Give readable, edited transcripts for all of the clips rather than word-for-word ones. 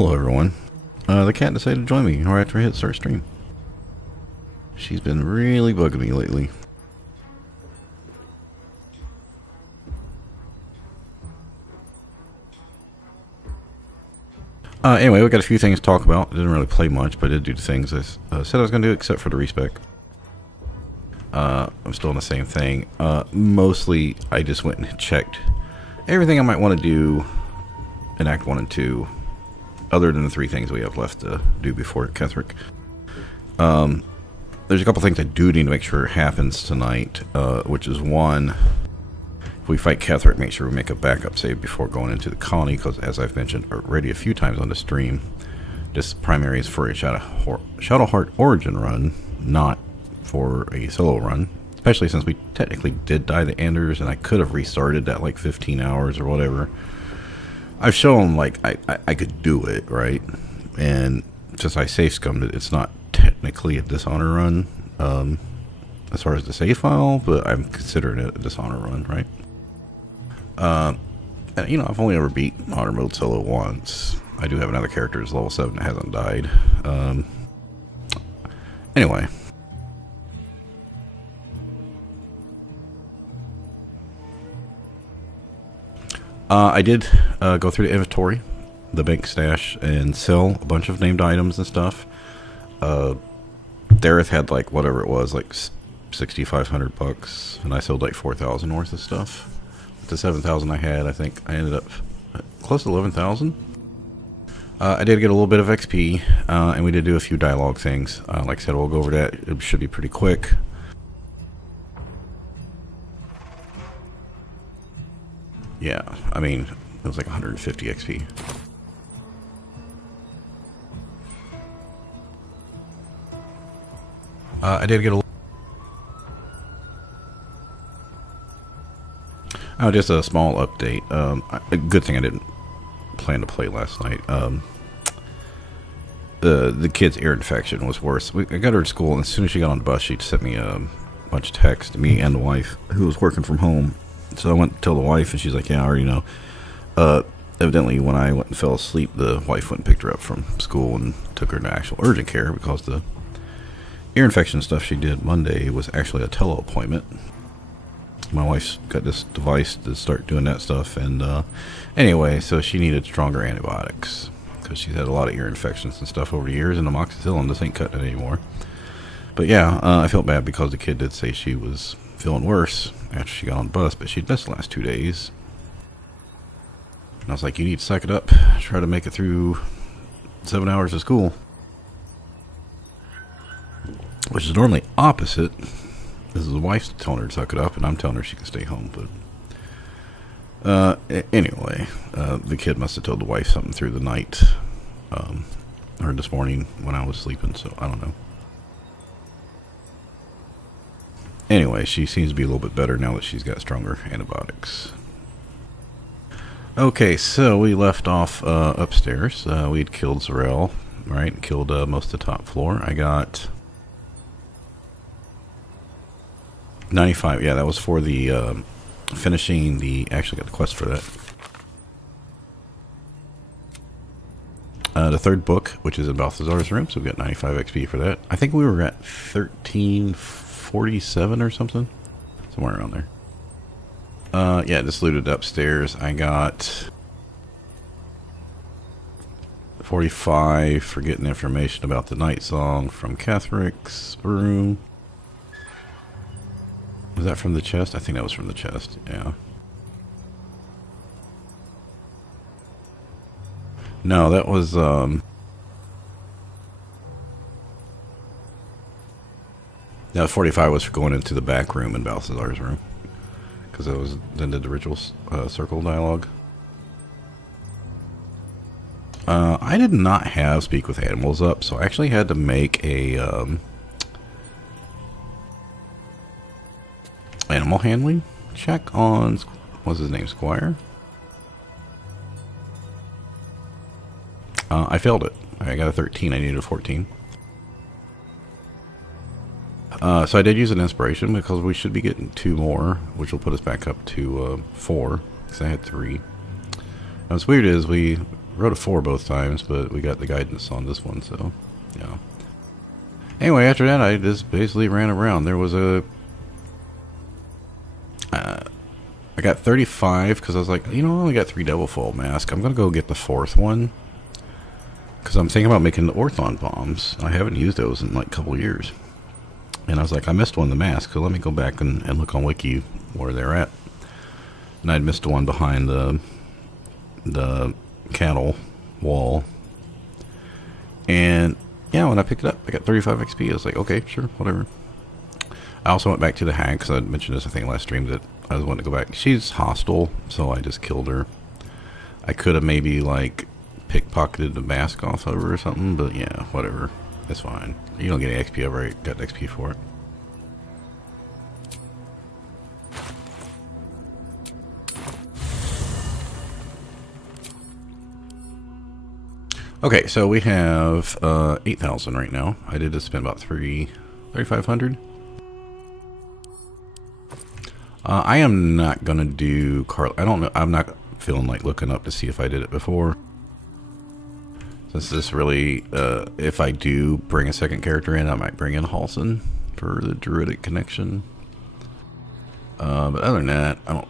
Hello everyone. The cat decided to join me right after I hit start stream. She's been really bugging me lately. Anyway, we got a few things to talk about. I didn't really play much, but I did do the things I said I was going to do, except for the respec. I'm still in the same thing. Mostly, I just went and checked everything I might want to do in Act 1 and 2, other than the 3 things we have left to do before Ketheric. There's a couple things I do need to make sure happens tonight, which is one, if we fight Ketheric, make sure we make a backup save before going into the colony, because as I've mentioned already a few times on the stream, this primary is for a Shadowheart origin run, not for a solo run, especially since we technically did die the Anders, and I could have restarted that like 15 hours or whatever. I've shown like I could do it, right? And since I safe scummed it, it's not technically a dishonor run as far as the save file, but I'm considering it a dishonor run, right? And, you know, I've only ever beat honor mode solo once. I do have another character that's level 7 that hasn't died. Anyway. I did go through the inventory, the bank stash, and sell a bunch of named items and stuff. Dareth had like whatever it was, like 6,500 bucks, and I sold like 4,000 worth of stuff. With the 7,000 I had, I think I ended up close to 11,000. I did get a little bit of XP, and we did do a few dialogue things. Like I said, we'll go over that. It should be pretty quick. Yeah, I mean, it was like 150 XP. I did get just a small update. A good thing I didn't plan to play last night. The kid's ear infection was worse. I got her to school, and as soon as she got on the bus, she sent me a bunch of texts to me and the wife, who was working from home. So I went to tell the wife, and she's like, yeah, I already know. Evidently, when I went and fell asleep, the wife went and picked her up from school and took her to actual urgent care, because the ear infection stuff she did Monday was actually a tele appointment. My wife's got this device to start doing that stuff, and anyway, so she needed stronger antibiotics, because she's had a lot of ear infections and stuff over the years, and amoxicillin just ain't cutting it anymore. But yeah, I felt bad because the kid did say she was feeling worse after she got on the bus, but she'd missed the last 2 days. And I was like, you need to suck it up, try to make it through 7 hours of school. Which is normally opposite. This is the wife's telling her to suck it up, and I'm telling her she can stay home. But anyway, the kid must have told the wife something through the night, or this morning when I was sleeping, so I don't know. Anyway, she seems to be a little bit better now that she's got stronger antibiotics. Okay, so we left off upstairs. We'd killed Zarel, right? Killed most of the top floor. I got 95. Yeah, that was for the finishing the... Actually got the quest for that. The 3rd book, which is in Balthazar's room, so we got 95 XP for that. I think we were at 1347 or something, somewhere around there. Yeah, just looted upstairs. I got 45 for getting information about the night song from Ketheric's room. Was that from the chest? I think that was from the chest, yeah. No, that was now 45 was for going into the back room in Balthazar's room, because that was then did the ritual circle dialogue. I did not have speak with animals up, so I actually had to make a animal handling check on, what's his name, Squire. I failed it. I got a 13. I needed a 14. So I did use an inspiration, because we should be getting 2 more, which will put us back up to 4, because I had 3. What's weird is we Rode a 4 both times, but we got the guidance on this one, so yeah. Anyway, after that, I just basically ran around. There was a... I got 35 because I was like, you know, I only got 3 Devil Fall Mask. I'm going to go get the 4th one. Because I'm thinking about making the Orthon bombs. I haven't used those in like a couple years. And I was like, I missed one of the masks, so let me go back and look on Wiki where they're at. And I'd missed one behind the cattle wall. And yeah, when I picked it up, I got 35 XP. I was like, okay, sure, whatever. I also went back to the hag, because I mentioned this, I think, last stream, that I was wanting to go back. She's hostile, so I just killed her. I could have maybe, like, pickpocketed the mask off of her or something, but yeah, whatever. It's fine. You don't get any XP over it. Got XP for it. Okay, so we have 8,000 right now. I did just spend about 3,500. I am not gonna do Carl. I don't know. I'm not feeling like looking up to see if I did it before. Since this really, if I do bring a second character in, I might bring in Halson for the druidic connection. But other than that, I don't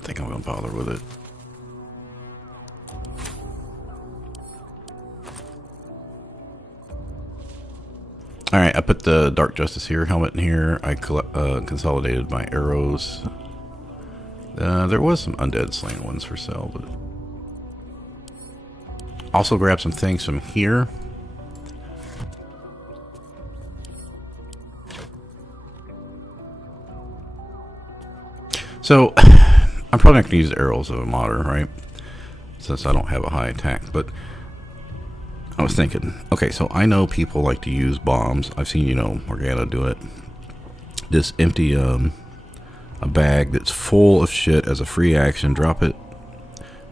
think I'm gonna bother with it. Alright, I put the Dark Justice here, helmet in here. I consolidated my arrows. There was some undead slain ones for sale, but... Also grab some things from here. So, I'm probably not going to use the arrows of a modder, right? Since I don't have a high attack, but... I was thinking, okay, so I know people like to use bombs. I've seen, you know, Morgana do it. Just empty a bag that's full of shit as a free action, drop it,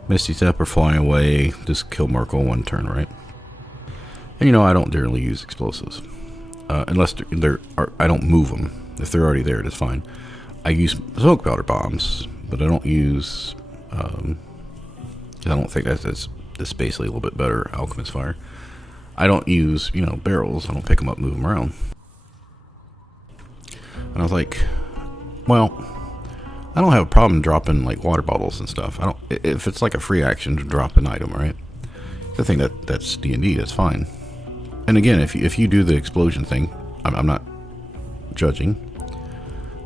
Misty Step or fly away, just kill Myrkul one turn, right? And you know, I don't generally use explosives. Unless I don't move them. If they're already there, that's fine. I use smoke powder bombs, but I don't use, I don't think that's basically a little bit better, Alchemist Fire. I don't use, you know, barrels. I don't pick them up, move them around. And I was like, well, I don't have a problem dropping like water bottles and stuff. I don't, if it's like a free action to drop an item, right? I think that's D&D, that's fine. And again, if you do the explosion thing, I'm not judging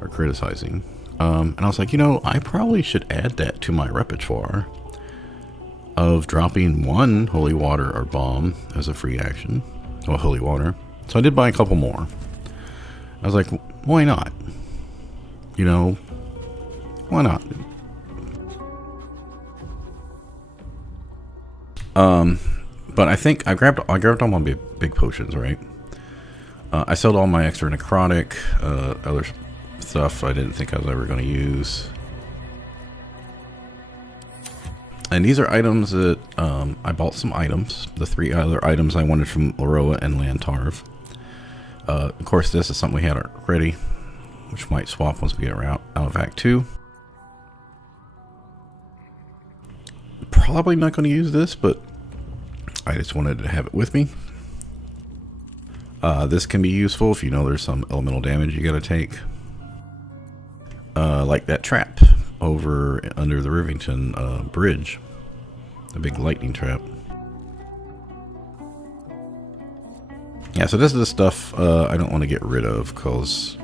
or criticizing. And I was like, you know, I probably should add that to my repertoire of dropping one holy water or bomb as a free action. Well, holy water. So I did buy a couple more. I was like, why not? You know, why not? But I think I grabbed all my big potions, right? I sold all my extra necrotic, other stuff I didn't think I was ever going to use. And these are items that I bought some items. The 3 other items I wanted from Laroa and Lantarv. Of course, this is something we had already, which might swap once we get out of Act 2. Probably not going to use this, but I just wanted to have it with me. This can be useful if you know there's some elemental damage you got to take. Like that trap over under the Rivington bridge. The big lightning trap. Yeah, so this is the stuff I don't want to get rid of, because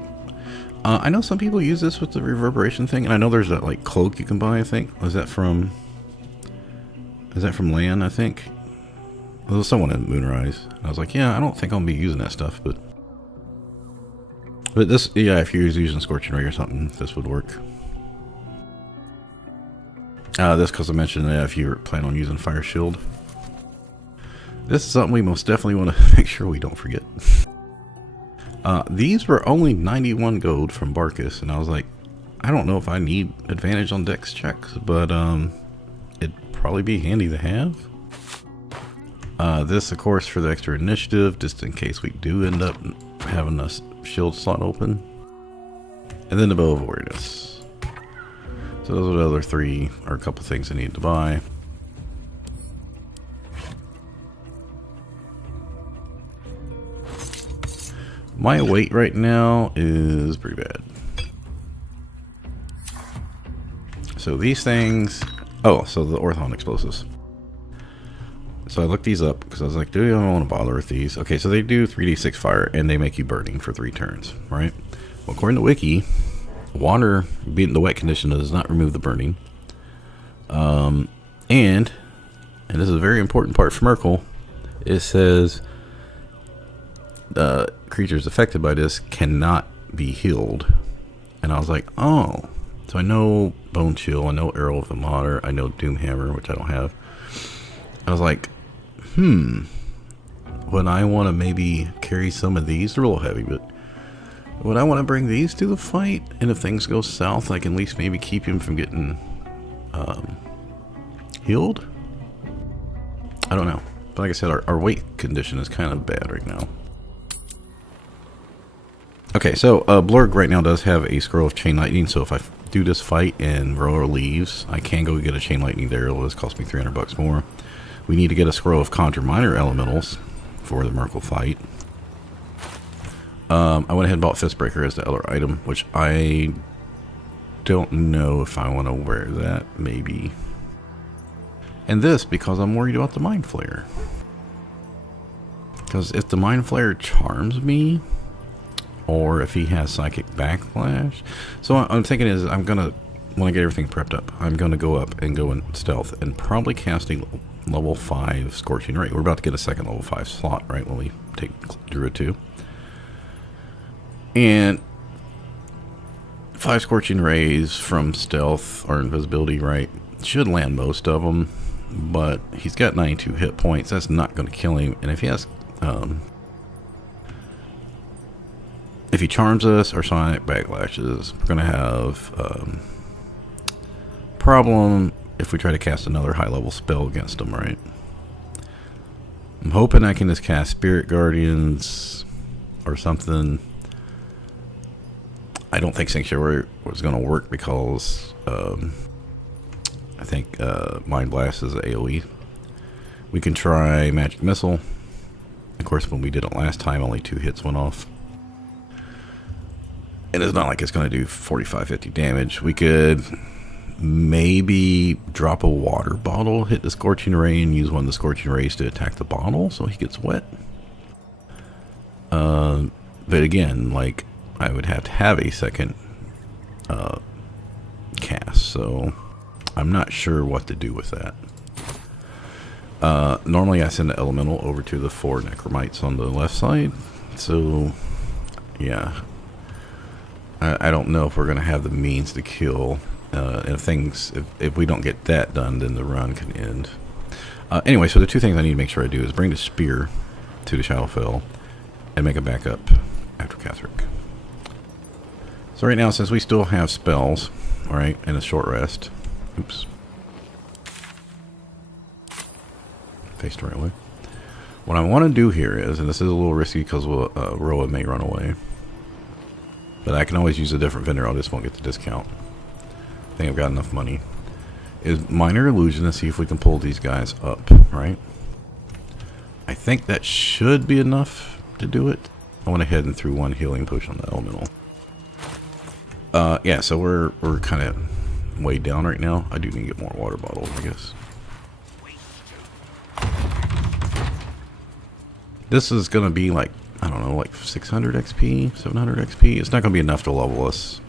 I know some people use this with the reverberation thing, and I know there's that like cloak you can buy, I think. Is that from Lan, I think? There was someone in Moonrise. I was like, yeah, I don't think I'll be using that stuff, but this, yeah, if you're using Scorching Ray or something, this would work. This because I mentioned that if you plan on using Fire Shield. This is something we most definitely want to make sure we don't forget. These were only 91 gold from Barkus, and I was like, I don't know if I need advantage on dex checks, but it'd probably be handy to have. This, of course, for the extra initiative, just in case we do end up having a shield slot open. And then the Bow of Awareness. So those are the other 3, or a couple things I need to buy. My weight right now is pretty bad. So these things... Oh, so the Orthon explosives. So I looked these up because I was like, do you want to bother with these? Okay, so they do 3d6 fire and they make you burning for 3 turns, right? Well, according to Wiki, water being the wet condition does not remove the burning. And this is a very important part for Myrkul, it says creatures affected by this cannot be healed. And I was like, oh. So I know Bone Chill, I know Arrow of the Martyr, I know Doomhammer, which I don't have. I was like, would I want to maybe carry some of these? They're a little heavy, but would I want to bring these to the fight? And if things go south, I can at least maybe keep him from getting healed? I don't know. But like I said, our weight condition is kind of bad right now. Okay, so Blurg right now does have a scroll of Chain Lightning, so if I do this fight and Roa leaves, I can go get a Chain Lightning there. It'll just cost me 300 bucks more. We need to get a scroll of Conjure Minor Elementals for the Myrkul fight. I went ahead and bought Fistbreaker as the other item, which I don't know if I want to wear that, maybe. And this, because I'm worried about the Mind Flayer. Because if the Mind Flayer charms me, or if he has Psychic Backlash. So what I'm thinking is I'm going to, when I get everything prepped up, I'm going to go up and go in stealth and probably cast a level 5 Scorching Ray. We're about to get a second level 5 slot, right, when we take Druid 2. And 5 Scorching Rays from stealth or invisibility, right, should land most of them. But he's got 92 hit points. That's not going to kill him. And if he has... if he charms us or Sonic Backlashes, we're going to have problem if we try to cast another high-level spell against him, right? I'm hoping I can just cast Spirit Guardians or something. I don't think Sanctuary was going to work because I think Mind Blast is AoE. We can try Magic Missile. Of course, when we did it last time, only 2 hits went off. And it's not like it's going to do 45, 50 damage. We could maybe drop a water bottle, hit the Scorching Ray, and use one of the Scorching Rays to attack the bottle so he gets wet. But again, like, I would have to have a second cast, so I'm not sure what to do with that. Normally I send the Elemental over to the 4 Necromites on the left side, so yeah. I don't know if we're going to have the means to kill. And if we don't get that done, then the run can end. Anyway, so the 2 things I need to make sure I do is bring the spear to the Shadowfell and make a backup after Catherick. So right now, since we still have spells, alright, and a short rest. Oops. Faced the right way. What I want to do here is, and this is a little risky because Roa may run away. But I can always use a different vendor. I just won't get the discount. I think I've got enough money. Is Minor Illusion to see if we can pull these guys up, right? I think that should be enough to do it. I went ahead and threw 1 healing potion on the Elemental. Yeah, so we're kind of way down right now. I do need to get more water bottles, I guess. This is going to be like, I don't know, like 600 XP, 700 XP. It's not going to be enough to level us.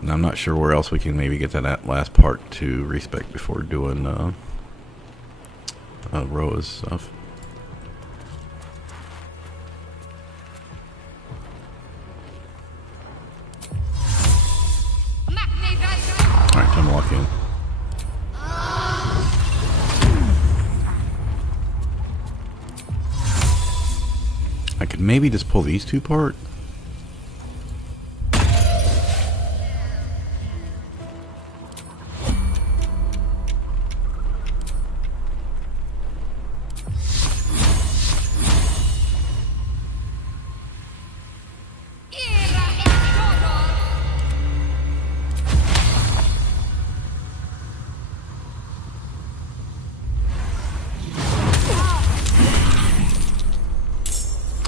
And I'm not sure where else we can maybe get that last part to respec before doing Roa's stuff. Alright, time to lock in. I could maybe just pull these 2 apart.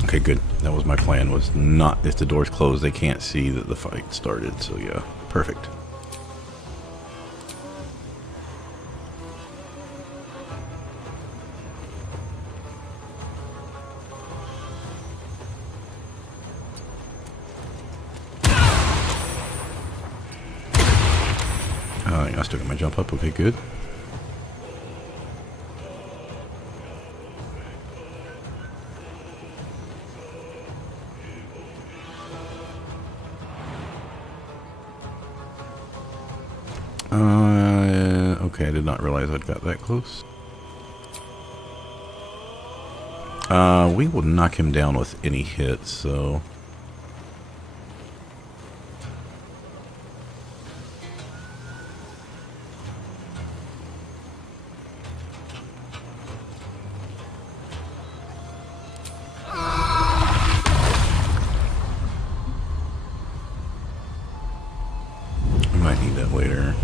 Okay, good. That was my plan, was not, if the door's closed, they can't see that the fight started. So yeah, perfect. I still got my jump up. Okay, good. Okay, I did not realize I'd got that close. We will knock him down with any hits, so... I might need that later.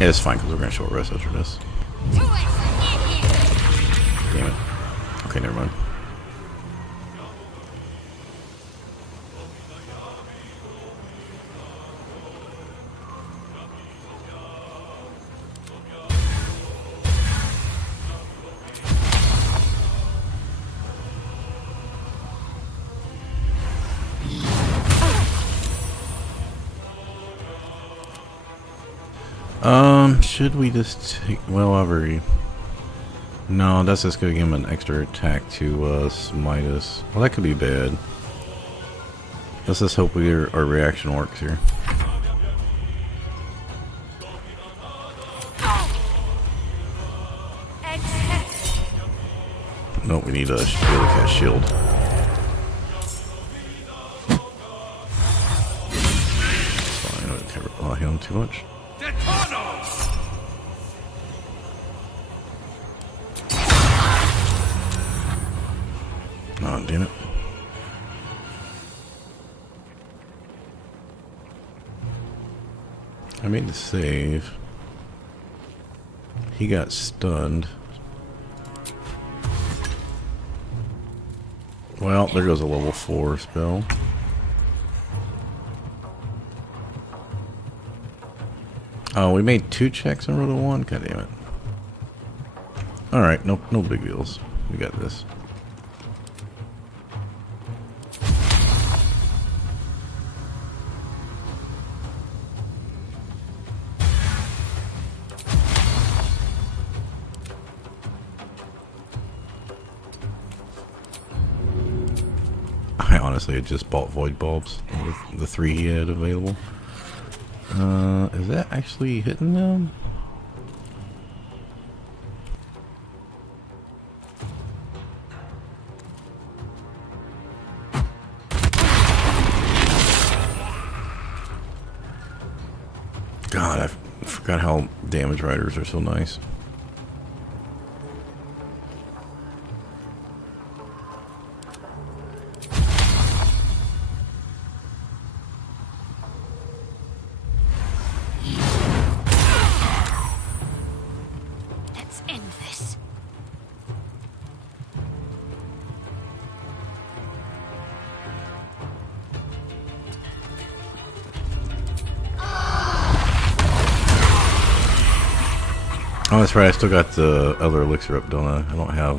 Yeah, it's fine, because we're going to short rest after this. Damn it. Okay, never mind. Should we just take... Well, I've already... No, that's just going to give him an extra attack to smite us. Well, that could be bad. Let's just hope our reaction works here. No, we need a shield, cast shield. It's fine, I don't care about him too much. Oh, damn it. I made the save. He got stunned. Well, there goes a level 4 spell. Oh, we made 2 checks and rolled a 1? God damn it. Alright, no big deals. We got this. I honestly had just bought void bulbs with the 3 he had available. Is that actually hitting them? God, I forgot how damage riders are so nice. Oh, that's right. I still got the other elixir up, don't I? I don't have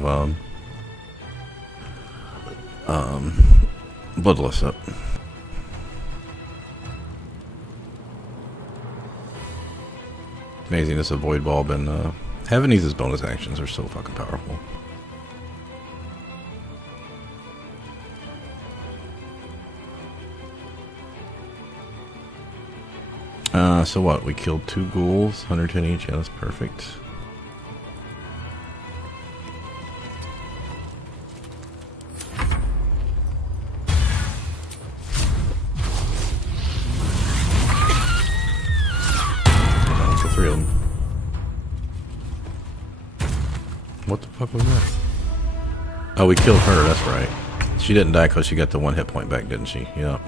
Bloodlust up. Amazing, this Void Bulb and having these as bonus actions are so fucking powerful. So what? We killed 2 ghouls, 110 each. Yeah, that's perfect. Down to 3 of them. What the fuck was that? Oh, we killed her. That's right. She didn't die because she got the 1 hit point back, didn't she? Yeah.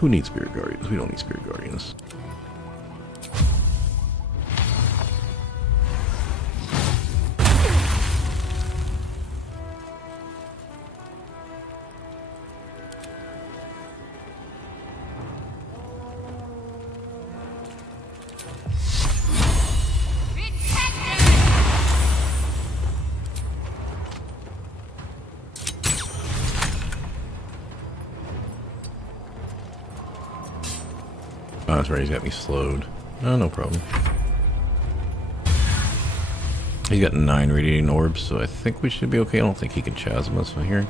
Who needs Spirit Guardians? We don't need Spirit Guardians. that's right, he's got me slowed. Oh, no problem. He's got 9 radiating orbs, so I think we should be okay. I don't think he can chasm us from here.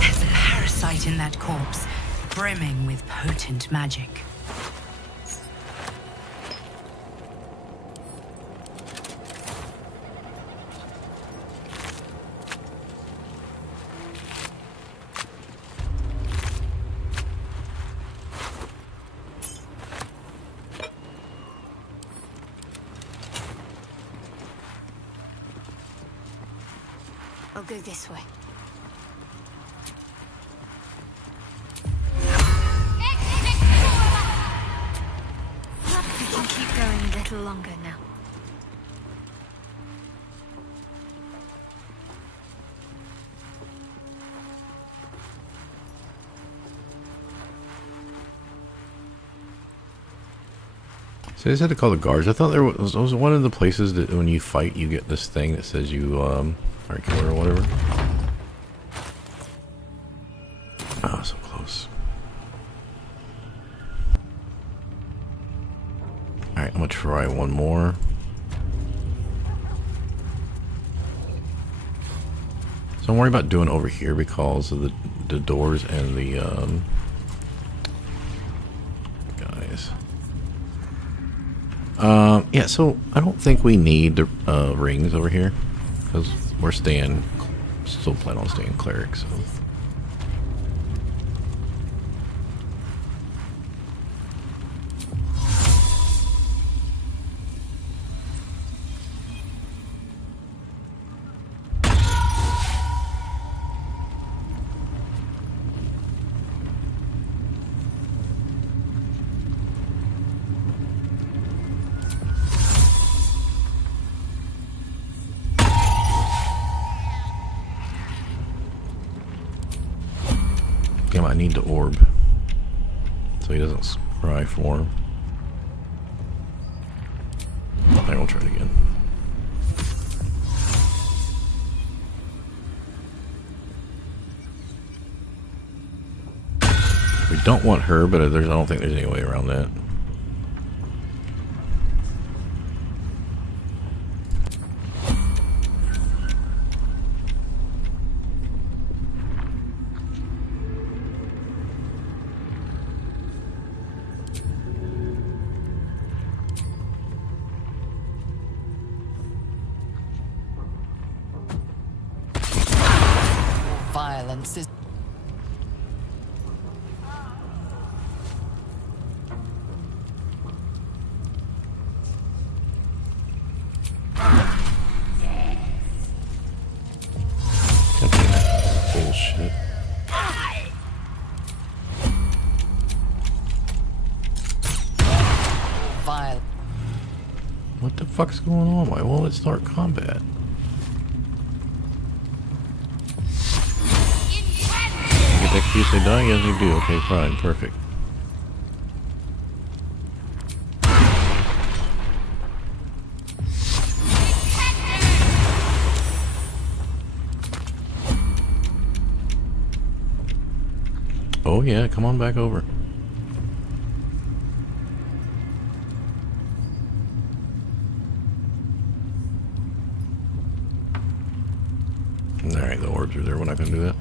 There's a parasite in that corpse, brimming with potent magic. I'll go this way. We can keep going a little longer now. So they just had to call the guards. I thought there was one of the places that when you fight, you get this thing that says you are killer or whatever. Oh, so close. Alright, I'm gonna try one more. So don't worry about doing over here because of the doors and the guys. Yeah, so I don't think we need the rings over here because we're still plan on staying cleric, so. Damn, I need the orb so he doesn't cry for him. I will try it again. We don't want her, but I don't think there's any way around that. Violence is... Bullshit. What the fuck's going on? Why won't it start combat? You get XP if they die? Yes, you do. Okay, fine. Perfect. Oh yeah, come on back over. Alright, the orbs are there. We're not gonna do that.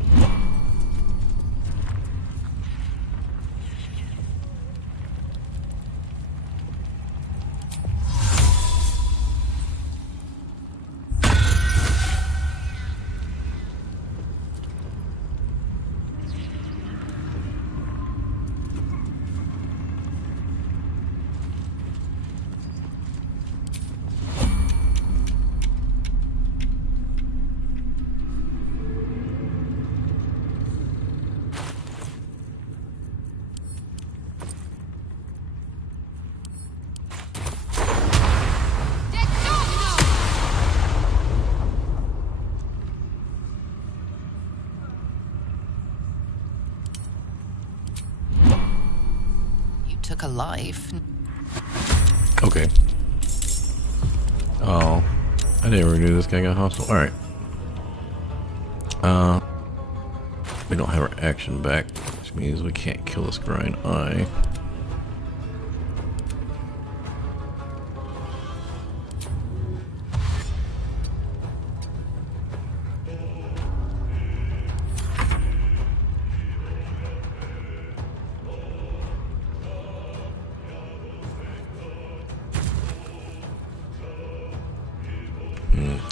Took a life. Okay. Oh. I never knew this guy got hostile. Alright. We don't have our action back, which means we can't kill this grind eye.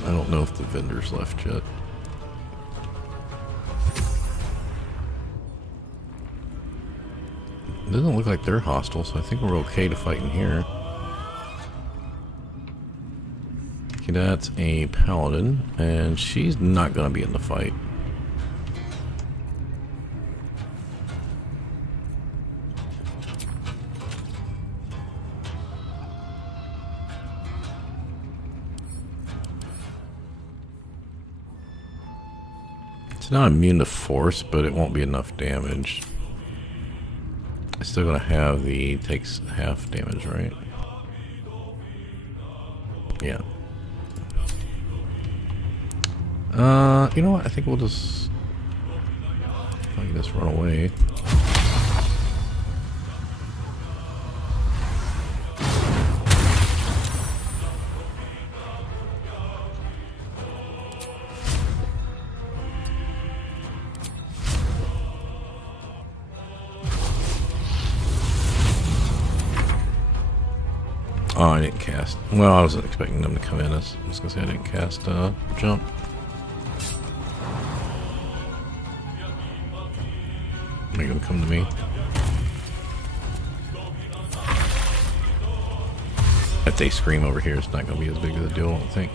I don't know if the vendor's left yet. It doesn't look like they're hostile, so I think we're okay to fight in here. Okay, that's a paladin, and she's not gonna be in the fight. It's not immune to force, but it won't be enough damage. It's still gonna have the takes half damage, right? Yeah. You know what? I think we'll just if I can just run away. Oh, I didn't cast. Well, I wasn't expecting them to come in. I was gonna say I didn't cast jump. Make them come to me. If they scream over here, it's not gonna be as big of a deal, I don't think.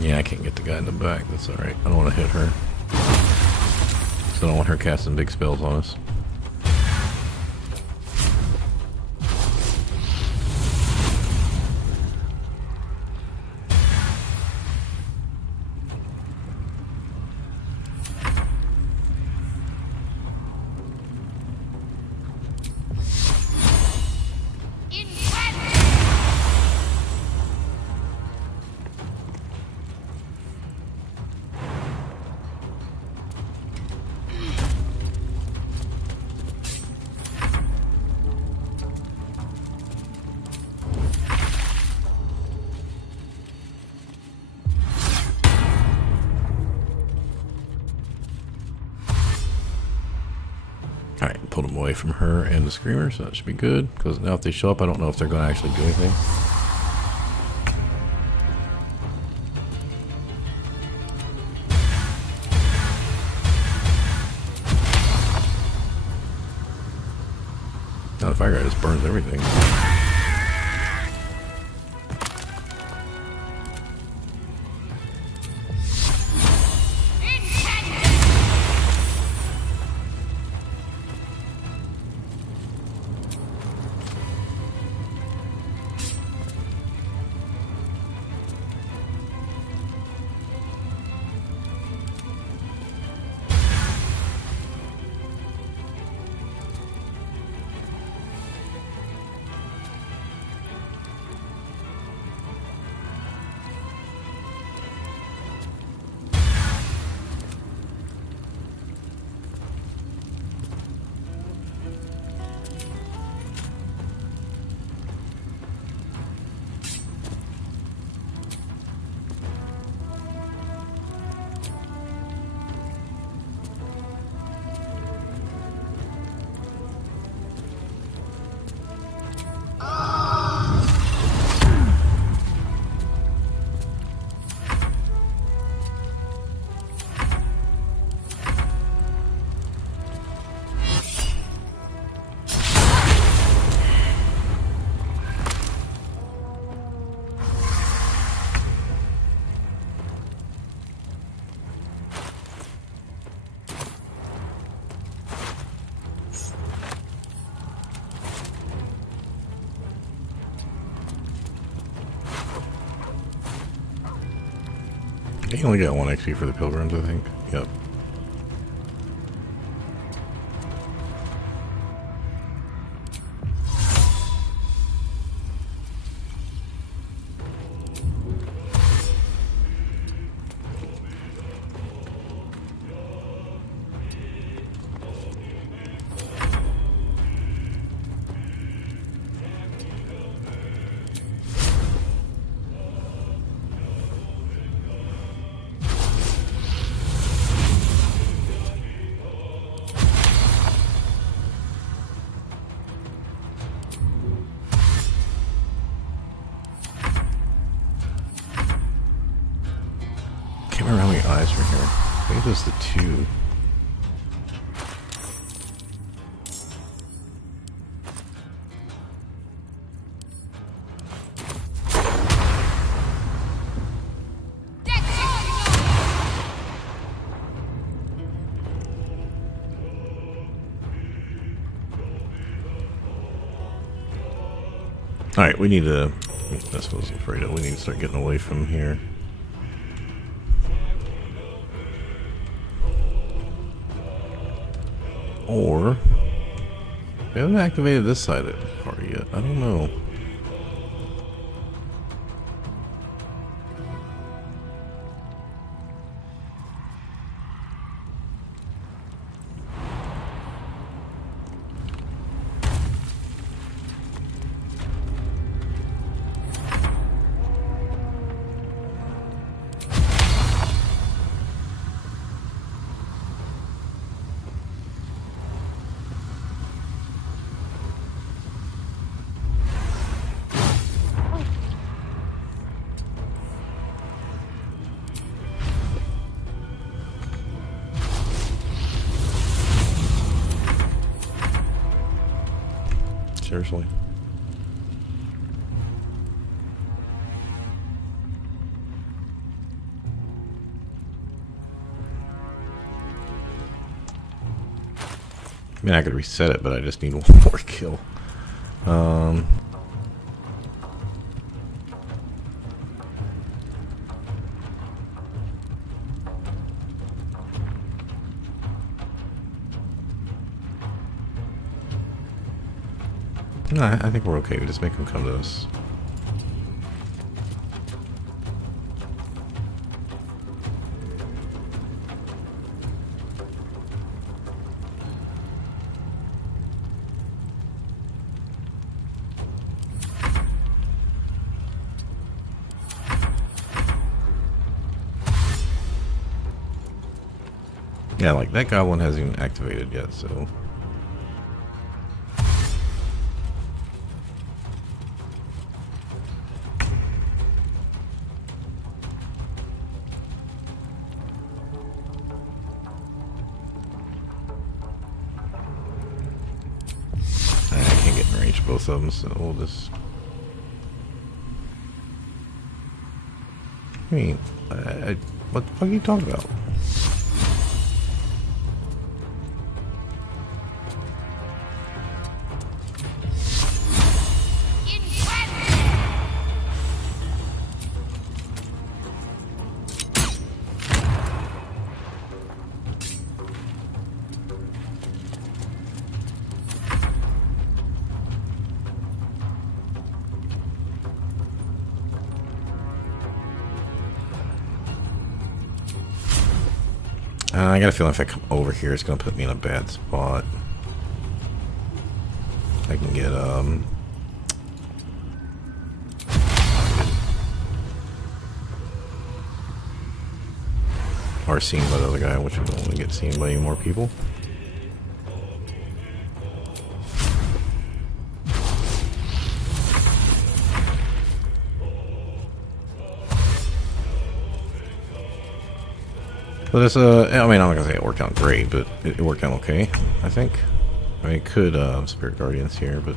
Yeah, I can't get the guy in the back. That's alright. I don't want to hit her. So I don't want her casting big spells on us. Alright, pulled them away from her and the screamer, so that should be good. Because now if they show up, I don't know if they're going to actually do anything. Now the fire guy just burns everything. You only got 1 XP for the pilgrims, I think. Yep. Can't remember how many eyes were here. I think it was the 2. Alright, we need to... That's what I was afraid of. We need to start getting away from here. Or... We haven't activated this side of the party yet. I don't know. Seriously. I mean, I could reset it, but I just need 1 more kill. No, I think we're okay. We just make them come to us. Yeah, like that goblin hasn't even activated yet, so... both of them, so we'll just... I mean, what the fuck are you talking about? I got a feeling if I come over here, it's going to put me in a bad spot. I can get, or seen by the other guy, which I don't want to get seen by any more people. But this, I mean, I'm not gonna say it worked out great, but it worked out okay, I think. I mean, it could, Spirit Guardians here, but...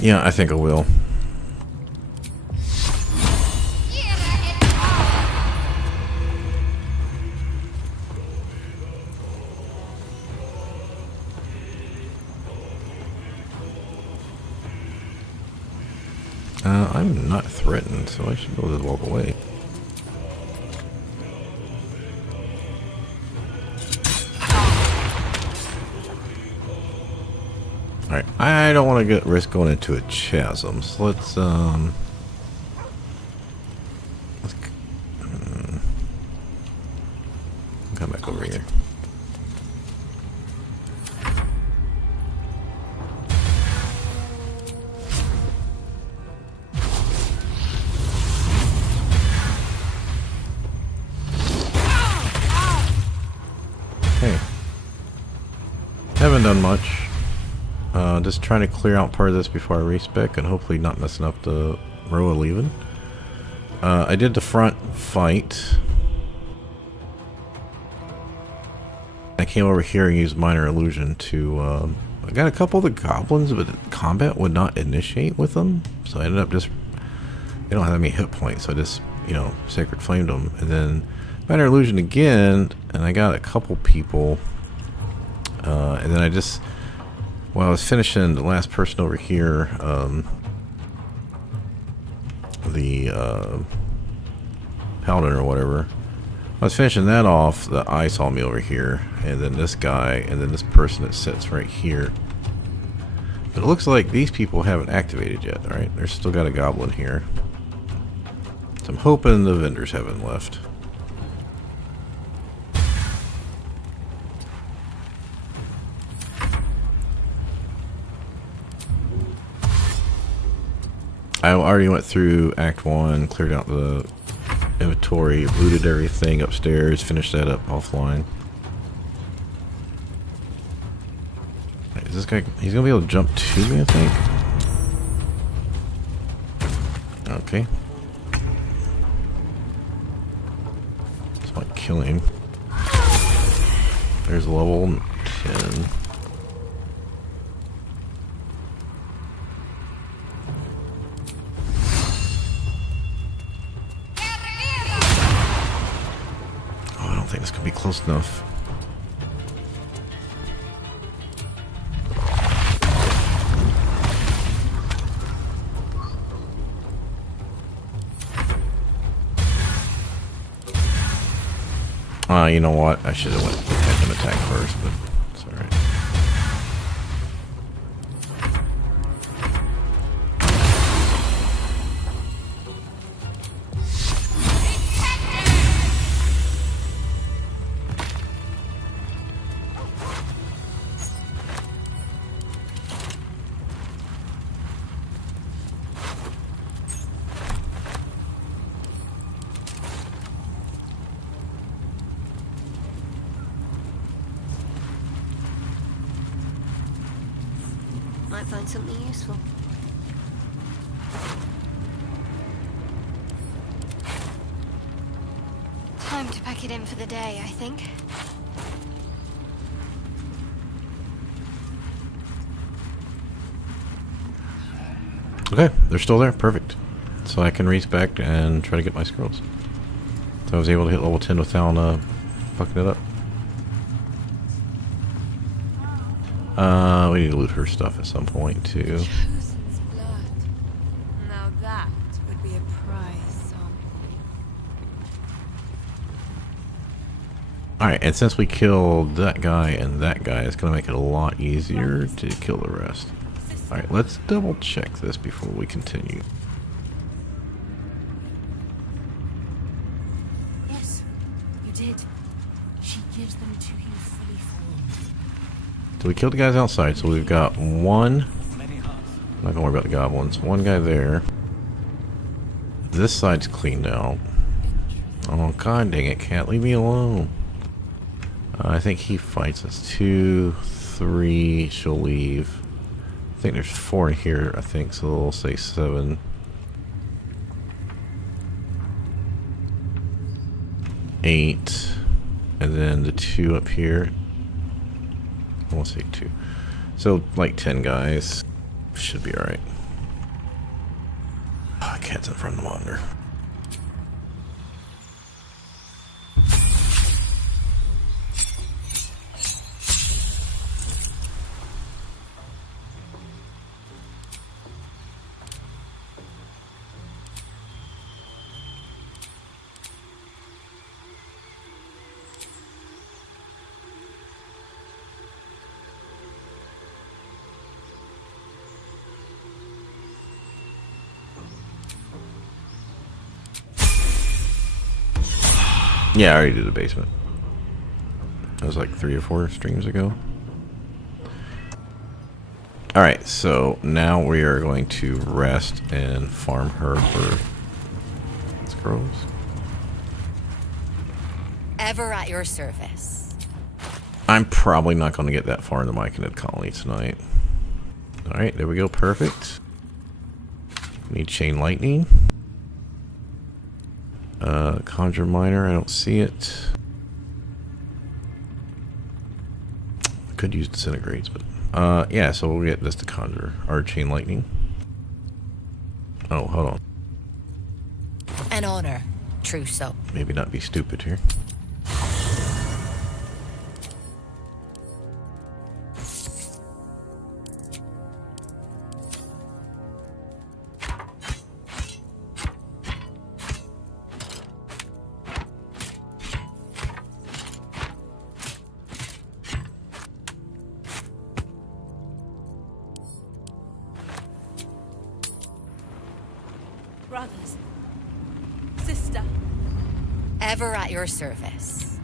Yeah, I think I will. I'm not threatened, so I should be able to walk away. Alright, I don't want to risk going into a chasm, so let's come back over here. Okay. Haven't done much. Just trying to clear out part of this before I respec and hopefully not messing up the row of leaving. I did the front fight. I came over here and used minor illusion to I got a couple of the goblins, but combat would not initiate with them, so I ended up just, they don't have any hit points, so I just, you know, sacred flamed them, and then minor illusion again, and I got a couple people, and then I just, while I was finishing the last person over here, the paladin or whatever, I was finishing that off, the eye saw me over here, and then this guy, and then this person that sits right here. But it looks like these people haven't activated yet, alright? There's still got a goblin here. So I'm hoping the vendors haven't left. I already went through Act 1, cleared out the inventory, looted everything upstairs, finished that up offline. Right, is this guy, he's gonna be able to jump to me, I think? Okay. This might kill him. There's level 10. This could be close enough. You know what? I should have went had him attack first, but it's alright. Might find something useful. Time to pack it in for the day, I think. Okay, they're still there. Perfect. So I can respec and try to get my scrolls. So I was able to hit level 10 without fucking it up. We need to loot her stuff at some point too. Chosen's blood. Now that would be a prize sample. Alright, and since we killed that guy and that guy, it's going to make it a lot easier to kill the rest. Alright, let's double check this before we continue. Yes, you did. She gives them to you fully formed. So we killed the guys outside, so we've got one. I'm not gonna worry about the goblins. One guy there. This side's cleaned out. Oh god dang it, cat, leave me alone. I think he fights us. 2, 3, she'll leave. I think there's 4 in here, I think, so we'll say 7. 8. And then the 2 up here. I won't say 2. So, like 10 guys. Should be alright. Oh, cat's in front of the monitor. Yeah, I already did the basement. That was like 3 or 4 streams ago. Alright, so now we are going to rest and farm her for scrolls. Ever at your service. I'm probably not going to get that far in the Myconid colony tonight. Alright, there we go. Perfect. Need chain lightning. Conjure miner, I don't see it. Could use disintegrates, but yeah, so we'll get this to conjure our chain lightning. Oh, hold on. An honor. True so. Maybe not be stupid here. Brothers. Sister. Ever at your service.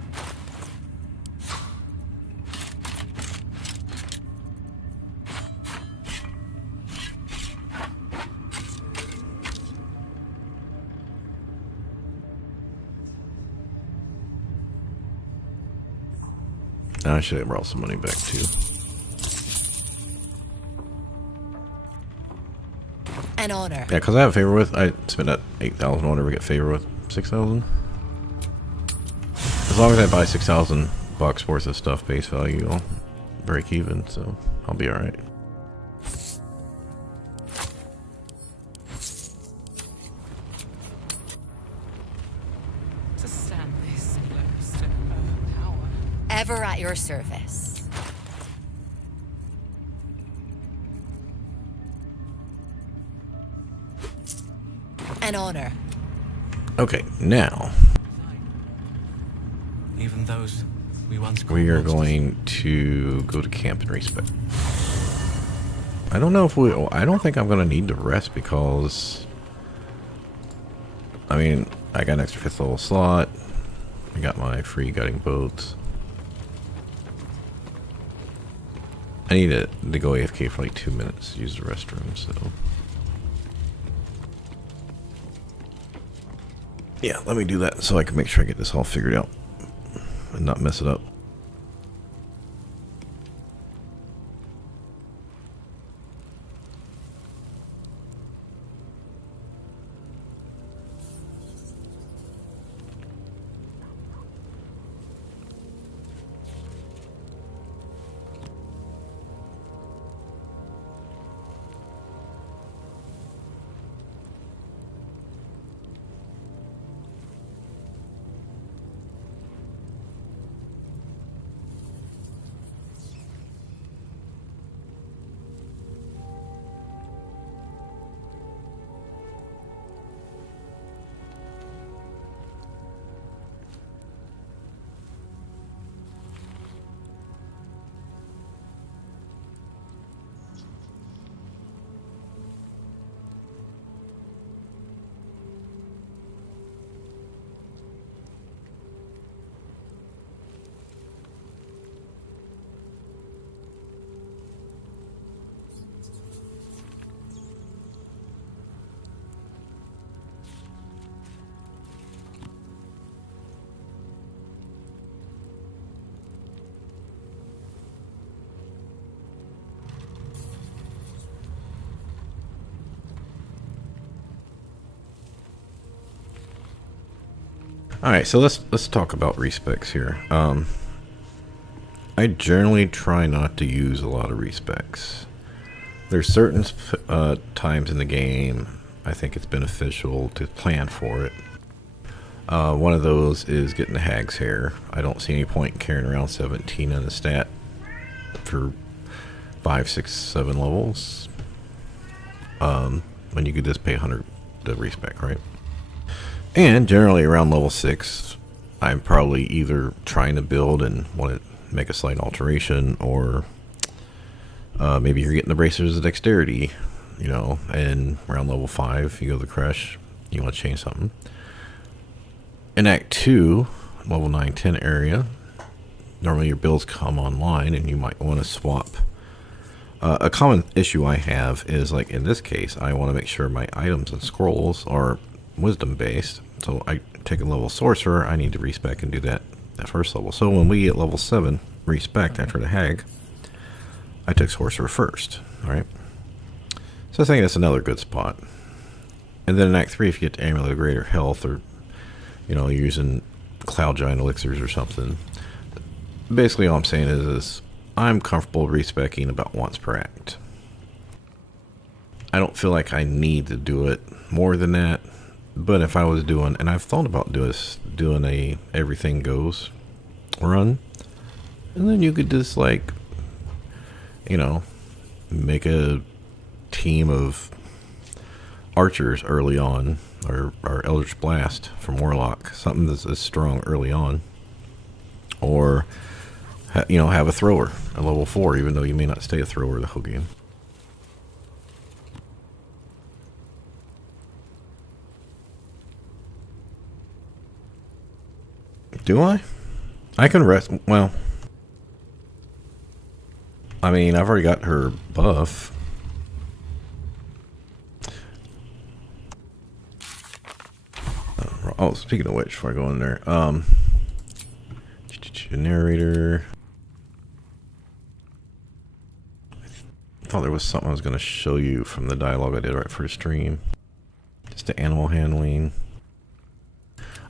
I should have brought some money back too. An honor. Yeah, because I have favor with. I spent that 8,000 on whatever, get favor with 6,000. As long as I buy 6,000 bucks worth of stuff base value, I'll break even, so I'll be alright. To stand this close to her power. Ever at your service. An honor. Okay, now Even those we once we are called monsters. going to go to camp and respec. I don't know if we. I don't think I'm going to need to rest because, I mean, I got an extra 5th level slot. I got my free guiding boats. I need to go AFK for like 2 minutes to use the restroom, so. Yeah, let me do that so I can make sure I get this all figured out and not mess it up. All right, so let's talk about respecs here. I generally try not to use a lot of respecs. There's certain times in the game I think it's beneficial to plan for it. One of those is getting the Hag's Hair. I don't see any point in carrying around 17 in the stat for 5, 6, 7 levels. When you could just pay 100 to respec, right? And generally around level 6, I'm probably either trying to build and want to make a slight alteration, or maybe you're getting the bracers of dexterity, you know, and around level 5, you go to the crush, you want to change something. In Act 2, level 9, 10 area. Normally your builds come online and you might want to swap. A common issue I have is, like in this case, I want to make sure my items and scrolls are wisdom based. So I take a level sorcerer, I need to respec and do that at first level. So when we get level 7 respec after the hag, I took sorcerer first. Alright. So I think that's another good spot. And then in Act 3, if you get to Amulet of Greater Health, or you're using Cloud Giant Elixirs or something, basically all I'm saying is I'm comfortable respecking about once per act. I don't feel like I need to do it more than that, but if I was doing, and I've thought about doing a everything goes run, and then you could just like, make a team of archers early on, or Eldritch Blast from Warlock, something that's strong early on, or have a thrower at level 4, even though you may not stay a thrower the whole game. Do I? I can rest. Well, I mean, I've already got her buff. Oh, speaking of which, before I go in there, narrator. I thought there was something I was going to show you from the dialogue I did right for the stream. Just the animal handling.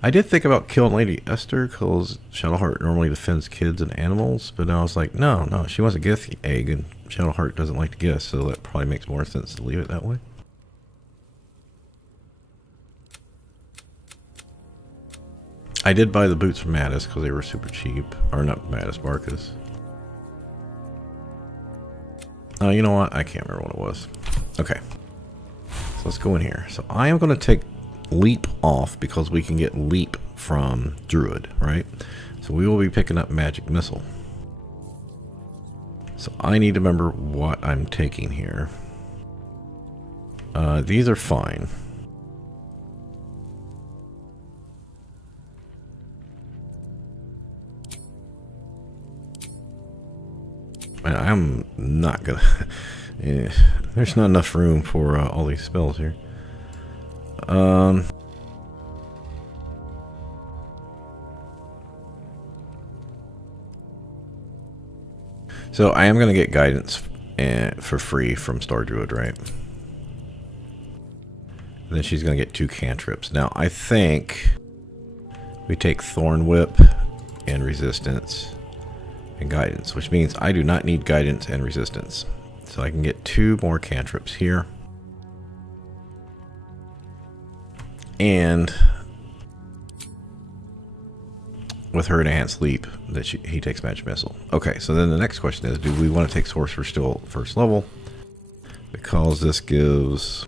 I did think about killing Lady Esther because Soloheart normally defends kids and animals, but I was like, no, she wants a gift egg, and Soloheart doesn't like to guess, so that probably makes more sense to leave it that way. I did buy the boots from Mattis because they were super cheap. Or not Mattis, Marcus. Oh, you know what? I can't remember what it was. Okay. So let's go in here. So I am going to take Leap off because we can get Leap from Druid, right? So we will be picking up Magic Missile. So I need to remember what I'm taking here. These are fine. I'm not gonna. Yeah, there's not enough room for all these spells here. So I am gonna get guidance for free from Star Druid, right? And then she's gonna get 2 cantrips. Now I think we take Thorn Whip and Resistance and guidance, which means I do not need guidance and resistance, so I can get 2 more cantrips here, and with her enhanced leap that he takes Magic Missile. Okay, so then the next question is, do we want to take Sorcerer still first level, because this gives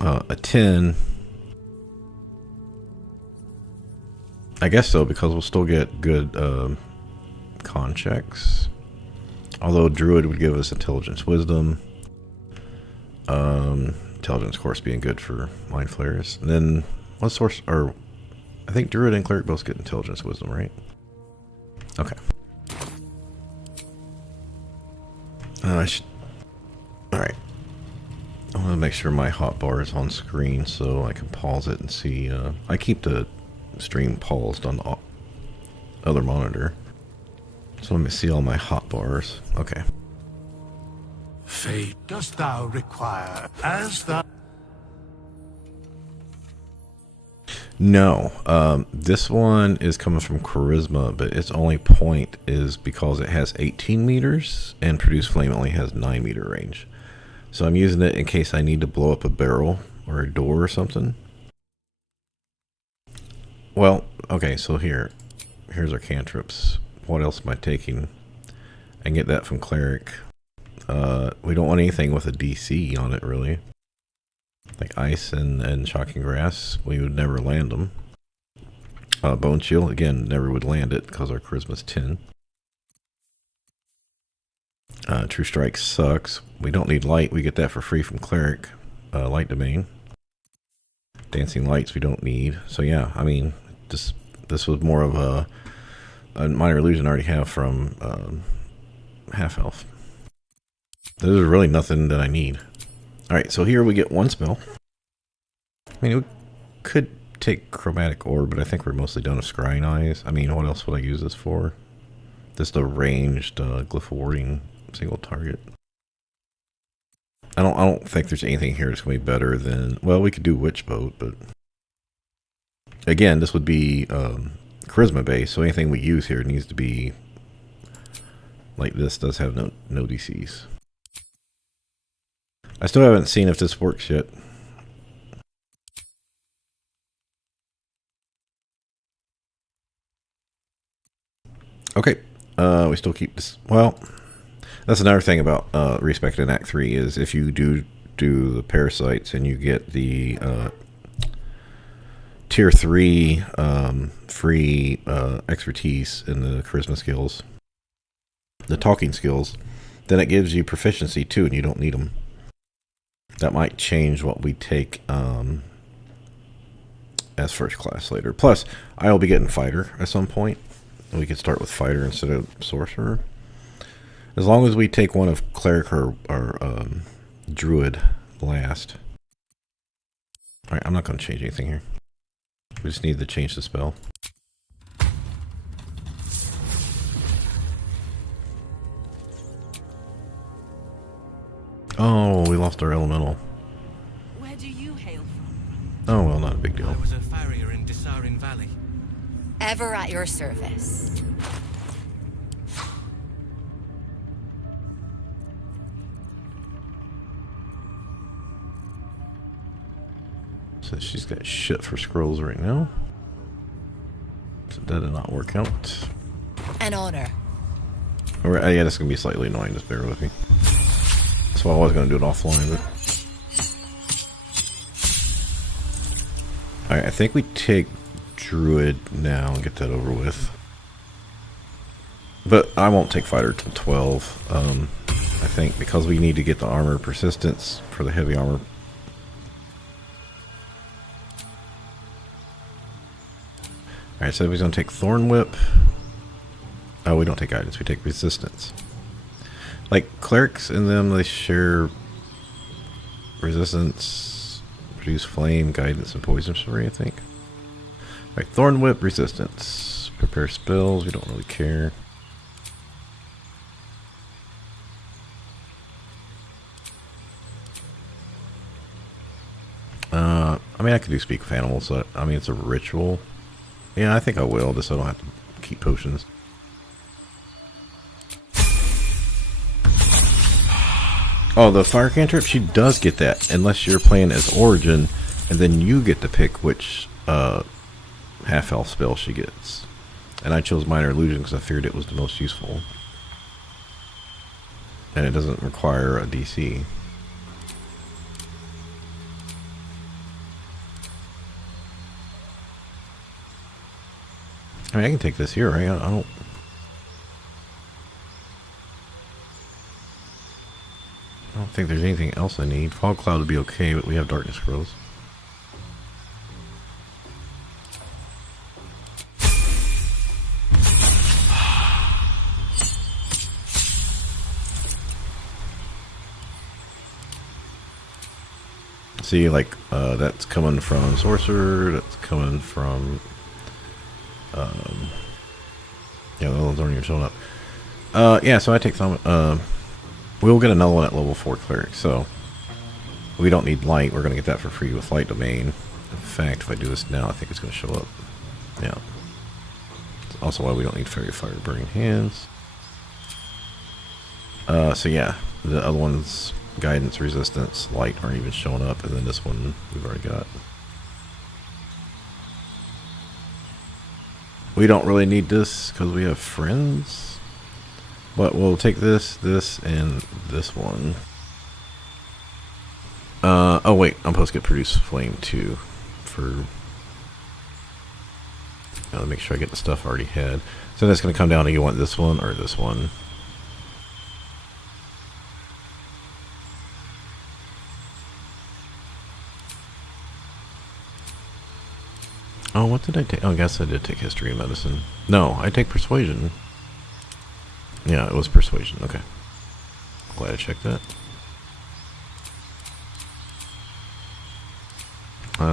a 10. I guess so, because we'll still get good con checks. Although Druid would give us Intelligence, Wisdom. Intelligence, of course, being good for Mind Flayers. And then, what source? Or I think Druid and Cleric both get Intelligence, Wisdom, right? Okay. Alright. I want to make sure my hotbar is on screen so I can pause it and see. I keep the stream paused on the other monitor, so let me see all my hotbars. Okay. Fate dost thou require as thou... No, this one is coming from Charisma, but its only point is because it has 18 meters and Produce Flame only has 9 meter range. So I'm using it in case I need to blow up a barrel or a door or something. Well, okay, so here's our cantrips. What else am I taking? I can get that from Cleric. We don't want anything with a DC on it, really. Like Ice and Shocking Grass, we would never land them. Bone Shield, again, never would land it because our Charisma's 10. True Strike sucks. We don't need Light, we get that for free from Cleric. Light Domain. Dancing lights we don't need. So yeah, I mean, this was more of a minor illusion I already have from half elf. There's really nothing that I need. All right, so here we get one spell. I mean, we could take chromatic orb, but I think we're mostly done with scrying eyes. I mean, what else would I use this for? Just a ranged glyph warding single target. I don't think there's anything here that's gonna be better than, well, we could do witch boat, but again, this would be charisma based, so anything we use here needs to be like this. Does have no DCs. I still haven't seen if this works yet. Okay, we still keep this. Well, that's another thing about respec in Act 3 is if you do the parasites and you get the tier 3 free expertise in the charisma skills, the talking skills, then it gives you proficiency too, and you don't need them. That might change what we take as first class later. Plus, I will be getting fighter at some point. We could start with fighter instead of sorcerer. As long as we take one of cleric or druid last. Alright, I'm not going to change anything here. We just need to change the spell. Oh, we lost our elemental. Where do you hail from? Oh well, not a big deal. I was a farrier in Desarin Valley. Ever at your service. So she's got shit for scrolls right now. So that did not work out. An honor. Or, yeah, this is going to be slightly annoying, just bear with me. That's why I was going to do it offline, but... Alright, I think we take druid now and get that over with. But I won't take fighter till 12. I think because we need to get the armor persistence for the heavy armor. Alright, so we're going to take Thorn Whip. Oh, we don't take guidance, we take resistance. Like, clerics in them, they share resistance, produce flame, guidance, and poison spray, I think. Alright, Thorn Whip, resistance. Prepare spells, we don't really care. I mean, I could do Speak of Animals, so, I mean, it's a ritual. Yeah, I think I will, just so I don't have to keep potions. Oh, the fire cantrip, she does get that, unless you're playing as Origin, and then you get to pick which half-elf spell she gets. And I chose Minor Illusion because I figured it was the most useful. And it doesn't require a DC. I mean, I can take this here, right? I don't... I don't think there's anything else I need. Fog Cloud would be okay, but we have Darkness Scrolls. See, like, that's coming from Sorcerer, that's coming from... yeah, the ones aren't even showing up. Yeah, so I take some... we'll get another one at level 4 Cleric, so... We don't need Light, we're going to get that for free with Light Domain. In fact, if I do this now, I think it's going to show up. Yeah. That's also why we don't need Fairy Fire Burning Hands. So yeah, the other ones... Guidance, Resistance, Light aren't even showing up, and then this one we've already got. We don't really need this because we have friends, but we'll take this, this, and this one. Oh wait, I'm supposed to get Produce Flame too for... Let me make sure I get the stuff I already had. So that's going to come down to you want this one or this one. Oh, what did I take? Oh, I guess I did take history and medicine. No, I take persuasion. Yeah, it was persuasion. Okay. Glad I checked that.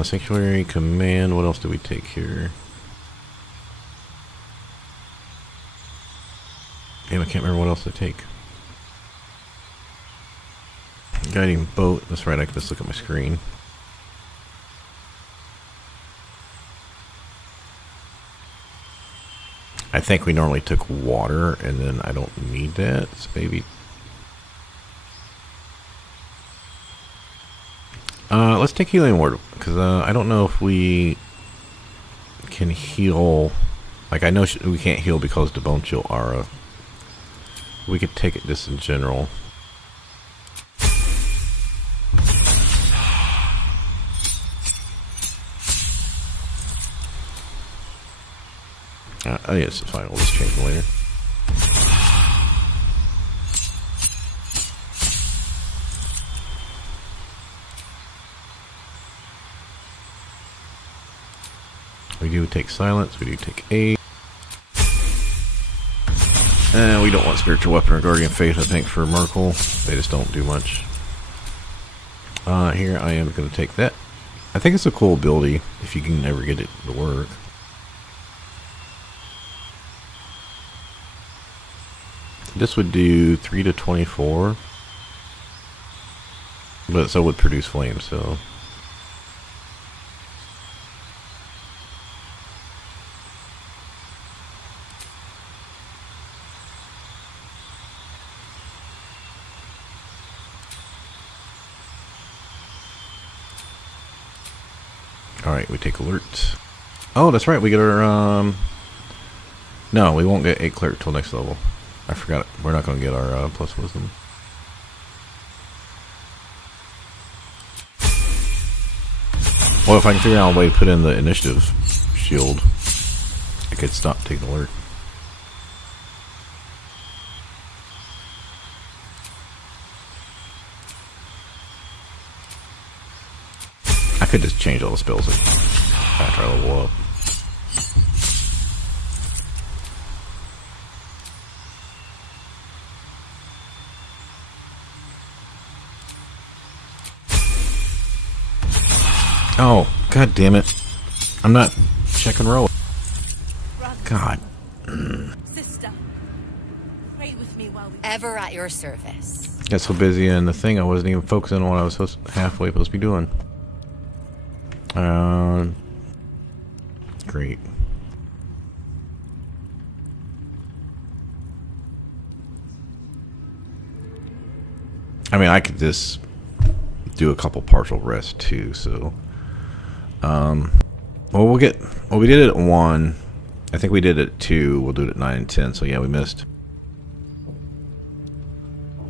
Sanctuary, command. What else do we take here? Damn, I can't remember what else to take. Guiding boat. That's right, I can just look at my screen. I think we normally took water, and then I don't need that. So maybe. Let's take healing word, because I don't know if we can heal. Like, I know we can't heal because of the bone chill aura. We could take it just in general. I think it's fine. We'll just change them later. We do take silence. We do take aid. And we don't want spiritual weapon or guardian faith, I think, for Myrkul. They just don't do much. Here I am going to take that. I think it's a cool ability if you can ever get it to work. This would do 3 to 24, but so would produce flame. So all right, we take alert. Oh, that's right. We get our no, we won't get 8 cleric till next level. I forgot it. We're not going to get our plus wisdom. Well, if I can figure out a way to put in the initiative shield, I could stop taking alert. I could just change all the spells after I level up. Oh, god damn it. I'm not checking roll. God. Sister, pray with me while we... Ever at your service. Got so busy in the thing I wasn't even focusing on what I was halfway supposed to be doing. Great. I mean, I could just do a couple partial rests too, so well, we did it at 1. I think we did it at 2. We'll do it at 9 and 10. So yeah, we missed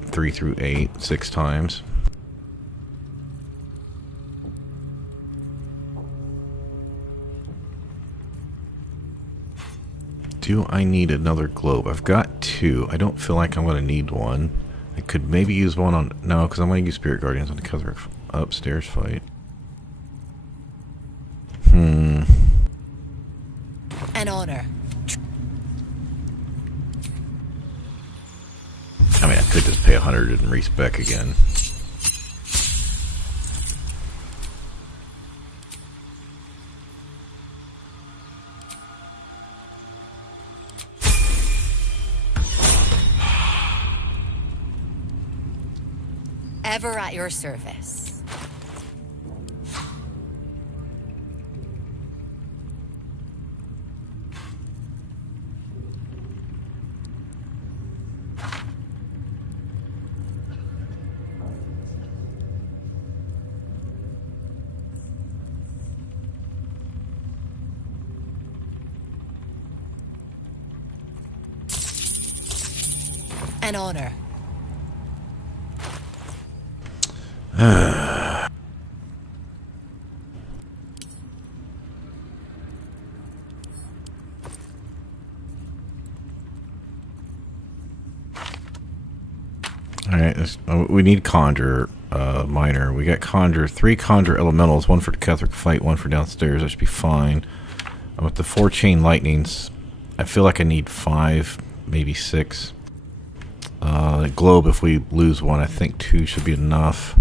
3 through 8 6 times. Do I need another globe? I've got 2. I don't feel like I'm going to need one. I could maybe use one on... No, because I'm going to use Spirit Guardians on the Ketheric upstairs fight. An honor. I mean, I could just pay 100 and respec again. Ever at your service. An honor. Alright, we need Conjure Minor. We got Conjure, 3 Conjure Elementals, 1 for the Ketheric fight, 1 for downstairs. That should be fine. With the 4 chain lightnings, I feel like I need 5, maybe 6. Globe, if we lose one, I think 2 should be enough.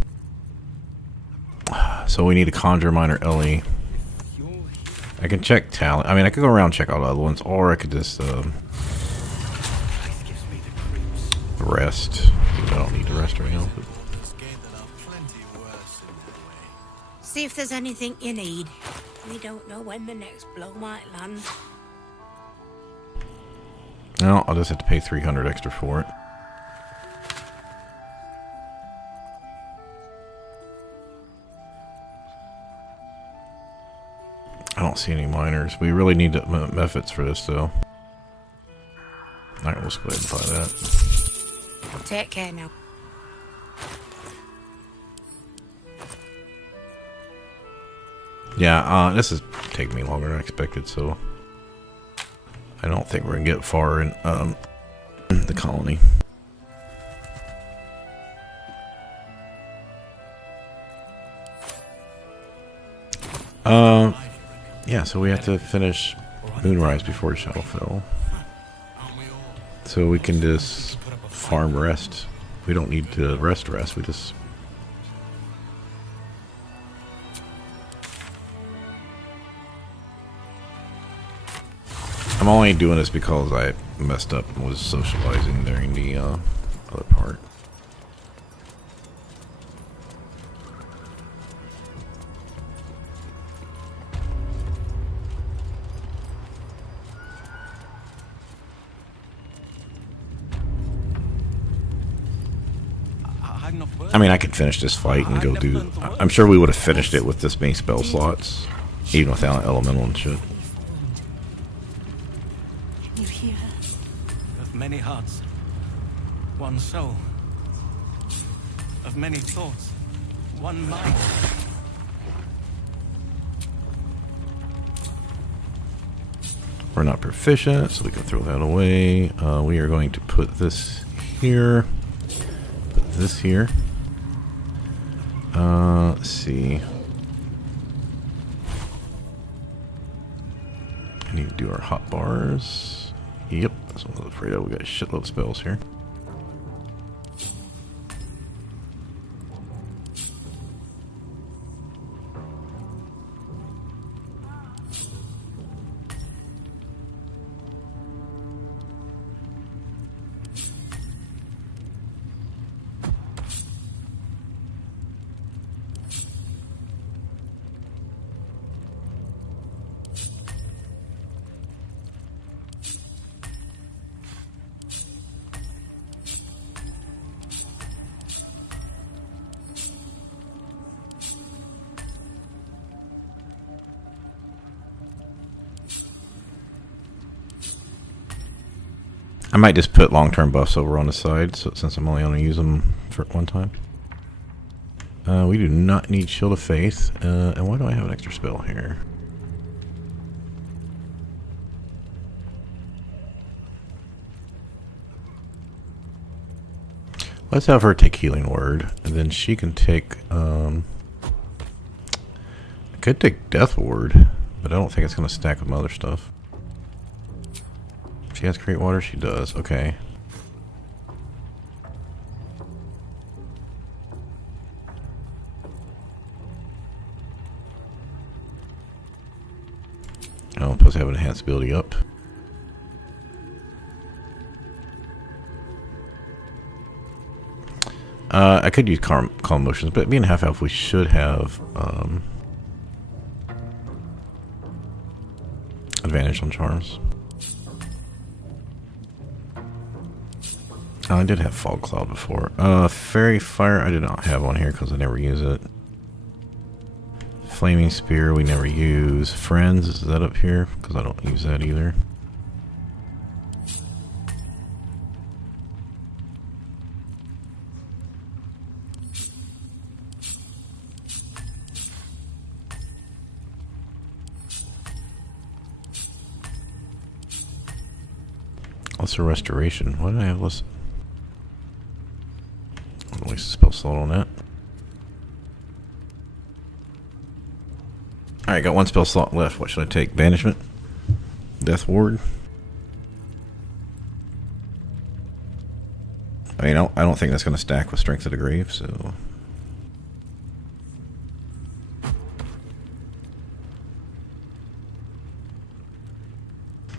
So we need to conjure minor Ellie. I can check talent. I mean, I could go around and check all the other ones, or I could just rest. I don't need to rest right now. See if there's anything you need. We don't know when the next blow might land. No, I'll just have to pay 300 extra for it. I don't see any miners. We really need methods for this, though. Alright, let's go ahead and buy that. Take care now. Yeah, this is taking me longer than I expected, so I don't think we're gonna get far in the colony. Yeah, so we have to finish Moonrise before Shadowfell. So we can just farm rest. We don't need to rest, we just... I'm only doing this because I messed up and was socializing during the other part. I mean, I could finish this fight and go do... I'm sure we would have finished it with this many spell slots, even without elemental and shit. You hear her? Of many hearts, one soul. Of many thoughts, one mind. We're not proficient, so we can throw that away. We are going to put this here. Put this here. Let's see. I need to do our hot bars. Yep, that's what I was afraid of. We got a shitload of spells here. I might just put long-term buffs over on the side, so since I'm only going to use them for one time. We do not need Shield of Faith. And why do I have an extra spell here? Let's have her take Healing Word, and then she can take... I could take Death Ward, but I don't think it's going to stack with my other stuff. She has Create Water? She does. Okay. Oh, I'm supposed to have an enhanced ability up. I could use calm motions, but being half elf, we should have advantage on charms. Oh, I did have Fog Cloud before. Fairy Fire I did not have on here because I never use it. Flaming Spear we never use. Friends, is that up here? Because I don't use that either. What's a restoration? Why did I have this? I'll waste a spell slot on that. Alright, got one spell slot left. What should I take? Banishment? Death Ward. I mean, I don't think that's going to stack with Strength of the Grave, so...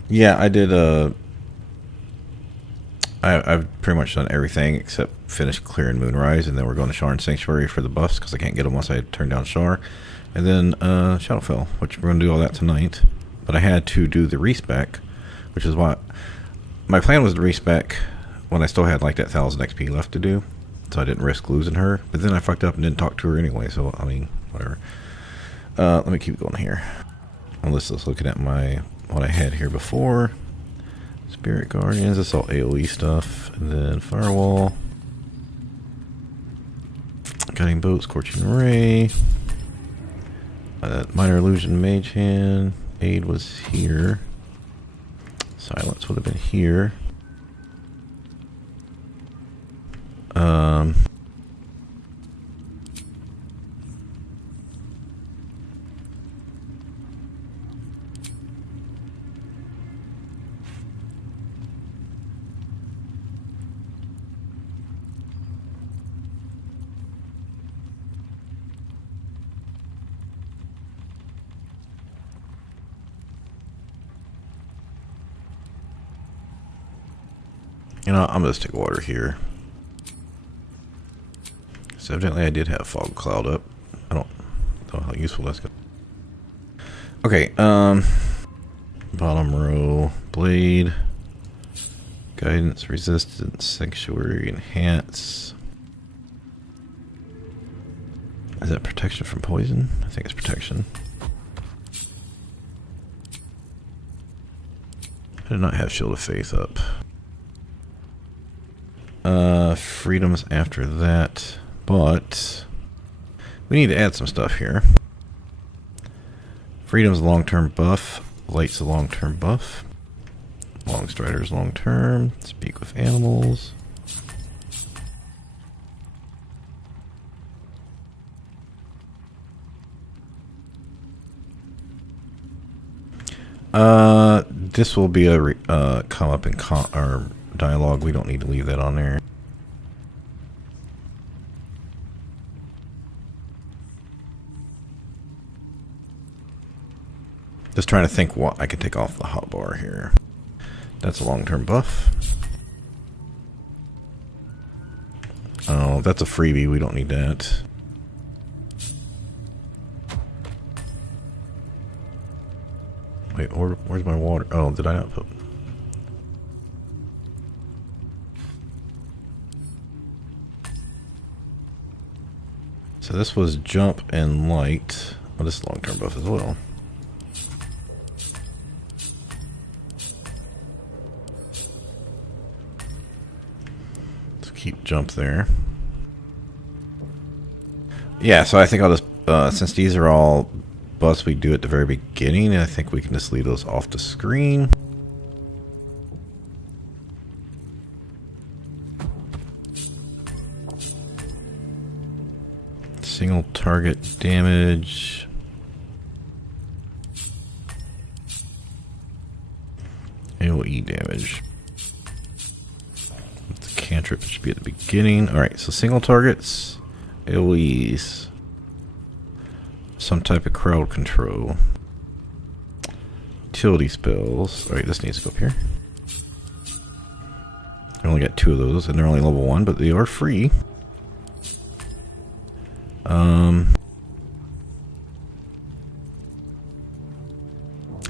Yeah, I did, I've pretty much done everything except finish clearing Moonrise, and then we're going to Shar and Sanctuary for the buffs, because I can't get them once I turn down Shar. And then, Shadowfell, which we're going to do all that tonight. But I had to do the respec, which is why... My plan was to respec when I still had like that 1000 XP left to do, so I didn't risk losing her. But then I fucked up and didn't talk to her anyway, so I mean, whatever. Let me keep going here. Let's just looking at what I had here before. Spirit Guardians, that's all AoE stuff. And then Firewall. Guiding Boat, Scorching Ray. Minor Illusion, Mage Hand. Aid was here. Silence would have been here. You know, I'm gonna stick water here. So evidently I did have fog cloud up. I don't know how useful that's gonna. Okay, bottom row, blade, guidance, resistance, sanctuary, enhance. Is that protection from poison? I think it's protection. I did not have Shield of Faith up. Freedoms after that, but we need to add some stuff here. Freedom's a long-term buff, Light's a long-term buff, Long Strider's long-term, Speak with Animals. This will be a come up in or dialogue. We don't need to leave that on there. Just trying to think what I could take off the hotbar here. That's a long-term buff. Oh, that's a freebie. We don't need that. Wait, where's my water? Oh, did I not put... So this was jump and light. Oh, this is long-term buff as well. Let's keep jump there. Yeah, so I think I'll just, since these are all buffs we do at the very beginning, I think we can just leave those off the screen. Single target damage. AoE damage. It's a cantrip, it should be at the beginning. Alright, so single targets, AoEs. Some type of crowd control. Utility spells. Alright, this needs to go up here. I only got 2 of those, and they're only level 1, but they are free.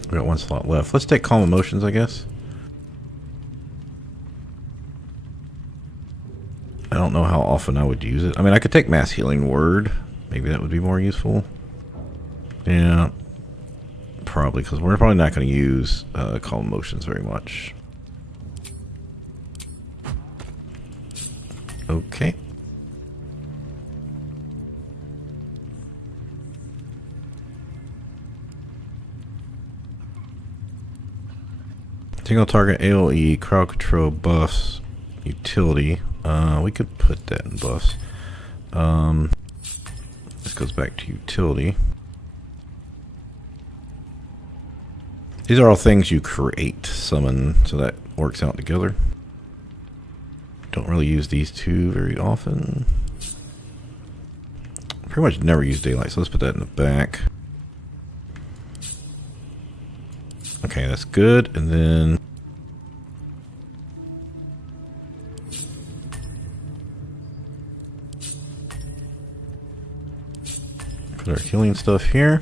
We got 1 slot left. Let's take Calm Emotions, I guess. I don't know how often I would use it. I mean, I could take Mass Healing Word. Maybe that would be more useful. Yeah, probably, because we're probably not going to use Calm Emotions very much. Okay. Single target AoE, crowd control, buffs, utility. We could put that in buffs. This goes back to utility. These are all things you create, summon, so that works out together. Don't really use these two very often. Pretty much never use daylight, so let's put that in the back. Okay, that's good, and then put our healing stuff here.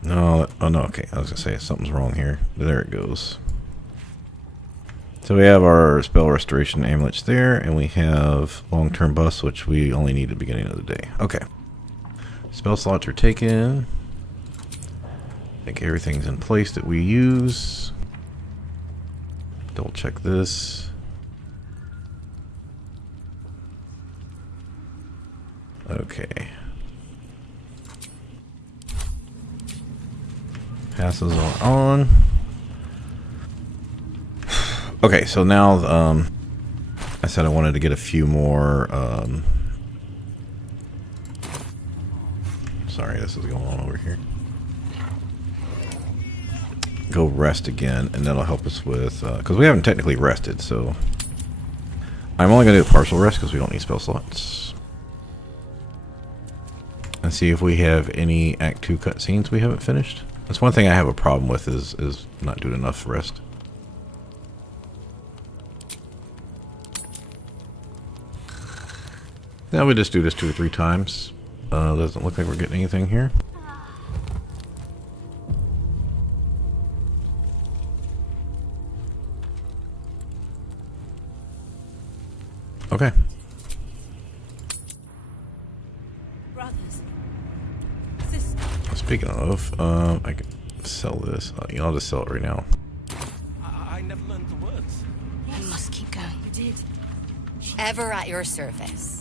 No, oh no, okay, I was gonna say something's wrong here. There it goes. So we have our spell restoration amulets there, and we have long-term buffs, which we only need at the beginning of the day. Okay. Spell slots are taken. I think everything's in place that we use. Double check this. Okay. Passes on. Okay, so now I said I wanted to get a few more. Sorry, this is going on over here. Go rest again, and that'll help us with because we haven't technically rested. So I'm only gonna do a partial rest because we don't need spell slots. And see if we have any Act 2 cutscenes we haven't finished. That's one thing I have a problem with is not doing enough rest. Now we just do this 2 or 3 times. Doesn't look like we're getting anything here. Okay. Brothers. Sisters. Speaking of, I can sell this. I'll just sell it right now. I never learned the words. We must keep going. You did. Ever at your service.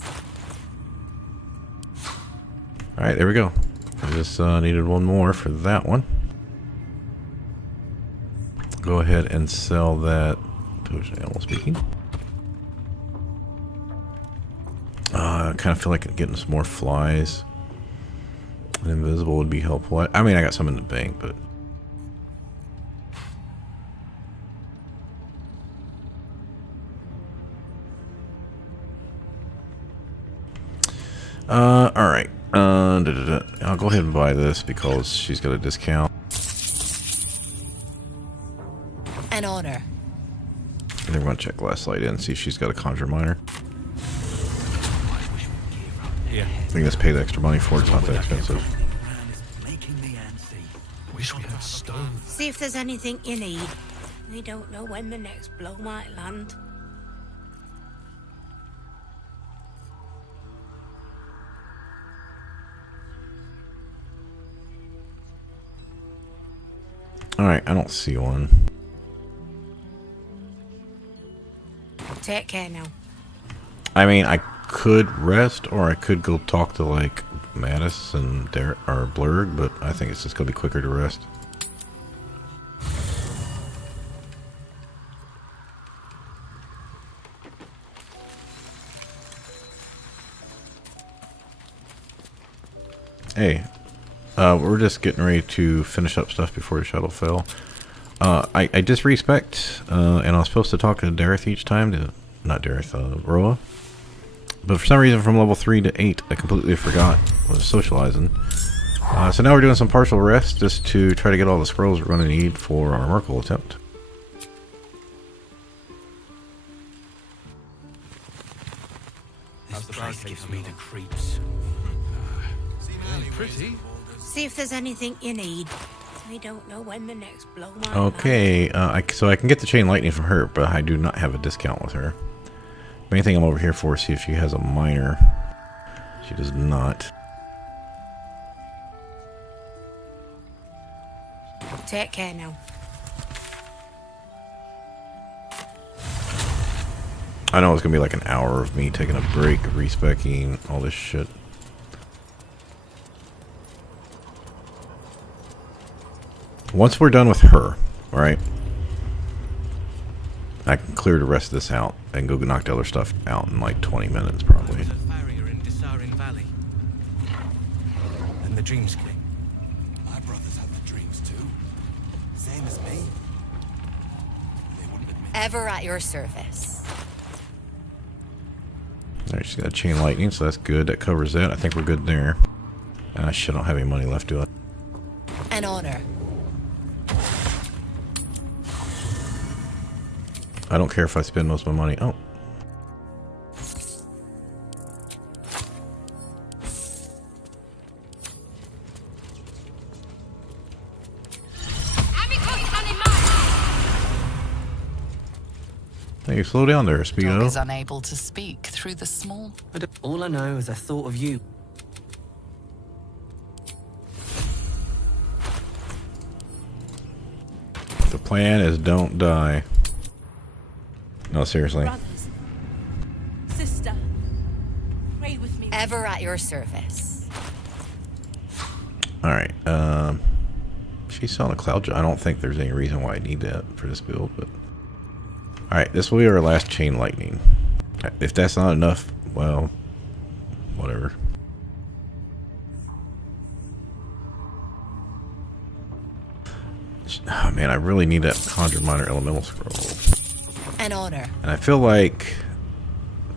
Alright, there we go. I just needed one more for that one. Go ahead and sell that. Potion animal speaking. I kind of feel like getting some more flies. An invisible would be helpful. I mean, I got some in the bank, but alright. I'll go ahead and buy this because she's got a discount. An honor. And then we're going to check Last Light in, see if she's got a Conjure Miner. Yeah. I think let's pay the extra money for it. It's not that expensive. Wish we had stone. See if there's anything you need. We don't know when the next blow might land. Alright, I don't see one. Take care now. I mean, I could rest, or I could go talk to, like, Mattis and or Blurg, but I think it's just going to be quicker to rest. Hey, we're just getting ready to finish up stuff before the shuttle fell. I just respect, and I was supposed to talk to Dareth each time, not Dareth, Roa. But for some reason, from level 3 to 8, I completely forgot was socializing. So now we're doing some partial rest just to try to get all the scrolls we're going to need for our Myrkul attempt. This place gives me the creeps. Pretty. See if there's anything you need. We don't know when the next blow might land. Okay, so I can get the chain lightning from her, but I do not have a discount with her. Main thing I'm over here for is see if she has a miner. She does not. Take care now. I know it's gonna be like an hour of me taking a break, respecking all this shit. Once we're done with her, right, I can clear the rest of this out and go knock the other stuff out in like 20 minutes probably. There's a farrier in Desarin Valley. And the Dreams King. My brothers had the dreams too. Same as me. They wouldn't admit. Ever at your service. Alright, she's got chain lightning, so that's good. That covers that. I think we're good there. I shit, don't have any money left, do I? An honor. I don't care if I spend most of my money. Oh. Hey, slow down there, Dog Speedo. is unable to speak through the small. All I know is I thought of you. The plan is don't die. No, seriously. Brothers. Sister. Pray with me. Ever at your service. Alright, she's selling a cloud jump. I don't think there's any reason why I need that for this build, but... Alright, this will be our last chain lightning. If that's not enough, well, whatever. Oh man, I really need that Conjure Minor Elemental Scroll. An honor. And I feel like...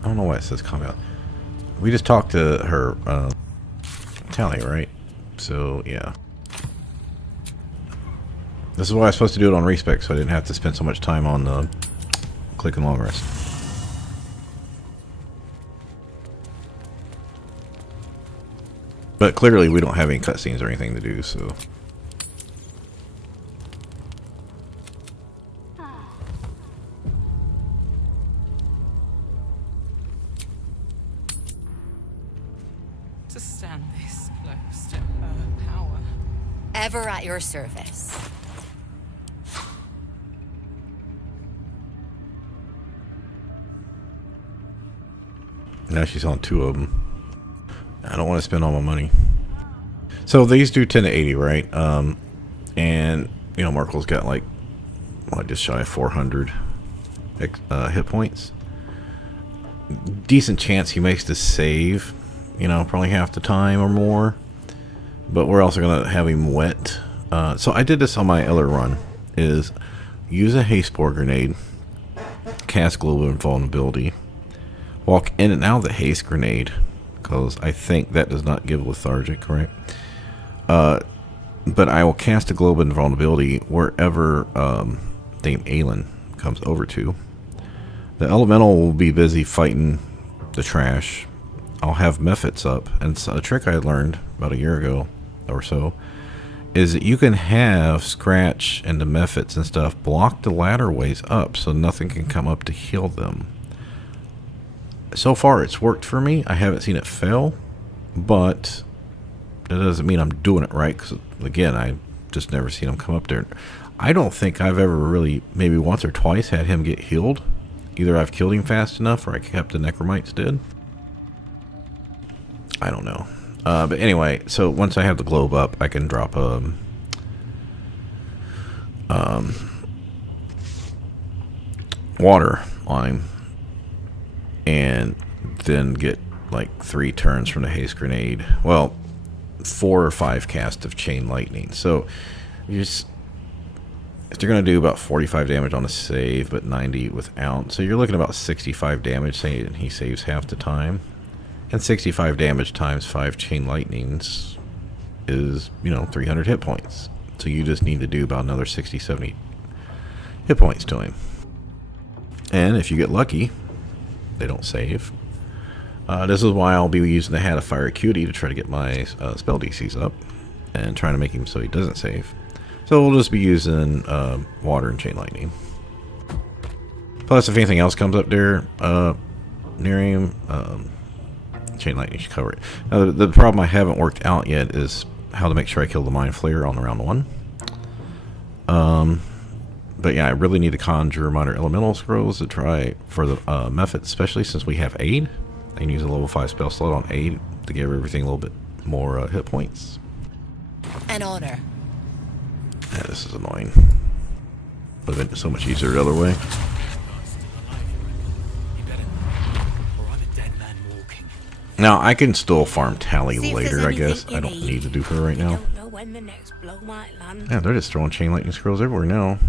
I don't know why it says combat. We just talked to her, Tally, right? So, yeah. This is why I was supposed to do it on respec, so I didn't have to spend so much time on the click and long rest. But clearly we don't have any cutscenes or anything to do, so... To stand this close to her power. Ever at your service. Now she's on 2 of them. I don't want to spend all my money. So these do 10 to 80, right? And, you know, Myrkul's got like, well, just shy of 400 hit points. Decent chance he makes the save, you know, probably half the time or more. But we're also going to have him wet. So I did this on my other run, is use a haste spore grenade, cast global invulnerability, walk in and out of the haste grenade, because I think that does not give lethargic, right? But I will cast a globe invulnerability wherever Dame Aelin comes over to. The elemental will be busy fighting the trash. I'll have mephits up, and so a trick I learned about a year ago or so is that you can have Scratch and the mephits and stuff block the ladder ways up so nothing can come up to heal them. So far it's worked for me. I haven't seen it fail, but that doesn't mean I'm doing it right, because again, I just never seen him come up there. I don't think I've ever really, maybe once or twice, had him get healed. Either I've killed him fast enough or I kept the necromites dead. I don't know. But anyway, so once I have the globe up, I can drop water on him, and then get like 3 turns from the haste grenade. Well, 4 or 5 casts of chain lightning. So you just, if they're going to do about 45 damage on a save, but 90 without, so you're looking at about 65 damage, saying he saves half the time. And 65 damage times 5 chain lightnings is, you know, 300 hit points. So you just need to do about another 60, 70 hit points to him. And if you get lucky, they don't save. This is why I'll be using the Hat of Fire Acuity to try to get my spell DCs up and trying to make him so he doesn't save. So we'll just be using water and chain lightning. Plus, if anything else comes up there near him, chain lightning should cover it. Now, the problem I haven't worked out yet is how to make sure I kill the Mind Flayer on round 1. But yeah, I really need to conjure minor elemental scrolls to try for the method, especially since we have aid. I can use a level 5 spell slot on aid to give everything a little bit more hit points. An honor. Yeah, this is annoying. Would have been so much easier the other way. Now, I can still farm Tally See if later, there's I guess. anything you I don't need. need to do her right We now. don't know when the next blow might land. Yeah, they're just throwing chain lightning scrolls everywhere now.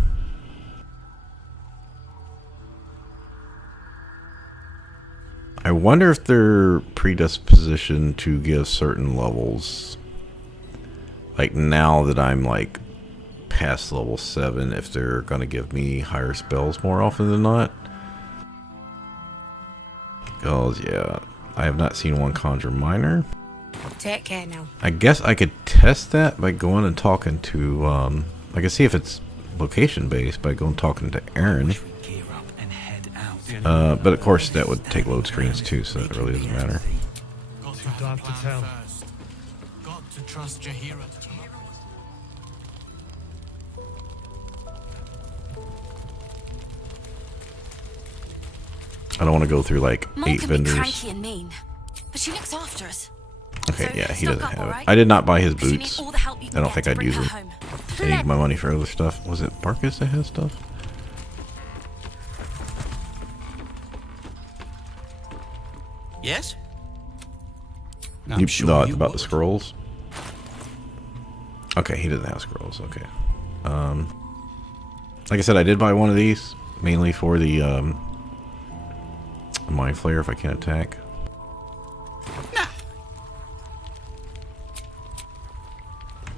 I wonder if they're predispositioned to give certain levels. Like now that I'm like past level 7, if they're going to give me higher spells more often than not. Because, yeah, I have not seen one conjure minor. Take care now. I guess I could test that by going and talking to, I can see if it's location based by going and talking to Aaron. But of course that would take load screens too, so that really doesn't matter. Too dark to tell. Got to trust Jahira. I don't want to go through like Mom 8 can be vendors. cranky and mean, but she looks after us. Okay, So, yeah, he stock doesn't up, have it. alright? I did not buy his 'Cause you need boots. all the help you I can don't get think to I'd bring use her them. home. I need my money for other stuff. Was it Barkus that has stuff? Yes? You sure thought you about the would. scrolls? Okay, he doesn't have scrolls. Okay. Like I said, I did buy one of these mainly for the mind flare if I can't attack. Nah.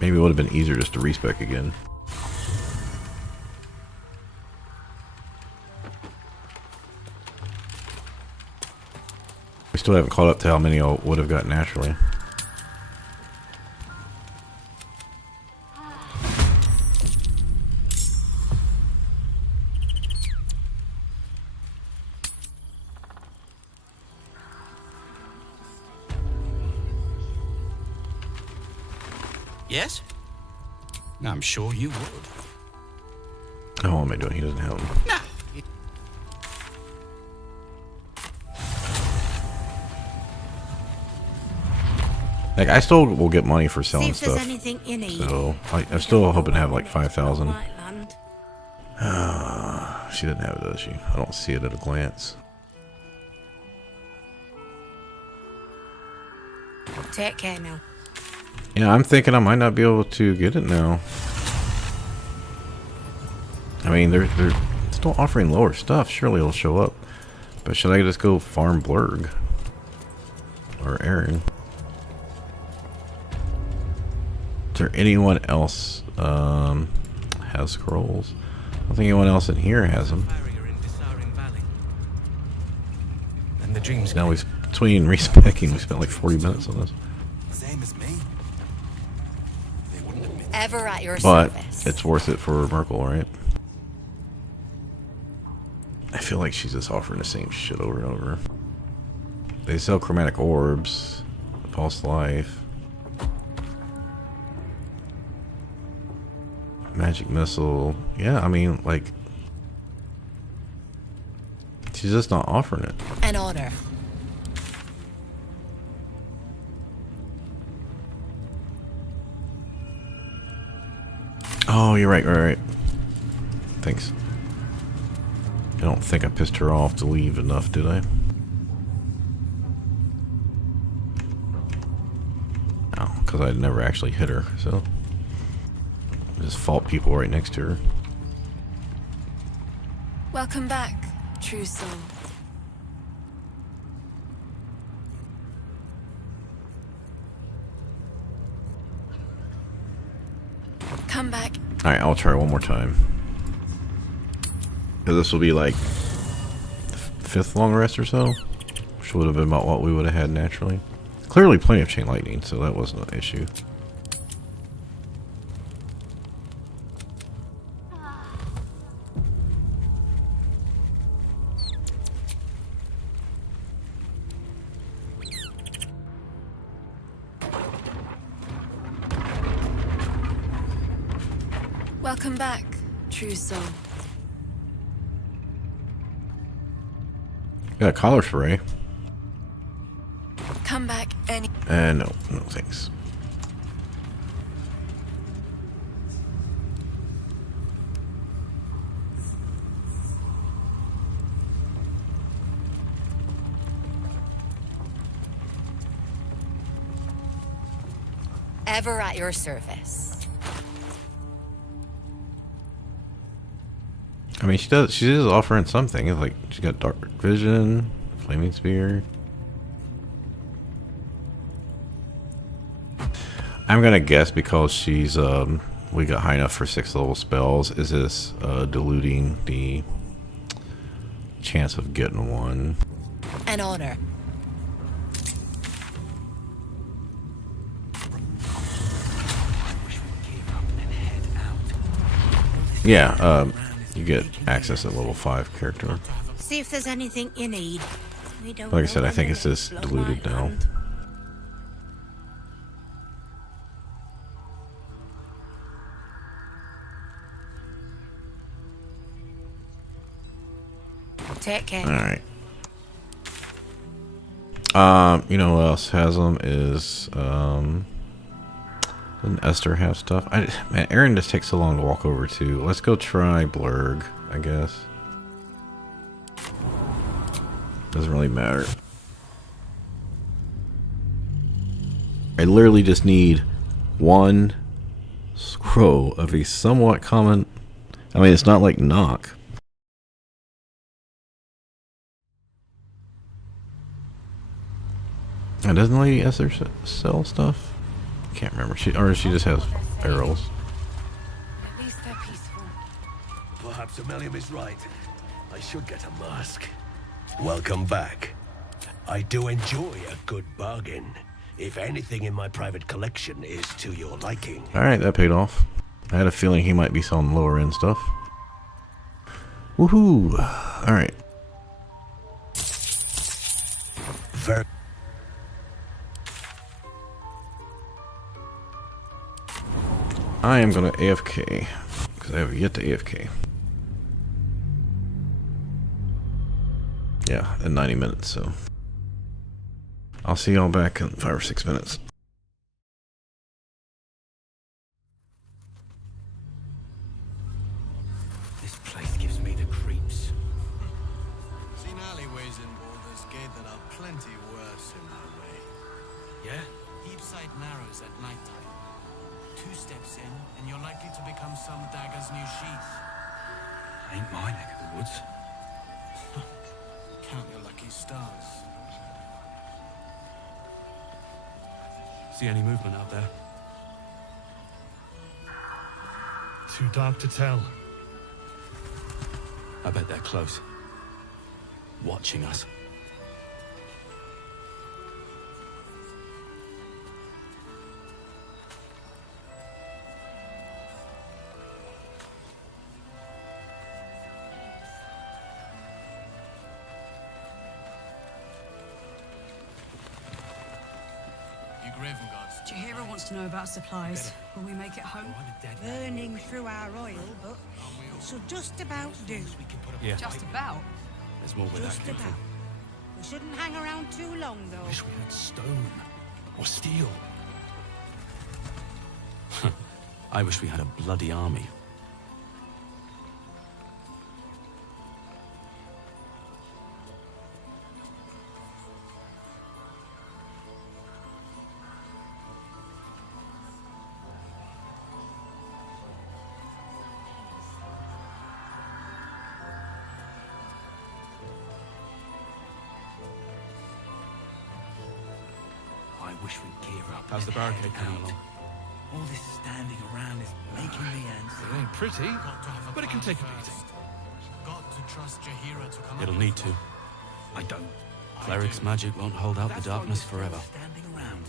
Maybe it would have been easier just to respec again. We still haven't caught up to how many I would have got naturally. Yes? I'm sure you would. Oh, what am I doing? He doesn't have them. Nah. Like, I still will get money for See selling if there's stuff. anything you need. So, I'm still hoping to have like When the next blow 5,000. might land. She doesn't have it, does she? I don't see it at a glance. Take care now. Yeah, I'm thinking I might not be able to get it now. I mean, they're still offering lower stuff. Surely it'll show up. But should I just go farm Blurg? Or Aaron? Is there anyone else has scrolls? I don't think anyone else in here has them. And the dreams. Now between respecking, we spent like 40 minutes on this. Same as me. They wouldn't admit. Ever at your But service. it's worth it for Myrkul, right? I feel like she's just offering the same shit over and over. They sell chromatic orbs, pulse life, magic missile. Yeah, I mean, like, she's just not offering it. An honor. Oh, you're right. Thanks. I don't think I pissed her off to leave enough, did I? No, because I never actually hit her, so just fault people right next to her. Welcome back, true soul. Come back. Alright, I'll try one more time. Because this will be like the 5th long rest or so. Which would have been about what we would have had naturally. Clearly plenty of chain lightning, so that wasn't an issue. Welcome back, true soul. Got a collar spray. Come back any. No thanks. Ever at your service. I mean, she is offering something. It's like she's got dark vision, flaming spear. I'm gonna guess because she's we got high enough for 6th level spells. Is this diluting the chance of getting one? An honor. Yeah, you get access at level 5 character. See if there's anything you need. We don't Like I know said, I when think the it's just next blow diluted might now. land. Take care. Alright. You know what else has them is, doesn't Esther have stuff? Man, Aaron just takes so long to walk over to. Let's go try Blurg, I guess. Doesn't really matter. I literally just need one scroll of a somewhat common. I mean, it's not like knock. And doesn't Lady Esther sell stuff? Can't remember. She just has arrows. At least they're peaceful. Perhaps Amelia is right. I should get a mask. Welcome back. I do enjoy a good bargain. If anything in my private collection is to your liking. Alright, that paid off. I had a feeling he might be selling lower end stuff. Woohoo! Alright. Very I am gonna AFK. Because I have yet to AFK. Yeah, in 90 minutes, so. I'll see y'all back in 5 or 6 minutes. This place gives me the creeps. Seen alleyways in Baldurs Gate that are plenty worse in their way. Yeah? Deep-side narrows at nighttime. 2 steps in, and you're likely to become some dagger's new sheath. Ain't my neck of the woods. Count your lucky stars. See any movement out there? Too dark to tell. I bet they're close. Watching us. Jahira wants to know about supplies. Will we make it home? Burning through our oil, but so just about do. Yeah. Just about. There's more where that Just came about. We shouldn't hang around too long, though. Wish we had stone. Or steel. I wish we had a bloody army. I wish we'd gear up. How's the barricade coming along? All this standing around is making me antsy. It ain't pretty, but it can take a beating. Got to trust Jahira to come It'll up need with to. I don't. Cleric's magic won't hold out the darkness forever. Standing around.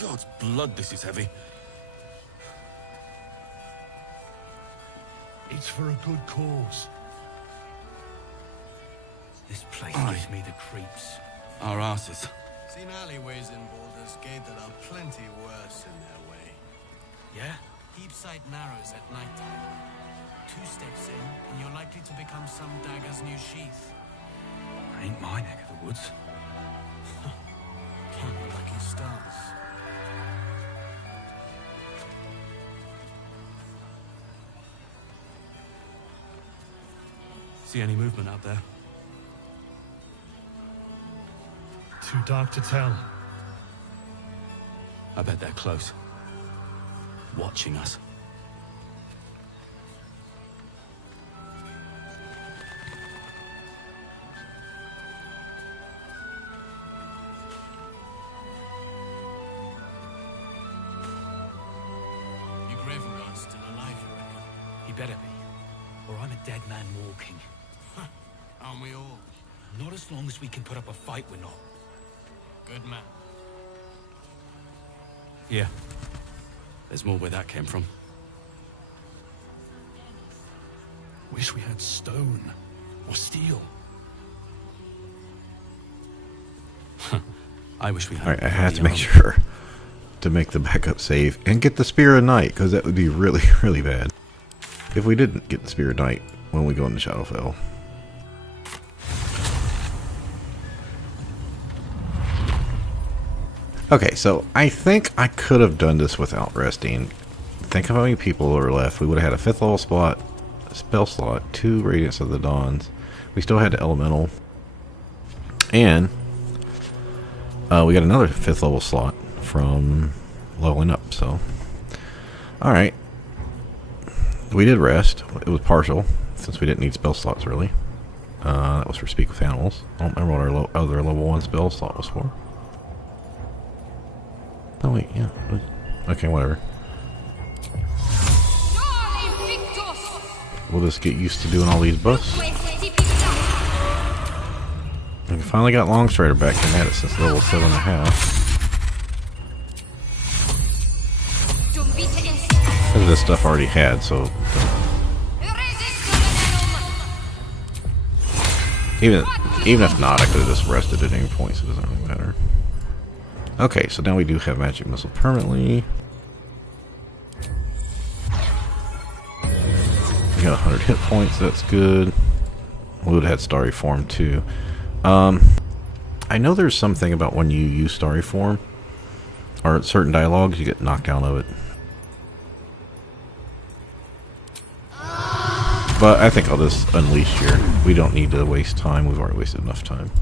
God's blood, this is heavy. It's for a good cause. This place gives me the creeps. Our asses. Seen alleyways in Baldurs Gate that are plenty worse in their way. Yeah? Deep-side narrows at nighttime. Two steps in, and you're likely to become some dagger's new sheath. Ain't my neck of the woods. Count your lucky stars. See any movement out there? Too dark to tell. I bet they're close. Watching us. Your Gravenguard's still alive, you reckon? He better be. Or I'm a dead man walking. Aren't we all? Not as long as we can put up a fight, we're not. Good man. Yeah. There's more where that came from. Wish we had stone or steel. I wish we had. Alright, I had to make sure to make the backup save and get the Spear of Night, because that would be really, really bad if we didn't get the Spear of Night when we go into Shadowfell. Okay, so I think I could have done this without resting. Think of how many people are left. We would have had a 5th level spot, a spell slot, 2 Radiance of the Dawns. We still had the Elemental. And we got another 5th level slot from leveling up, so. Alright. We did rest. It was partial, since we didn't need spell slots, really. That was for Speak with Animals. I don't remember what our other level 1 spell slot was for. Oh wait, yeah. Okay, whatever. We'll just get used to doing all these buffs. We finally got Longstrider back and had it since level 7.5. Because this stuff already had, so even if not, I could have just rested at any point, so it doesn't really matter. Okay, so now we do have Magic Missile permanently. We got 100 hit points, that's good. We would have had Starry Form too. I know there's something about when you use Starry Form, or certain dialogues, you get knocked out of it. But I think I'll just unleash here. We don't need to waste time, we've already wasted enough time.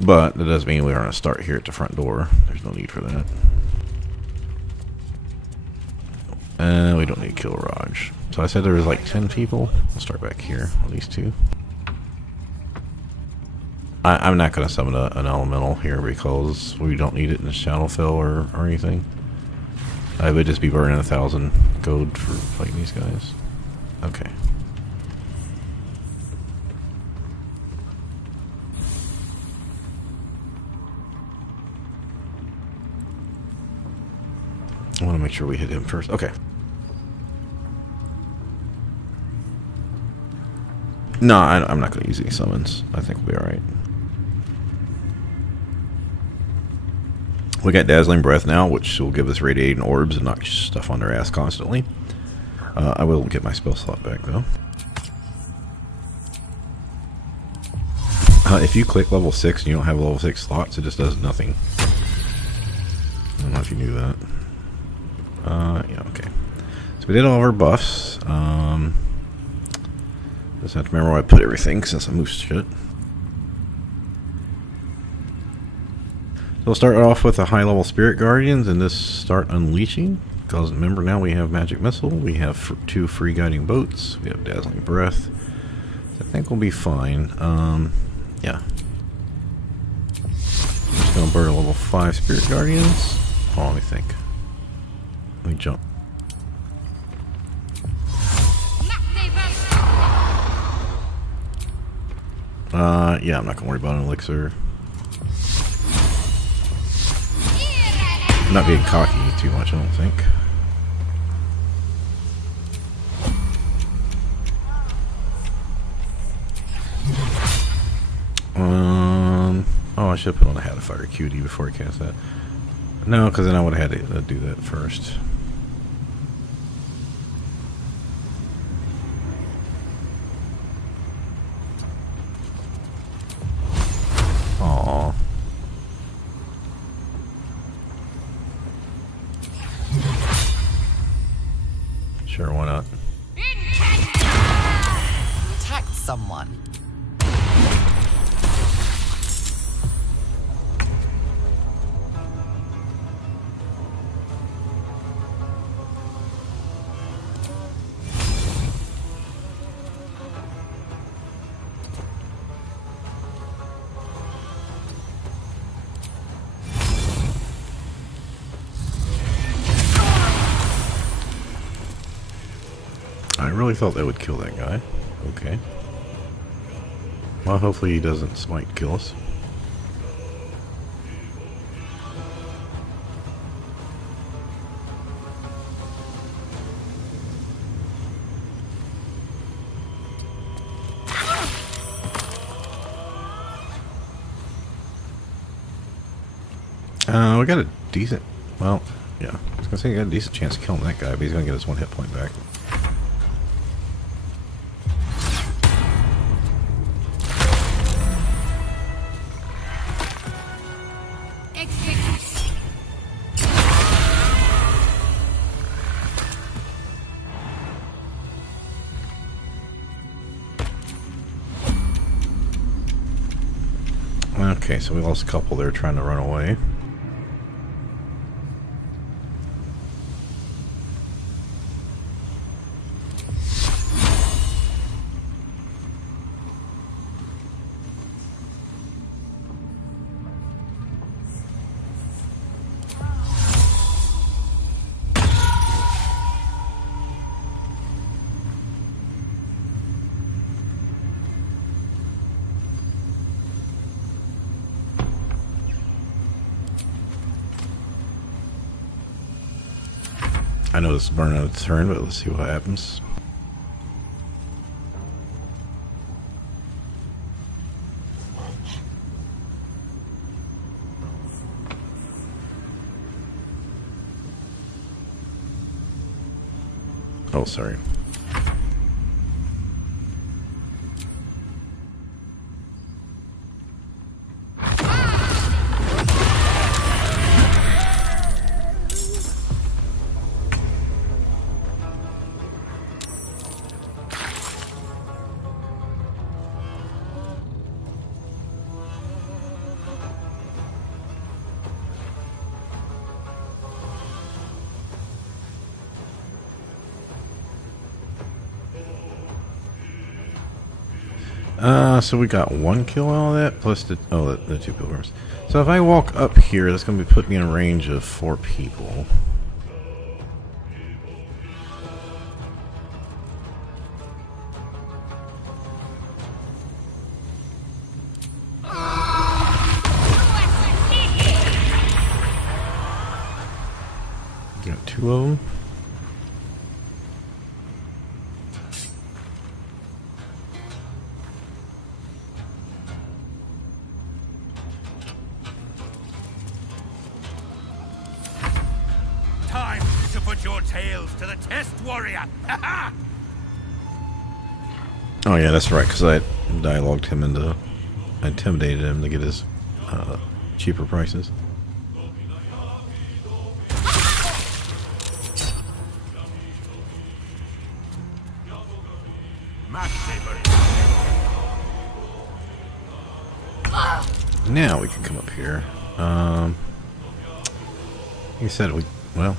But that doesn't mean we're going to start here at the front door. There's no need for that. And we don't need to kill Raj. So I said there was like 10 people. We'll start back here on these 2. I'm not going to summon an elemental here because we don't need it in the Shadowfell or anything. I would just be burning 1,000 gold for fighting these guys. Okay. I want to make sure we hit him first. Okay. No, I'm not going to use any summons. I think we'll be alright. We got Dazzling Breath now, which will give us Radiating Orbs and knock stuff on their ass constantly. I will get my spell slot back, though. If you click level 6 and you don't have level 6 slots, it just does nothing. I don't know if you knew that. Yeah, okay. So we did all of our buffs. Just have to remember where I put everything since I moved shit. So we'll start off with a high level Spirit Guardians and just start unleashing. Because remember now we have Magic Missile, we have 2 Free Guiding Boats, we have Dazzling Breath. So I think we'll be fine. Yeah. I'm just gonna burn a level 5 Spirit Guardians. Oh, let me think. Let me jump. Yeah, I'm not gonna worry about an elixir. I'm not being cocky too much, I don't think. Oh, I should have put on a Hat of Fire QD before I cast that. No, because then I would have had to do that first. Sure, why not? Attacked someone. I really thought that would kill that guy. Okay. Well, hopefully he doesn't smite kill us. We got a decent... Well, yeah. I was going to say we got a decent chance of killing that guy, but he's going to get his 1 hit point back. Okay, so we lost a couple there trying to run away. I know this is burning out of turn, but let's see what happens. Oh, sorry. So we got 1 kill out of that, plus the 2 pilgrims. So if I walk up here, that's going to be putting me in a range of 4 people. Got 2 of them. Your tails to the test, warrior! Oh yeah, that's right, because I dialogued him into... I intimidated him to get his cheaper prices. Now we can come up here. He said we... well...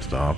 Stop.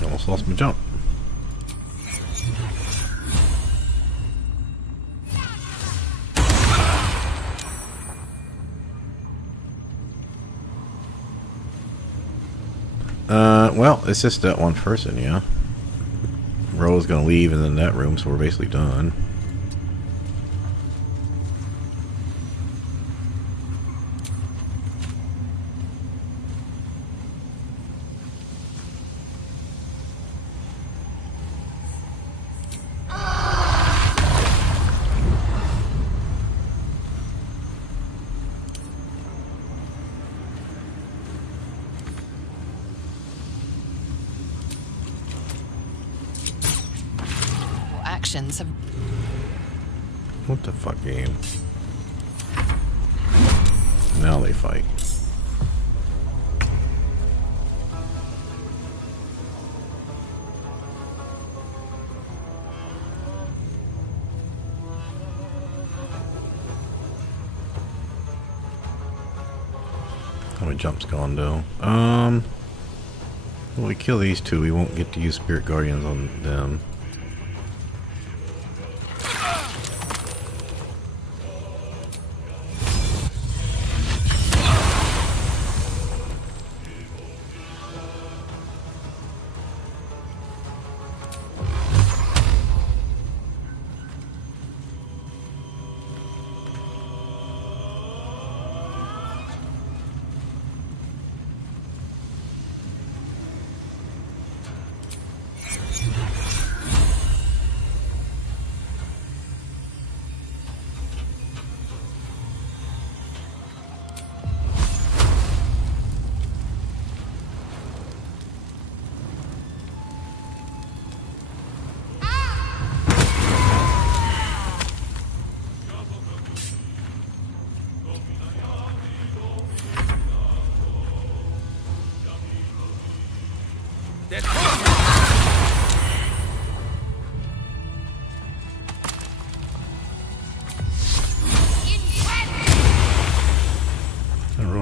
Almost lost my jump. Well, it's just that one person, yeah. Ro's gonna leave in that room, so we're basically done. Actions have... What the fuck game? Now they fight. How many jumps gone though? When we kill these two, we won't get to use Spirit Guardians on them.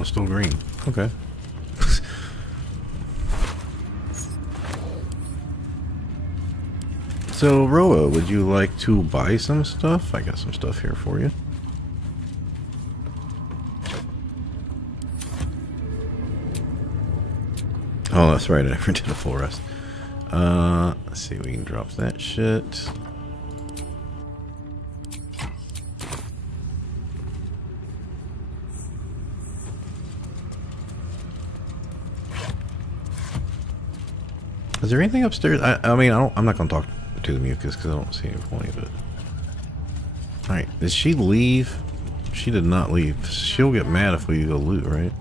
Still green. Okay. So, Roa, would you like to buy some stuff? I got some stuff here for you. Oh, that's right. I never did a full rest. Let's see. We can drop that shit. Is there anything upstairs? I mean, I'm not gonna talk to the mucus because I don't see any point of it. All right, did she leave? She did not leave. She'll get mad if we go loot, right?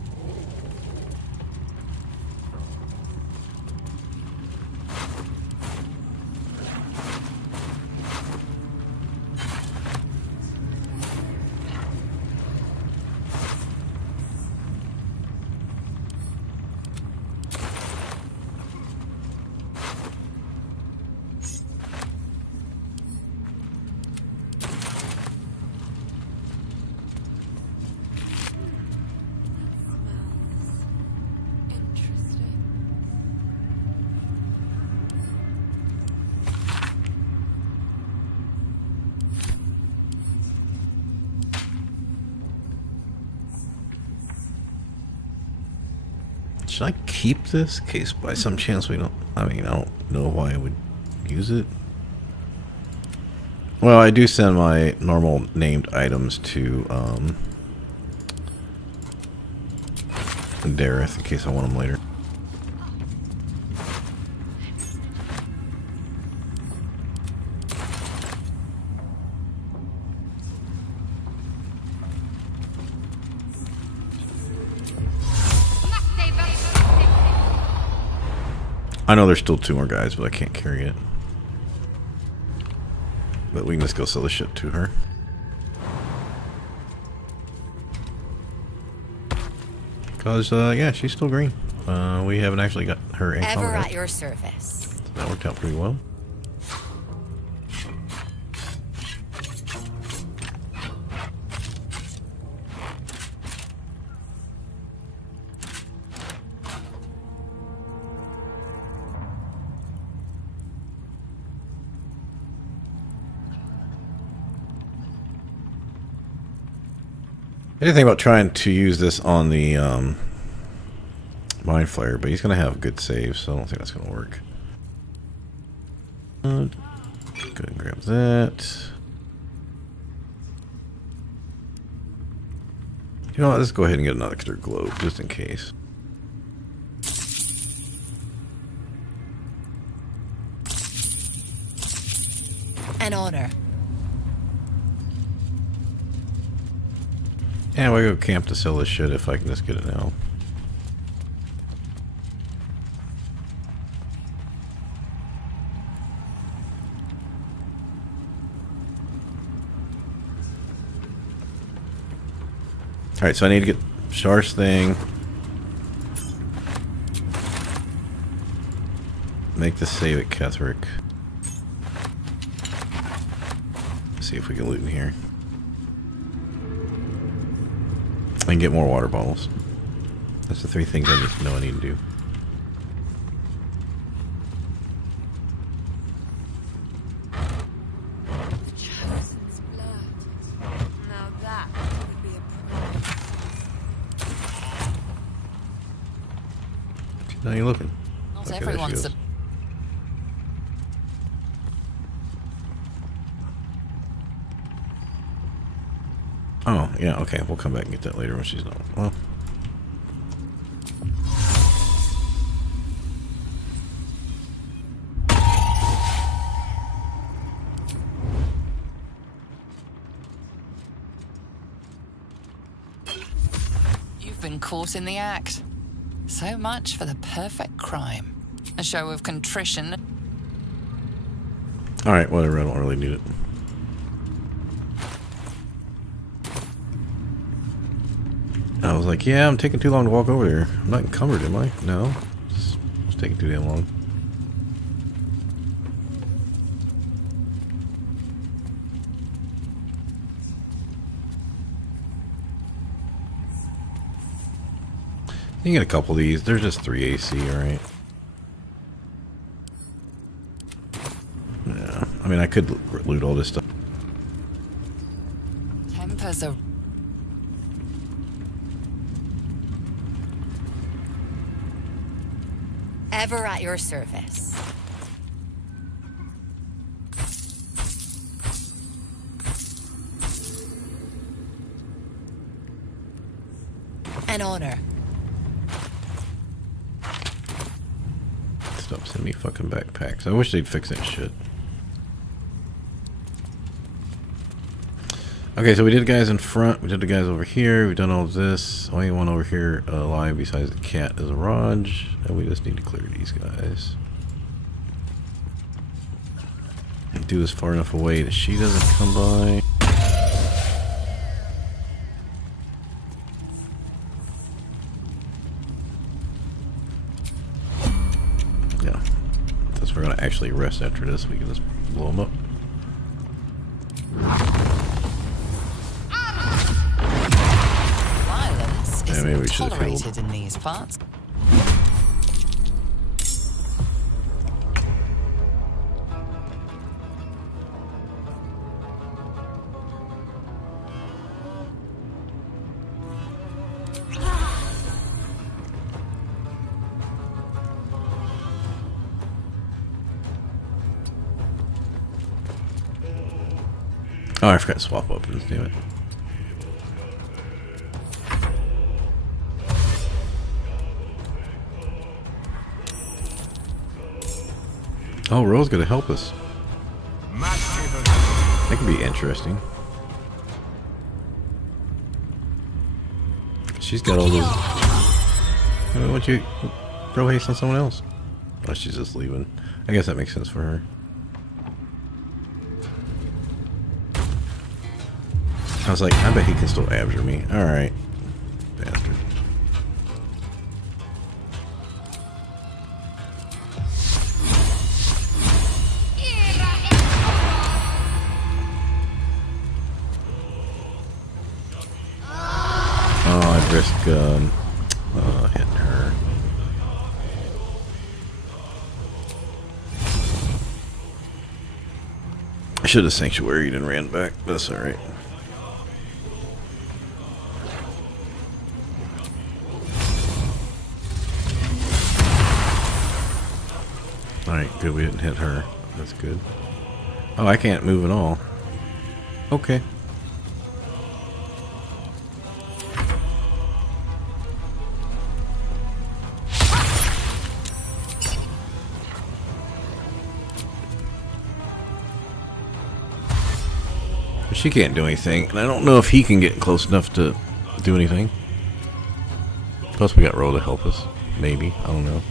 Should I keep this in case by some chance we don't... I mean, I don't know why I would use it. Well, I do send my normal named items to Dareth in case I want them later. I know there's still 2 more guys, but I can't carry it. But we can just go sell the shit to her. Cause yeah, she's still green. We haven't actually got her ink on Ever yet. at your service. So that worked out pretty well. Anything about trying to use this on the Mind Flare, but he's going to have good saves, so I don't think that's going to work. Go ahead and grab that. You know what, let's go ahead and get another globe, just in case. An honor. Yeah, we go camp to sell this shit if I can just get it now. Alright, so I need to get Shar's thing. Make the save at Ketherick. See if we can loot in here. And get more water bottles. That's the 3 things I need to know I need to do. Chosen's blood. Now that would be a prize. Now you're looking. Not Okay, everyone's there she goes. Oh, yeah, okay. We'll come back and get that later when she's not. Well. You've been caught in the act. So much for the perfect crime. A show of contrition. Alright, whatever. I don't really need it. I was like, yeah, I'm taking too long to walk over there. I'm not encumbered, am I? No. It's taking too damn long. You can get a couple of these. There's just 3 AC, alright? Yeah. I mean, I could loot all this stuff. Tempers are... Ever at your service. an honor. Stop sending me fucking backpacks. I wish they'd fix that shit. Okay, so we did the guys in front. We did the guys over here. We've done all of this. Only one over here alive besides the cat is a Raj. And we just need to clear these guys. And do this far enough away that she doesn't come by. Yeah. Since we're going to actually rest after this, we can just blow them up. Maybe we should have tolerated in these parts. Oh, I forgot to swap weapons, damn it. Oh, Ro's gonna help us. That could be interesting. She's got all those. Why don't you throw haste on someone else? Oh, she's just leaving. I guess that makes sense for her. I was like, I bet he can still abjure me. Alright. Bastard. Risk hitting her. I should have sanctuaried and ran back. That's alright. Alright, good. We didn't hit her. That's good. Oh, I can't move at all. Okay. She can't do anything, and I don't know if he can get close enough to do anything. Plus, we got Ro to help us. Maybe. I don't know.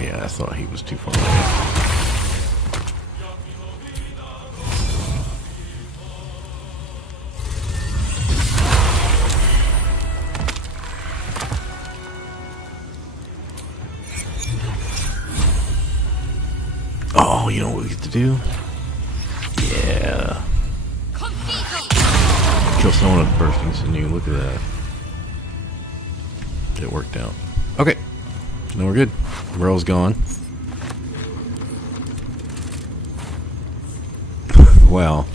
Yeah, I thought he was too far away. Oh, you know what we get to do? Yeah. Kill someone with bursting sinew. Look at that. It worked out. Okay. Now we're good. Ro's gone. Wow.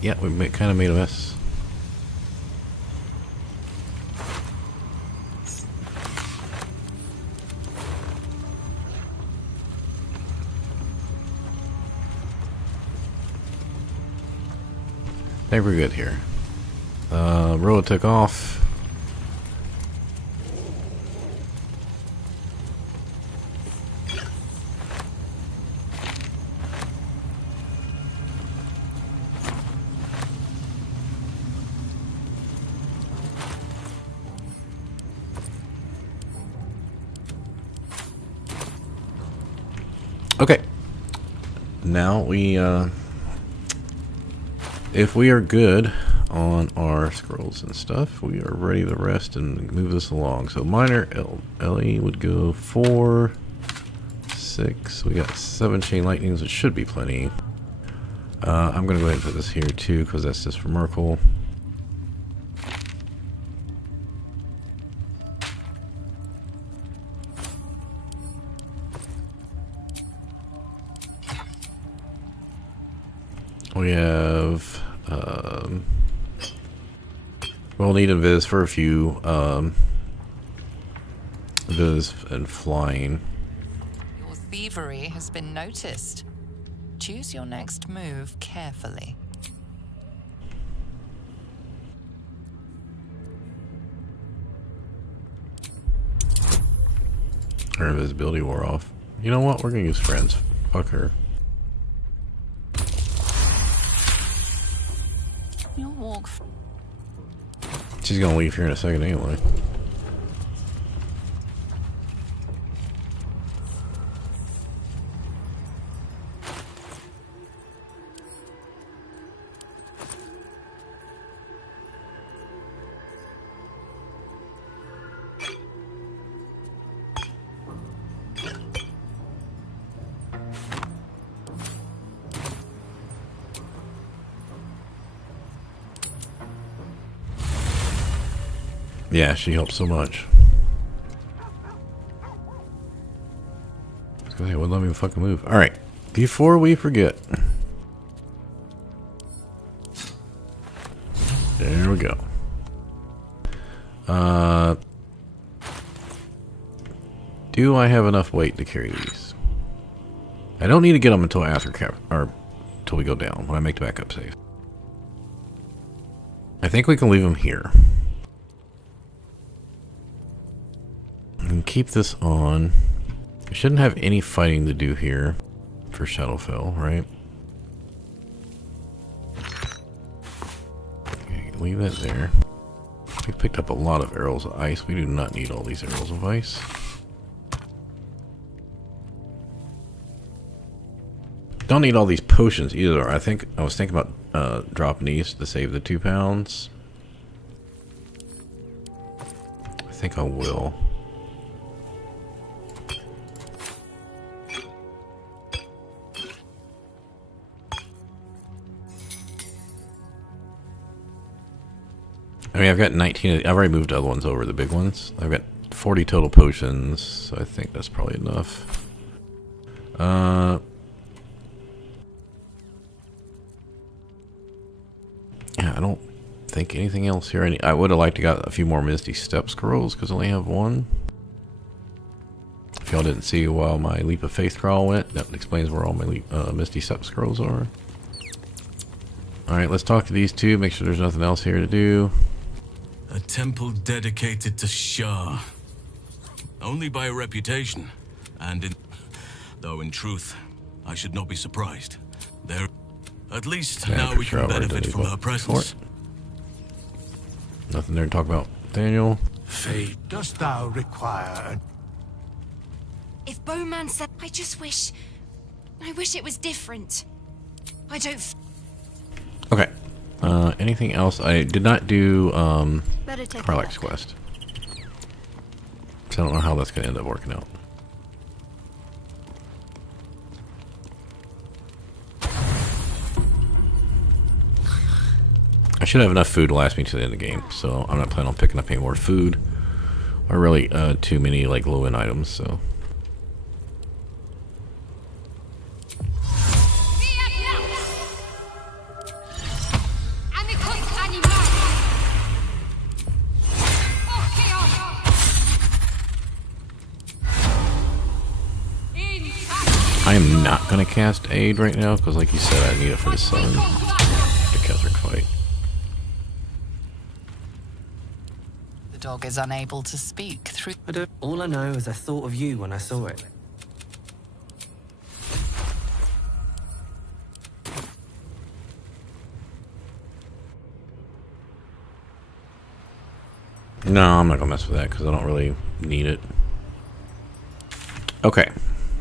Yeah, we kind of made a mess. I think we're good here. Roa took off. Okay. Now we, if we are good on our scrolls and stuff, we are ready to rest and move this along. So minor LE would go 4, 6. We got 7 chain lightnings, which should be plenty. I'm gonna go ahead and put this here too, because that's just for Myrkul. We have we'll need a Viz for a few Viz and flying. Your thievery has been noticed. Choose your next move carefully. Her invisibility wore off. You know what? We're gonna use friends. Fuck her. You'll walk. She's gonna leave here in a second anyway. Yeah, she helps so much. Let's go ahead. Well, let me fucking move. All right. Before we forget. There we go. Do I have enough weight to carry these? I don't need to get them until after until we go down when I make the backup save. I think we can leave them here. And keep this on. We shouldn't have any fighting to do here for Shadowfell, right? Okay, leave that there. We picked up a lot of arrows of ice. We do not need all these arrows of ice. Don't need all these potions either. I was thinking about dropping these to save the 2 pounds. I think I will. I mean, I've got 19. I've already moved other ones over, the big ones. I've got 40 total potions, so I think that's probably enough. Yeah, I don't think anything else here. I would have liked to got a few more Misty Step scrolls because I only have one. If y'all didn't see while my Leap of Faith crawl went, that explains where all my Misty Step scrolls are. Alright, let's talk to these two, make sure there's nothing else here to do. A temple dedicated to Shah. Only by reputation, though in truth, I should not be surprised. There, at least Yeah, now we can benefit from her presence. Nothing there to talk about. Daniel. Fate, dost thou require? If Bowman said, I wish it was different. I don't. Okay. Anything else? I did not do Better take Karlach's quest. So I don't know how that's going to end up working out. I should have enough food to last me to the end of the game, so I'm not planning on picking up any more food. Or really too many like low-end items, so. I am not going to cast Aid right now, because like you said, I need it for the sun. The Ketheric fight. The dog is unable to speak through... All I know is I thought of you when I saw it. No, I'm not going to mess with that, because I don't really need it. Okay,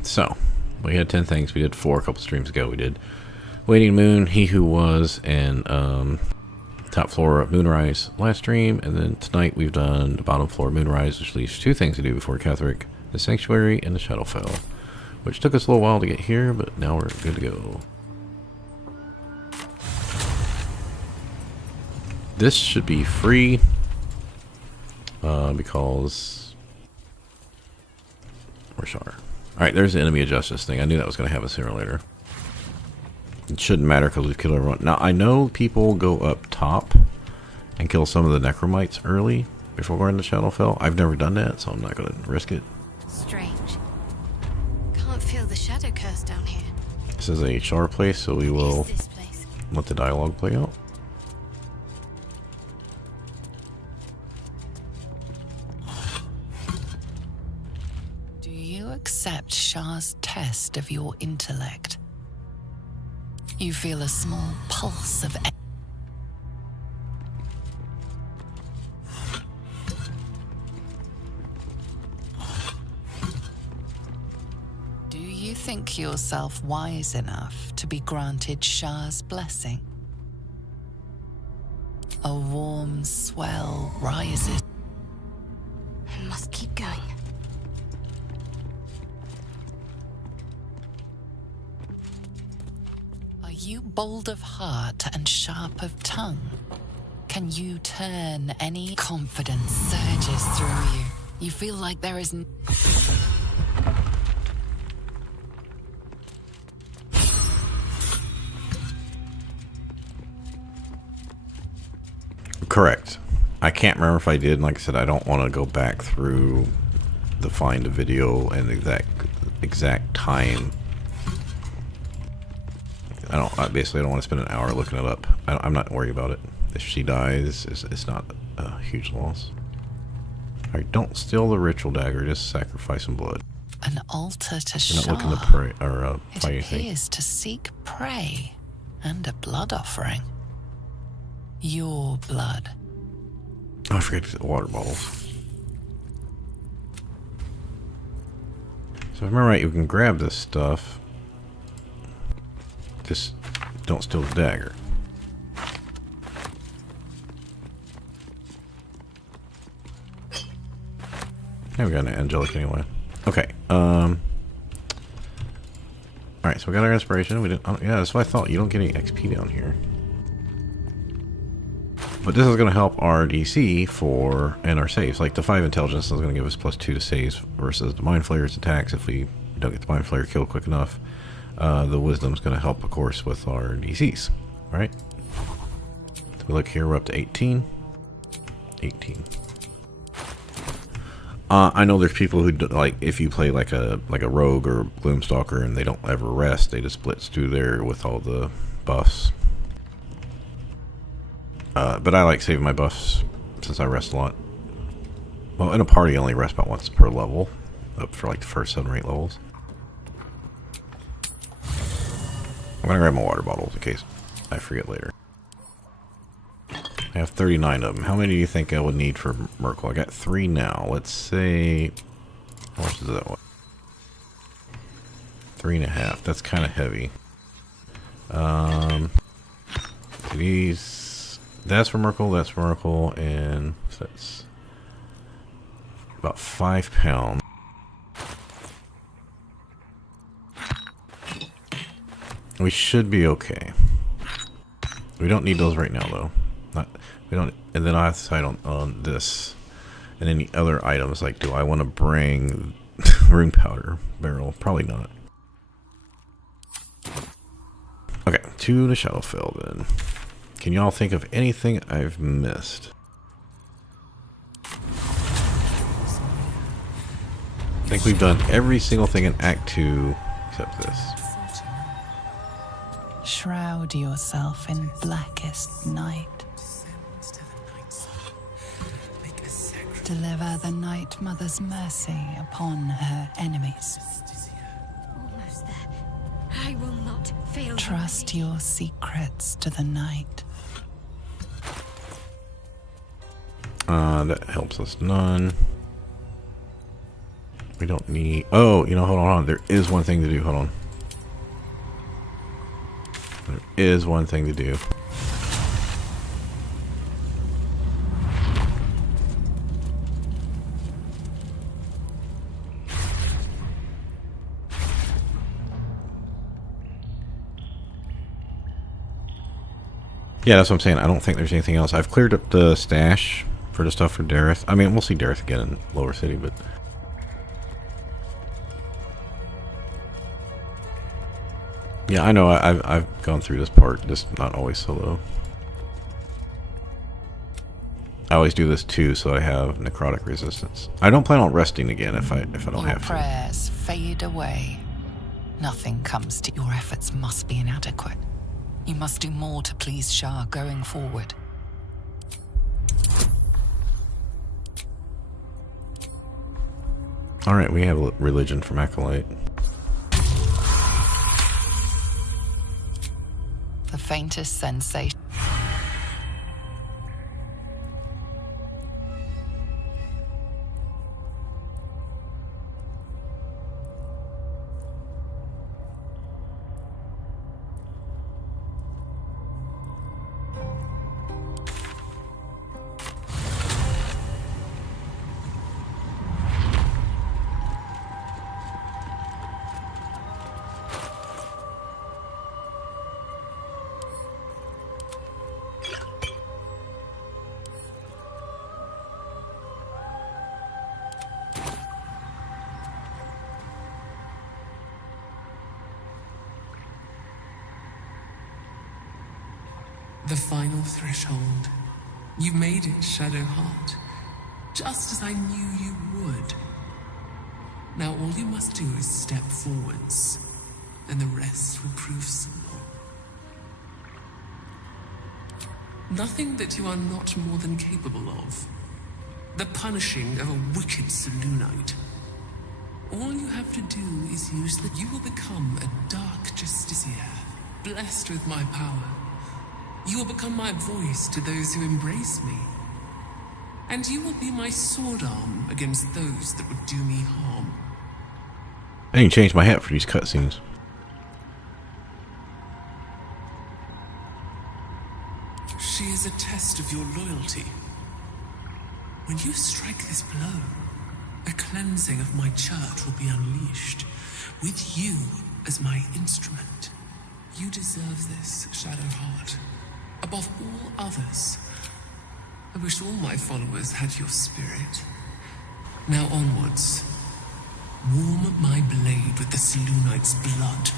so... we had 10 things. We did 4 a couple streams ago. We did Waiting Moon, He Who Was, and top floor of Moonrise last stream. And then tonight we've done the bottom floor of Moonrise, which leaves 2 things to do before Ketheric, the Sanctuary and the Shadowfell, which took us a little while to get here, but now we're good to go. This should be free because... where's Shar? Alright, there's the enemy of justice thing. I knew that was going to happen sooner or later. It shouldn't matter because we've killed everyone. Now, I know people go up top and kill some of the necromites early before going to Shadowfell. I've never done that, so I'm not going to risk it. Strange. Can't feel the shadow curse down here. This is a Shar place, so we will let the dialogue play out. Accept Shah's test of your intellect. You feel a small pulse of... Do you think yourself wise enough to be granted Shah's blessing? A warm swell rises. I must keep going. Are you bold of heart and sharp of tongue? Can you turn any confidence surges through you? You feel like there is Correct. I can't remember if I did. Like I said, I don't want to go back through the find a video and the exact time. I basically don't want to spend an hour looking it up. I'm not worried about it. If she dies, it's not a huge loss. Alright, don't steal the ritual dagger. Just sacrifice some blood. an altar to You're not looking to Shah. pray or It fight anything. appears to seek prey and a blood offering. Your blood. Oh, I forgot to get the water bottles. So if I remember right, you can grab this stuff. Just don't steal the dagger. Yeah, we got an angelic anyway. Okay. Alright, so we got our inspiration. We didn't. Yeah, that's what I thought. You don't get any XP down here. But this is going to help our DC for and our saves. Like the 5 intelligence is going to give us +2 to saves versus the Mind Flayer's attacks if we don't get the Mind Flayer killed quick enough. The wisdom is going to help, of course, with our DCs. Right? we look here, we're up to 18. 18. I know there's people who do, like, if you play like a rogue or gloomstalker and they don't ever rest, they just blitz through there with all the buffs. But I like saving my buffs since I rest a lot. Well, in a party I only rest about once per level, up for like the first 7 or 8 levels. I'm gonna grab my water bottles in case I forget later. I have 39 of them. How many do you think I would need for Myrkul? I got 3 now. Let's say... How much is that one? 3.5. That's kind of heavy. These... That's for Myrkul, that's for Myrkul, and that's... about 5 pounds. We should be okay. We don't need those right now, though. We don't, and then I have to decide on this and any other items. Like, do I want to bring rune powder barrel? Probably not. Okay, to the Shadowfell then. Can y'all think of anything I've missed? I think we've done every single thing in Act 2 except this. Shroud yourself in blackest night. Deliver the Night Mother's mercy upon her enemies. Almost there. I will not fail. Trust your secrets to the night. That helps us none. We don't need... Oh, you know, hold on. There is one thing to do. Hold on. There is one thing to do. Yeah, that's what I'm saying. I don't think there's anything else. I've cleared up the stash for the stuff for Dareth. I mean, we'll see Dareth again in Lower City, but... Yeah, I know. I've gone through this part, just not always solo. I always do this too, so I have necrotic resistance. I don't plan on resting again if I don't have to. Prayers fade away. Nothing comes to your efforts must be inadequate. You must do more to please Shah going forward. Alright, we have religion from Acolyte. The faintest sensation. The final threshold. You made it, Shadowheart. Just as I knew you would. Now all you must do is step forwards, and the rest will prove simple. Nothing that you are not more than capable of. The punishing of a wicked Selûnite. All you have to do is use that you will become a dark justiciar, blessed with my power. You will become my voice to those who embrace me. And you will be my sword arm against those that would do me harm. I need to change my hat for these cutscenes. She is a test of your loyalty. When you strike this blow, a cleansing of my church will be unleashed, with you as my instrument. You deserve this, Shadowheart. Above all others, I wish all my followers had your spirit. Now onwards. Warm my blade with the Selûnite's blood.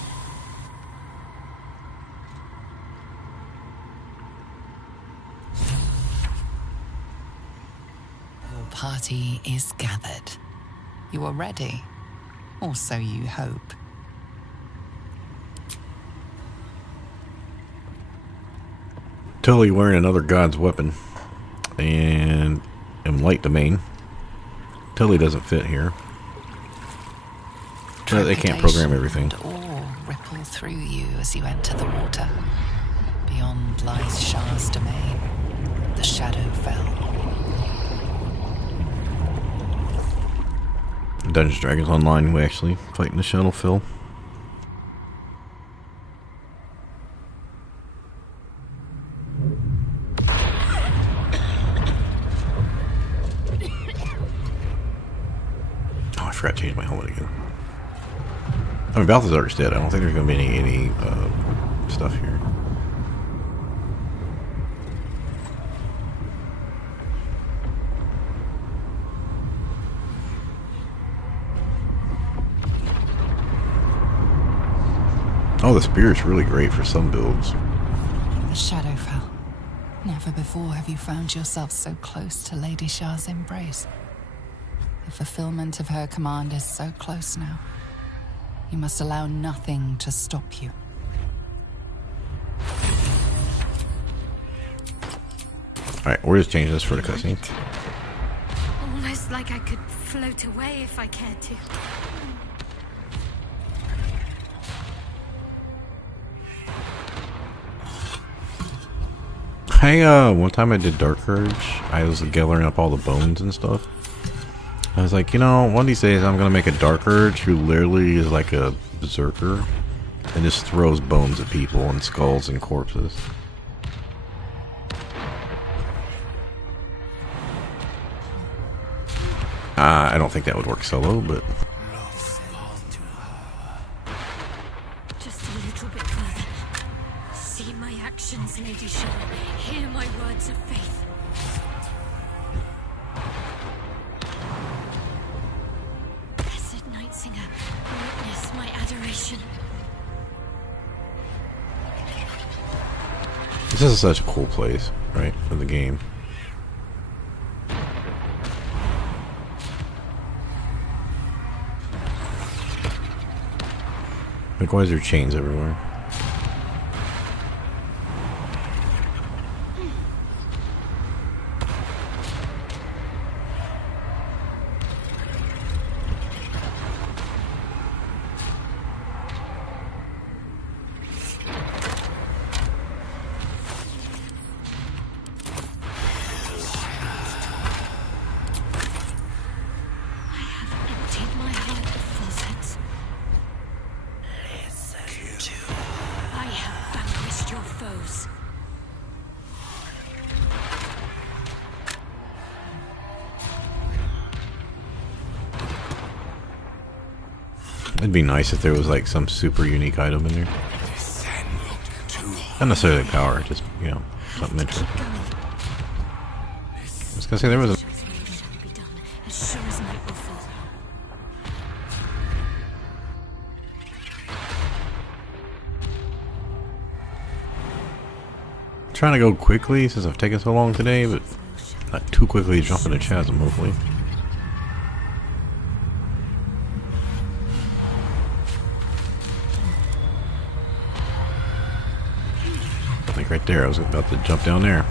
party is gathered. You are ready, or so you hope. Totally wearing another god's weapon. And am light domain. Totally doesn't fit here. But they can't program everything. And awe ripple through you as you enter the water. Beyond lies Shah's domain. The shadow fell. Dungeons & Dragons Online, we actually fighting the Shadowfell. Oh, I forgot to change my helmet again. I mean, Balthazar's dead. I don't think there's going to be any stuff here. Oh, the spear is really great for some builds. The shadow fell. Never before have you found yourself so close to Lady Shah's embrace. The fulfillment of her command is so close now. You must allow nothing to stop you. Alright, we'll just change this for the cutscene. Almost like I could float away if I cared to. One time I did Dark Urge, I was gathering up all the bones and stuff. I was like, you know, one of these days I'm gonna make a Dark Urge who literally is like a berserker and just throws bones at people and skulls and corpses. I don't think that would work solo, but Just a little bit further. See my actions, Lady Shah. Hear my words of faith. Blessed Night Singer, witness my adoration. this is such a cool place, right, for the game. Like, why is there chains everywhere? It'd be nice if there was like some super unique item in there. Not necessarily power, just, you know, something interesting. I was gonna say there was a... Trying to go quickly since I've taken so long today, but not too quickly to jump in the chasm, hopefully. Like right there, I was about to jump down there.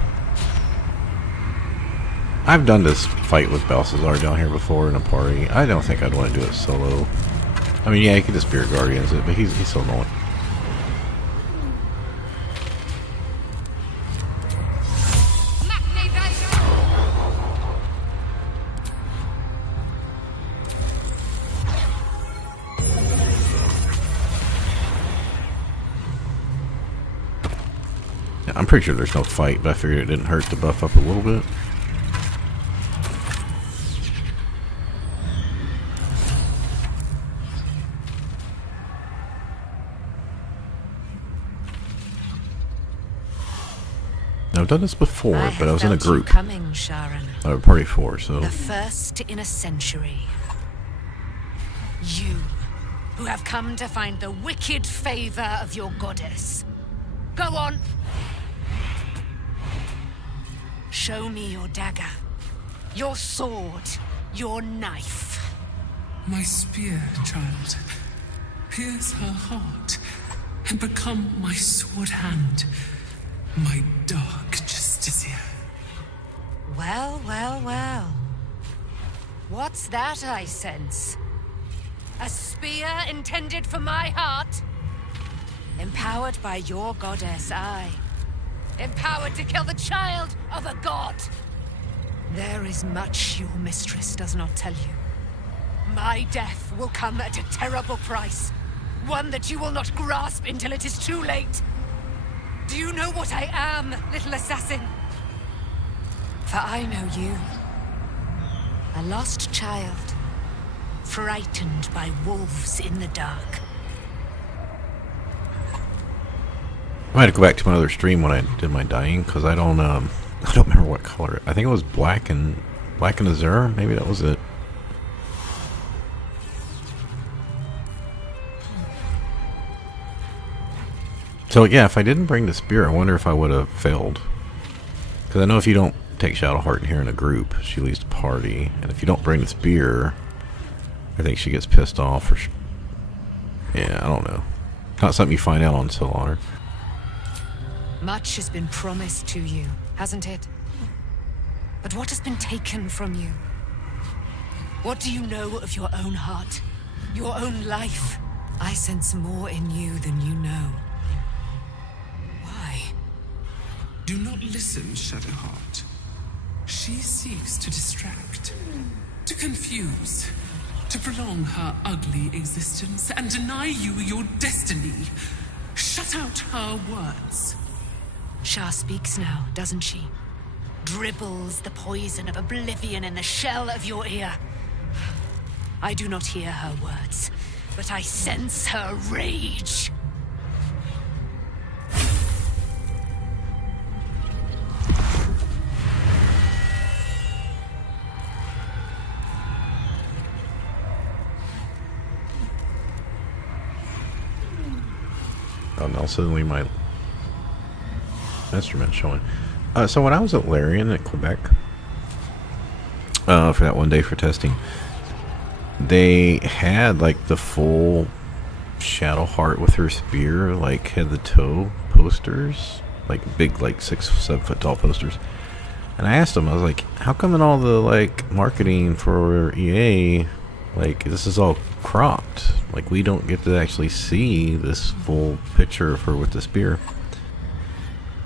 I've done this fight with Balthazar down here before in a party. I don't think I'd want to do it solo. I mean, yeah, you could just Spirit Guardians it, but he's so annoying. I'm pretty sure there's no fight, but I figured it didn't hurt to buff up a little bit. Now, I've done this before, but I was in a group. Coming, Sharon. Party 4, so... The first in a century. You, who have come to find the wicked favor of your goddess. Go on. Show me your dagger. Your sword. Your knife. My spear, child. Pierce her heart and become my sword hand. My dark justiciar. Well, well, well. What's that I sense? A spear intended for my heart? Empowered by your goddess, aye. Empowered to kill the child of a god. There is much your mistress does not tell you. My death will come at a terrible price. One that you will not grasp until it is too late. Do you know what I am, little assassin? For I know you. A lost child, frightened by wolves in the dark. I might have to go back to my other stream when I did my dyeing, because I don't remember what color. I think it was black and azure. Maybe that was it. So yeah, if I didn't bring the spear, I wonder if I would have failed. Because I know if you don't take Shadowheart in here in a group, she leaves the party, and if you don't bring the spear, I think she gets pissed off. Or yeah, I don't know. Not something you find out on Soloheart. Much has been promised to you, hasn't it? But what has been taken from you? What do you know of your own heart? Your own life? I sense more in you than you know. Why? Do not listen, Shadowheart. She seeks to distract, to confuse, to prolong her ugly existence and deny you your destiny. Shut out her words. Shah speaks now, doesn't she? Dribbles the poison of oblivion in the shell of your ear. I do not hear her words, but I sense her rage. Oh, now suddenly my instrument showing. So when I was at Larian at Quebec for that one day for testing, they had like the full Shadowheart with her spear, like head to toe posters, like big, like 6-7 foot tall posters. And I asked them, I was like, how come in all the like marketing for EA, like this is all cropped? Like we don't get to actually see this full picture of her with the spear.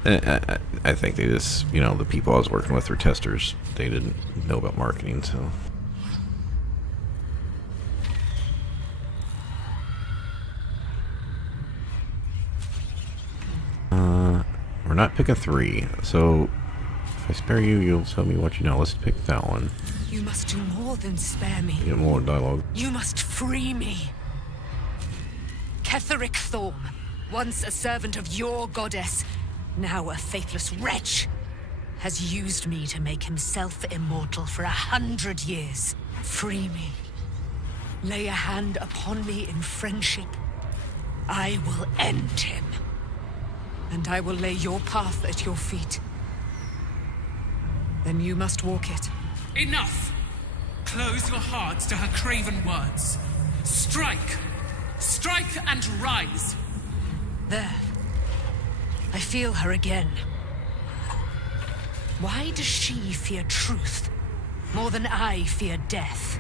I think they just, you know, the people I was working with were testers. They didn't know about marketing, so. We're not picking 3, so if I spare you, you'll tell me what you know. Let's pick that one. You must do more than spare me. Get more dialogue. You must free me. Ketheric Thorm, once a servant of your goddess, now a faithless wretch, has used me to make himself immortal for 100 years. Free me. Lay a hand upon me in friendship. I will end him. And I will lay your path at your feet. Then you must walk it. Enough! Close your hearts to her craven words. Strike! Strike and rise! There. I feel her again. Why does she fear truth more than I fear death?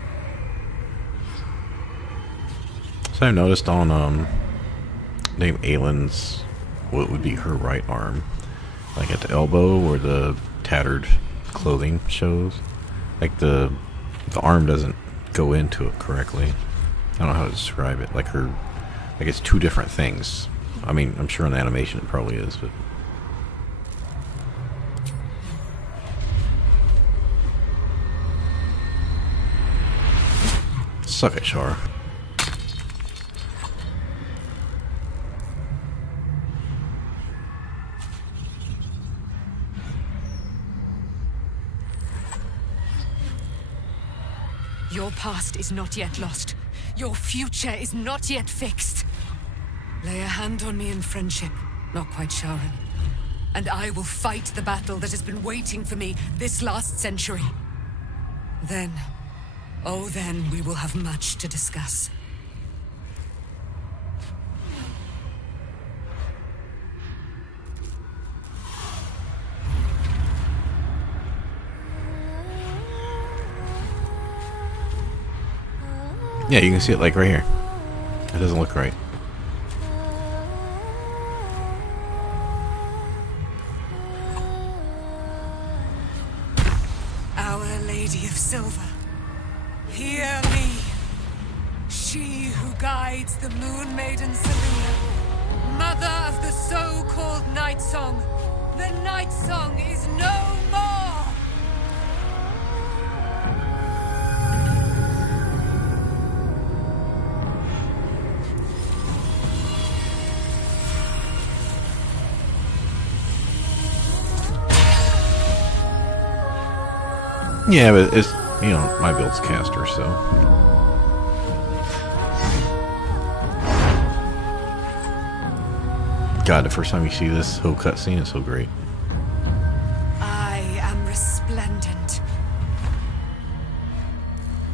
So I noticed on Dame Aylin's, what would be her right arm, like at the elbow where the tattered clothing shows, like the arm doesn't go into it correctly. I don't know how to describe it. Like her, like it's two different things. I mean, I'm sure in the animation it probably is, but suck it, Shar. Your past is not yet lost. Your future is not yet fixed. Lay a hand on me in friendship, not quite Sharon, and I will fight the battle that has been waiting for me this last century. Then, oh then, we will have much to discuss. Yeah, you can see it like right here. It doesn't look right. Our Lady of Silver, hear me. She who guides the Moon Maiden Selena, mother of the so-called Night Song. The Night Song is no more! Yeah, but it's, you know, my build's caster, so. God, the first time you see this whole cutscene is so great. I am resplendent.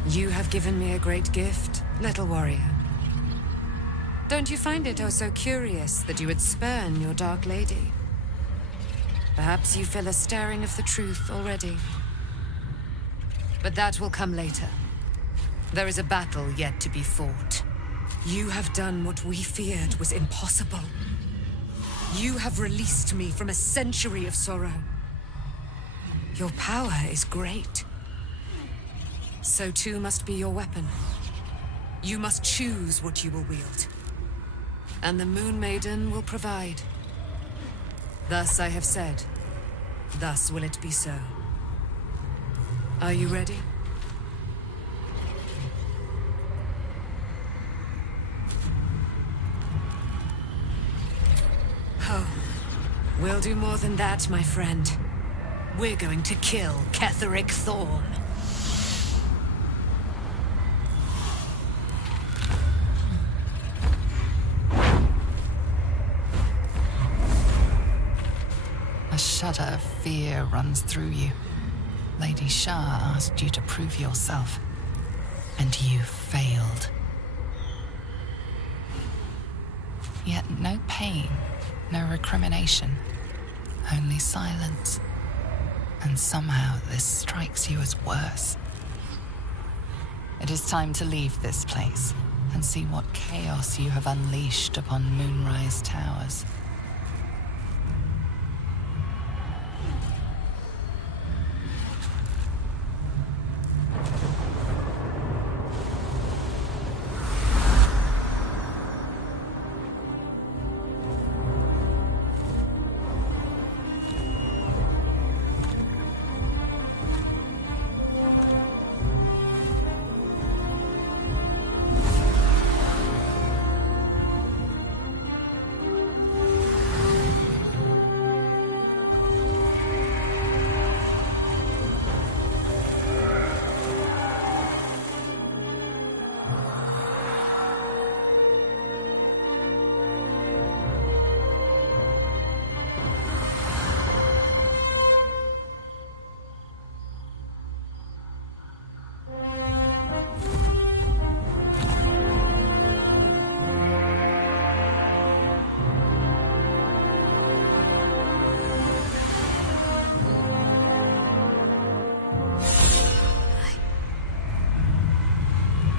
You have given me a great gift, little warrior. Don't you find it oh so curious that you would spurn your dark lady? Perhaps you feel a stirring of the truth already. But that will come later. There is a battle yet to be fought. You have done what we feared was impossible. You have released me from a century of sorrow. Your power is great. So too must be your weapon. You must choose what you will wield. And the Moon Maiden will provide. Thus I have said. Thus will it be so. Are you ready? Oh, we'll do more than that, my friend. We're going to kill Ketheric Thorn. A shudder of fear runs through you. Lady Shah asked you to prove yourself, and you failed. Yet no pain, no recrimination, only silence. And somehow this strikes you as worse. It is time to leave this place and see what chaos you have unleashed upon Moonrise Towers.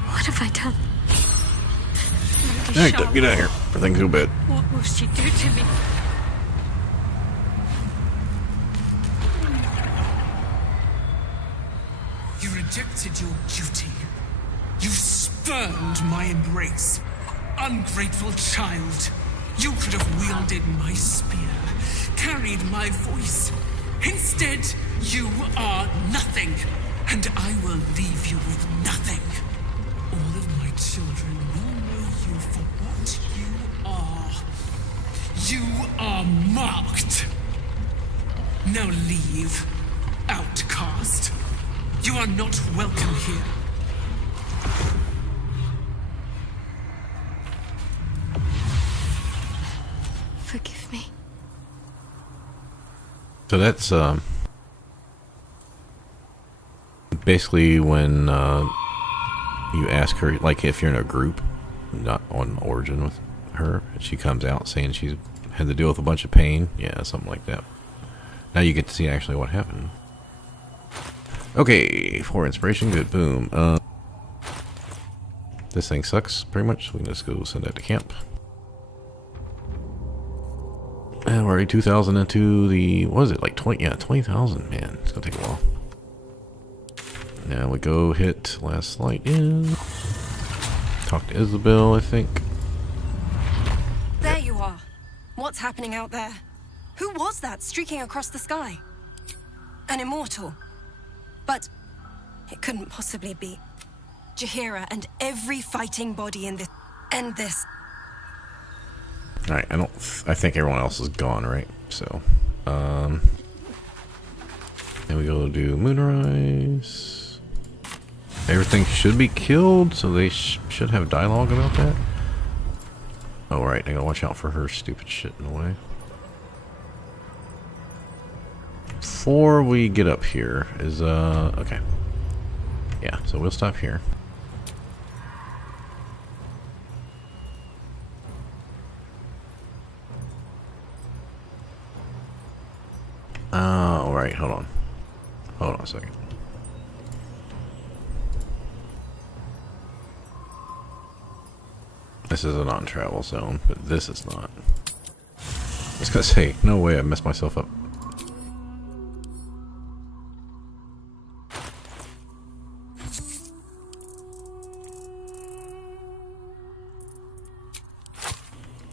What have I done? Alright, get out of here before things go bad. What will she do to me? You rejected your duty. You spurned my embrace. Ungrateful child. You could have wielded my spear, carried my voice. Instead, you are nothing, and I will leave you with nothing. All of my children will know you for what you are. You are marked. Now leave, outcast. You are not welcome here. Forgive me. So that's basically when you ask her, like if you're in a group, not on Origin with her, and she comes out saying she's had to deal with a bunch of pain. Yeah, something like that. Now you get to see actually what happened. Okay, 4 inspiration, good, boom. This thing sucks, pretty much. We can just go send that to camp. And we're already 2,000 into the, what is it, like 20, yeah, 20,000, man. It's gonna take a while. Now we go hit last light in. Talk to Isabel, I think. There you are. What's happening out there? Who was that streaking across the sky? An immortal. But it couldn't possibly be. Jaheira and every fighting body in this... End this. Alright, I think everyone else is gone, right? So, then we go do Moonrise. Everything should be killed, so they should have dialogue about that. Oh, right, I gotta watch out for her stupid shit in the way. Before we get up here is, okay. Yeah, so we'll stop here. Alright, hold on. Hold on a second. This is a non-travel zone, but this is not. I was gonna say, no way I messed myself up.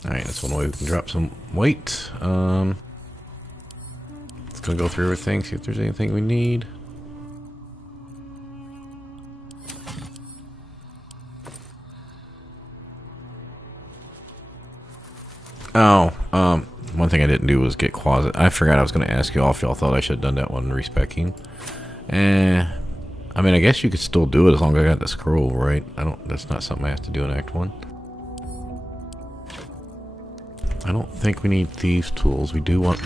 Alright, that's one way we can drop some weight. Let's go through everything, see if there's anything we need. Oh, one thing I didn't do was get closet. I forgot I was going to ask y'all if y'all thought I should have done that one respecking. I mean, I guess you could still do it as long as I got the scroll, right? That's not something I have to do in Act 1. I don't think we need thieves' tools. We do want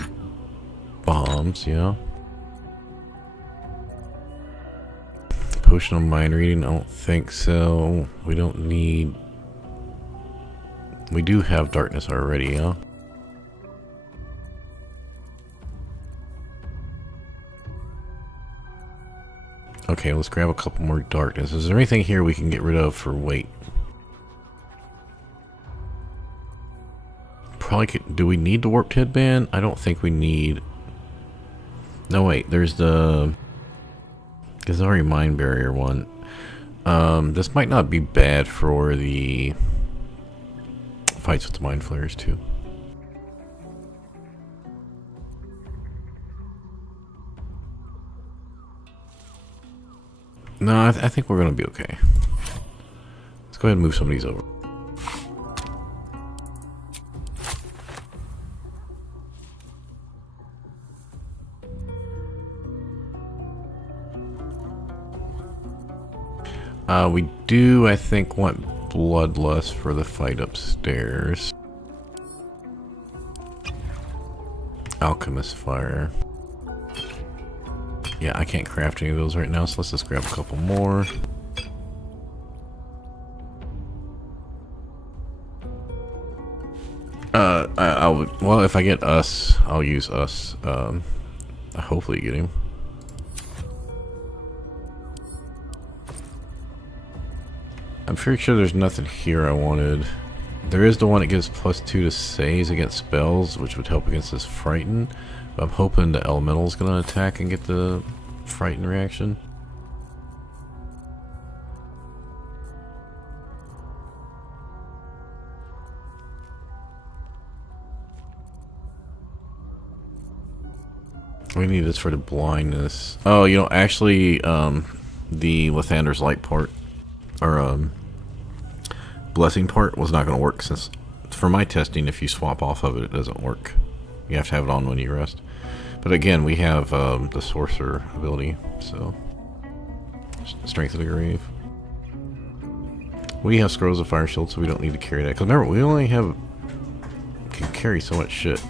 bombs, yeah. Potion of mind reading, I don't think so. We don't need... We do have darkness already, yeah. Okay, let's grab a couple more darkness. Is there anything here we can get rid of for weight? Probably could, do we need the warped headband? I don't think we need... No, wait, there's already mind barrier one. This might not be bad for the fights with the mind flayers too. No, I think we're gonna be okay. Let's go ahead and move some of these over. We do, I think, want Bloodlust for the fight upstairs. Alchemist Fire. Yeah, I can't craft any of those right now, so let's just grab a couple more. Well, if I get us, I'll use us. Hopefully get him. I'm pretty sure there's nothing here I wanted. There is the one that gives +2 to saves against spells, which would help against this Frighten. But I'm hoping the Elemental's gonna attack and get the Frighten reaction. We need this for the blindness. Oh, you know, actually, the Lathander's Light part, or Blessing part, was not going to work, since for my testing, if you swap off of it, it doesn't work. You have to have it on when you rest. But again, we have the Sorcerer ability, so Strength of the Grave. We have Scrolls of Fire Shield, so we don't need to carry that. Because remember, we only can carry so much shit.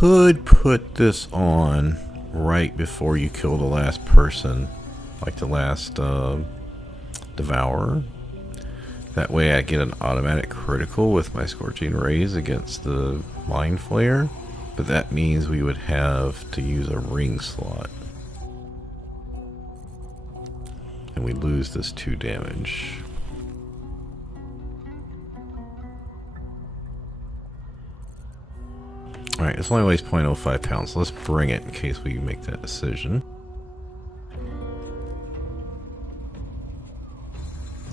could put this on right before you kill the last person, like the last devourer. That way I get an automatic critical with my Scorching Rays against the Mind Flayer. But that means we would have to use a ring slot. And we lose this 2 damage. Alright, this only weighs 0.05 pounds, so let's bring it in case we make that decision.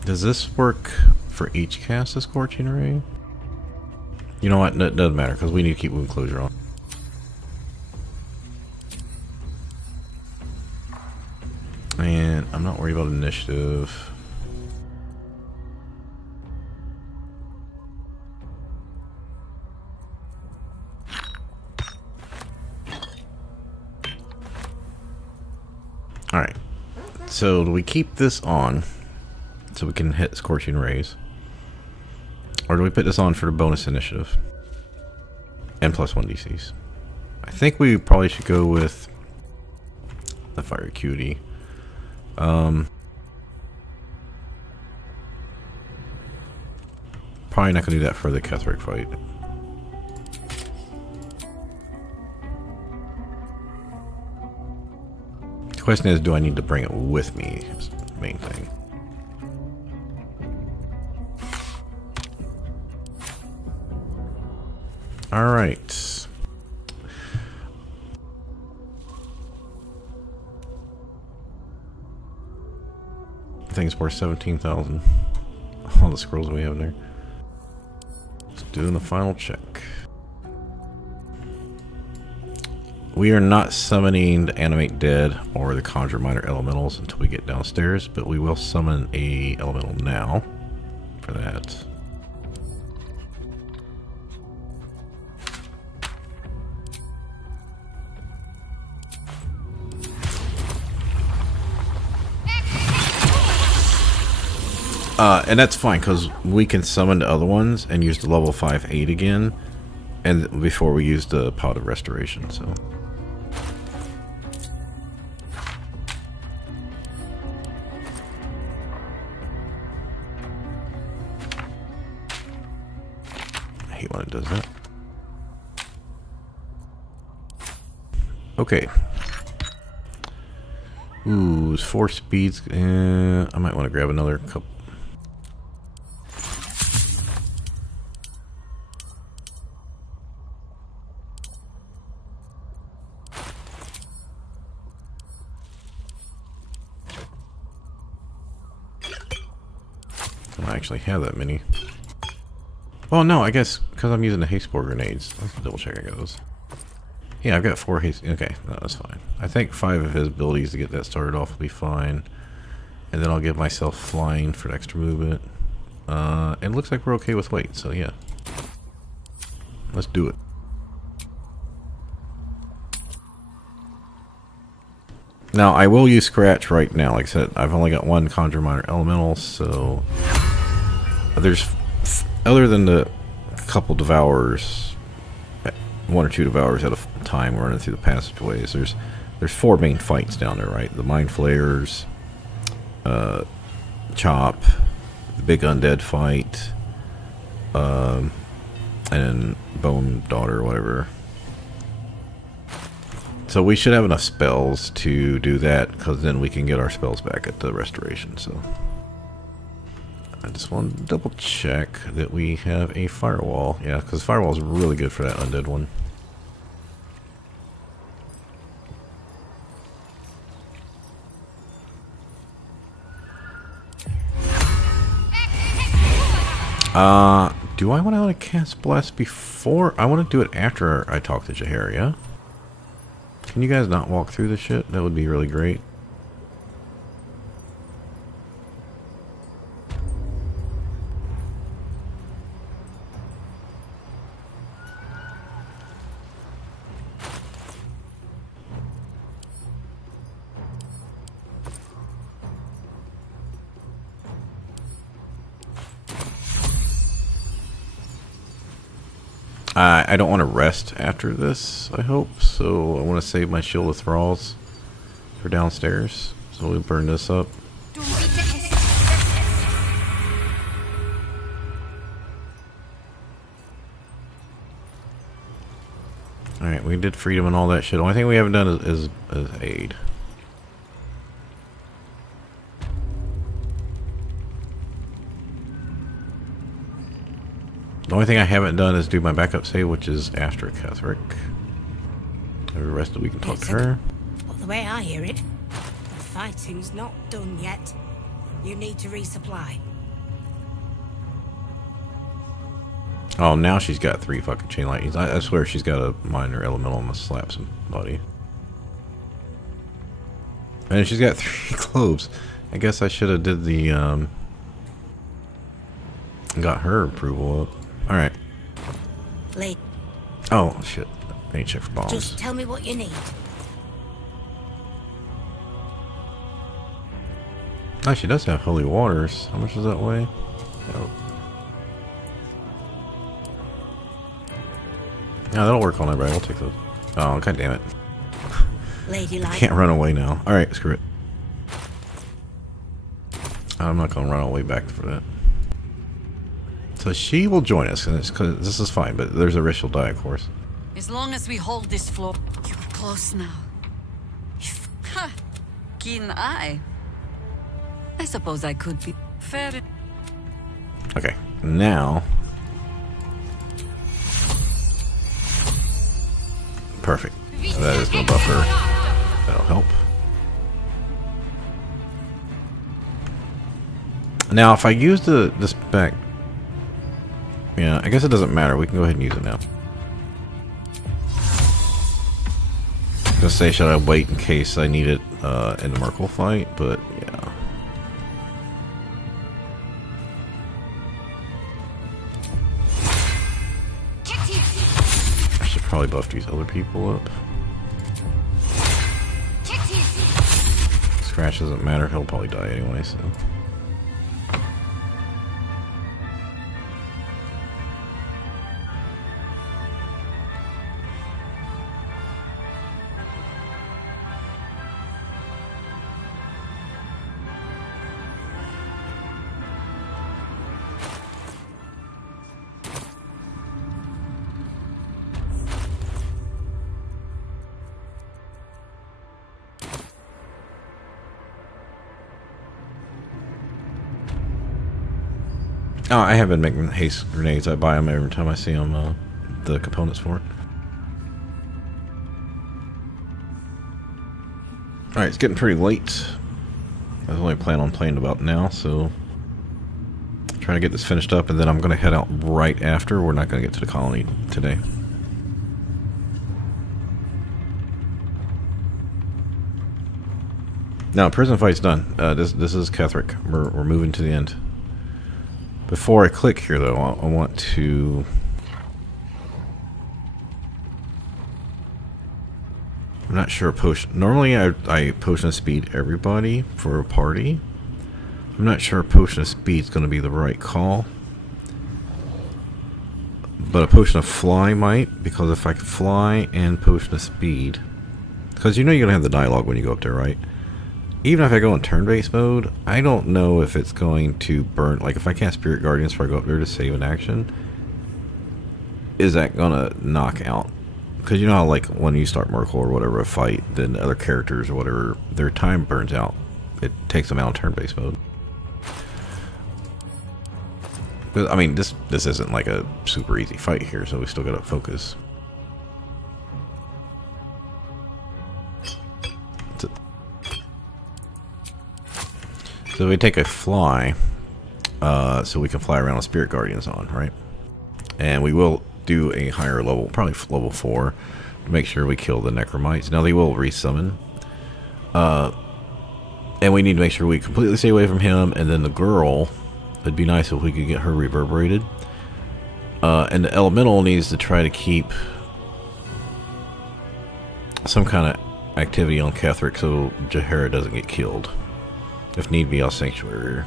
Does this work for each cast of Scorching Ray? You know what? It doesn't matter because we need to keep wound closure on. And I'm not worried about initiative. Alright. So do we keep this on so we can hit Scorching Rays? Or do we put this on for the bonus initiative? And +1 DCs. I think we probably should go with the Fire Acuity. Probably not gonna do that for the Ketheric fight. The question is, do I need to bring it with me? Is the main thing. Alright. I think it's worth 17,000. All the scrolls we have there. Let's do the final check. We are not summoning the Animate Dead or the Conjure Minor Elementals until we get downstairs, but we will summon a elemental now for that. And that's fine because we can summon the other ones and use the level 5 aid again, and before we use the Pot of Restoration. So I hate when it does that. Okay. Ooh, it's 4 speeds. I might want to grab another couple. I actually have that many. Oh no, I guess because I'm using the haste spore grenades. Let's double check I got those. Yeah, I've got 4 haste. Okay, no, that's fine. I think 5 of his abilities to get that started off will be fine. And then I'll give myself flying for extra movement. It looks like we're okay with weight, so yeah. Let's do it. Now, I will use Scratch right now. Like I said, I've only got 1 Conjure Minor Elemental, so there's, other than the couple Devourers, 1 or 2 Devourers at a time running through the passageways, there's 4 main fights down there, right? The Mind Flayers, Chop, the big undead fight, and Bone Daughter or whatever. So we should have enough spells to do that, because then we can get our spells back at the restoration. So I just want to double check that we have a firewall. Yeah, because firewall is really good for that undead one. Do I want to cast Blast before? I want to do it after I talk to Jaharia. Can you guys not walk through this shit? That would be really great. I don't want to rest after this, I hope. So I want to save my Shield of Thralls for downstairs. So we'll burn this up. Alright, we did freedom and all that shit. The only thing we haven't done is aid. The only thing I haven't done is do my backup save, which is after Catherick. Every rest of the week we can talk to her. Well, the way I hear it, the fighting's not done yet. You need to resupply. Oh, now she's got 3 fucking chain lightnings. I swear she's got a minor elemental and slap somebody. And she's got 3 cloves. I guess I should have did the got her approval up. Alright. Late. Oh shit. I need to check for bombs. Just tell me what you need. Oh, she does have holy waters. How much does that weigh? Oh. Yeah, that'll work on everybody. We'll take those. Oh, god damn it. Ladylike. Can't run away now. Alright, screw it. I'm not gonna run all the way back for that. So she will join us, and cause this is fine, but there's a risk she'll die, of course. As long as we hold this floor. You're close now. Ha! Keen eye. I suppose I could be fair. Okay, now. Perfect. That is gonna buff her. That'll help. Now, if I use the spec, yeah, I guess it doesn't matter. We can go ahead and use it now. I was gonna say, should I wait in case I need it in the Myrkul fight? But yeah. I should probably buff these other people up. Scratch doesn't matter. He'll probably die anyway, so. Oh, I have been making haste grenades. I buy them every time I see them, the components for it. Alright, it's getting pretty late. I was only planning on playing about now, so trying to get this finished up, and then I'm going to head out right after. We're not going to get to the colony today. Now, prison fight's done. This is Catherick. We're moving to the end. Before I click here, though, I want to... I'm not sure potion... Normally, I potion of speed everybody for a party. I'm not sure potion of speed is going to be the right call. But a potion of fly might, because if I fly and potion of speed... Because you know you're going to have the dialogue when you go up there, right? Even if I go in turn-based mode, I don't know if it's going to burn... Like, if I cast Spirit Guardians before I go up there to save an action, is that going to knock out? Because you know how, like, when you start Myrkul or whatever, a fight, then other characters or whatever, their time burns out. It takes them out in turn-based mode. But, I mean, this isn't like a super easy fight here, so we still got to focus. So we take a fly, so we can fly around with Spirit Guardians on, right? And we will do a higher level, probably level 4, to make sure we kill the Necromites. Now they will resummon. And we need to make sure we completely stay away from him, and then the girl, it'd be nice if we could get her reverberated. And the Elemental needs to try to keep some kind of activity on Catherick so Jaheira doesn't get killed. If need be, I'll Sanctuary her.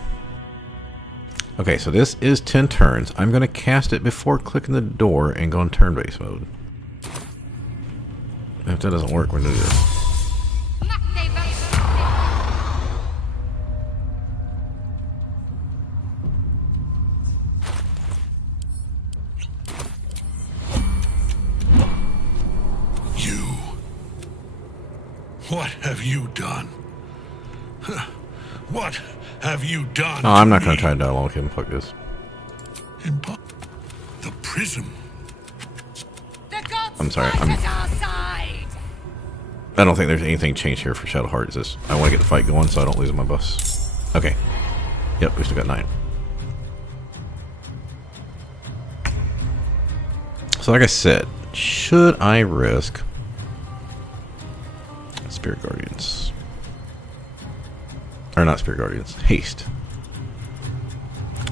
Okay, so this is 10 turns. I'm going to cast it before clicking the door and go in turn-based mode. If that doesn't work, we're going to do this. What have you done? What have you done? Oh, I'm not going to try to dialogue him. Fuck this. The prism. I'm sorry. I don't think there's anything changed here for Shadowheart. It's just I want to get the fight going so I don't lose my buffs. Okay. Yep, we still got 9. So like I said, should I risk Spirit Guardians? Or not Spirit Guardians. Haste.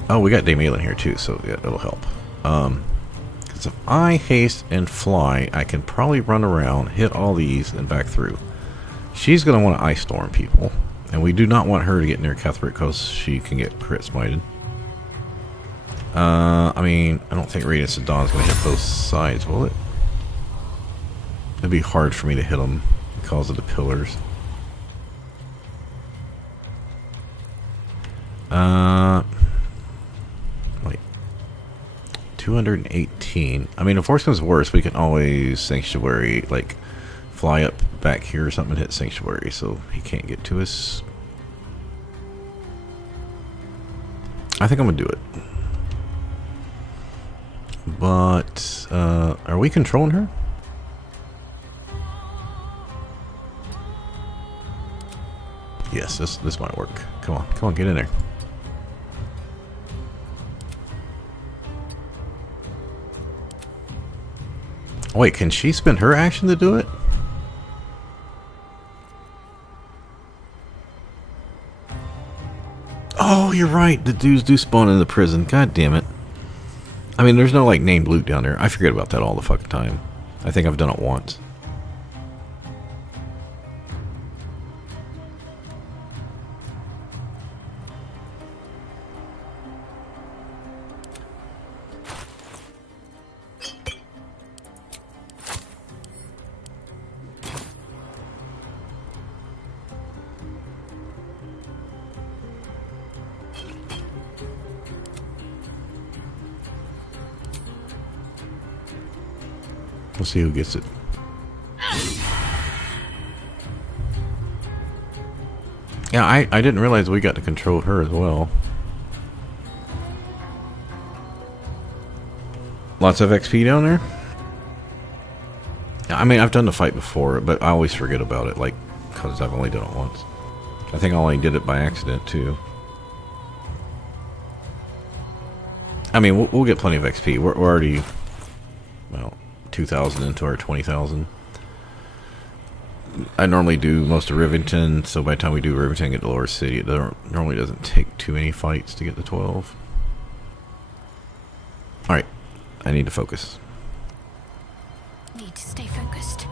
Oh, we got Dame Aelin here too, so yeah, it'll help. Because if I haste and fly, I can probably run around, hit all these, and back through. She's going to want to Ice Storm people. And we do not want her to get near Cuthbert because she can get crit smited. I mean, I don't think Radiance of Dawn is going to hit both sides, will it? It'd be hard for me to hit them because of the pillars. Wait. 218. I mean, if worse comes worse, we can always Sanctuary, like, fly up back here or something and hit Sanctuary so he can't get to us. I think I'm going to do it. But, are we controlling her? Yes, this might work. Come on, get in there. Wait, can she spend her action to do it? Oh, you're right. The dudes do spawn in the prison. God damn it. I mean, there's no, like, named loot down there. I forget about that all the fucking time. I think I've done it once. We'll see who gets it. Yeah, I didn't realize we got to control her as well. Lots of XP down there? I mean, I've done the fight before, but I always forget about it, like, because I've only done it once. I think I only did it by accident, too. I mean, we'll get plenty of XP. We're already, well, 2,000 into our 20,000. I normally do most of Rivington, so by the time we do Rivington and get to Lower City, it normally doesn't take too many fights to get to 12. Alright, I need to focus. Need to stay focused.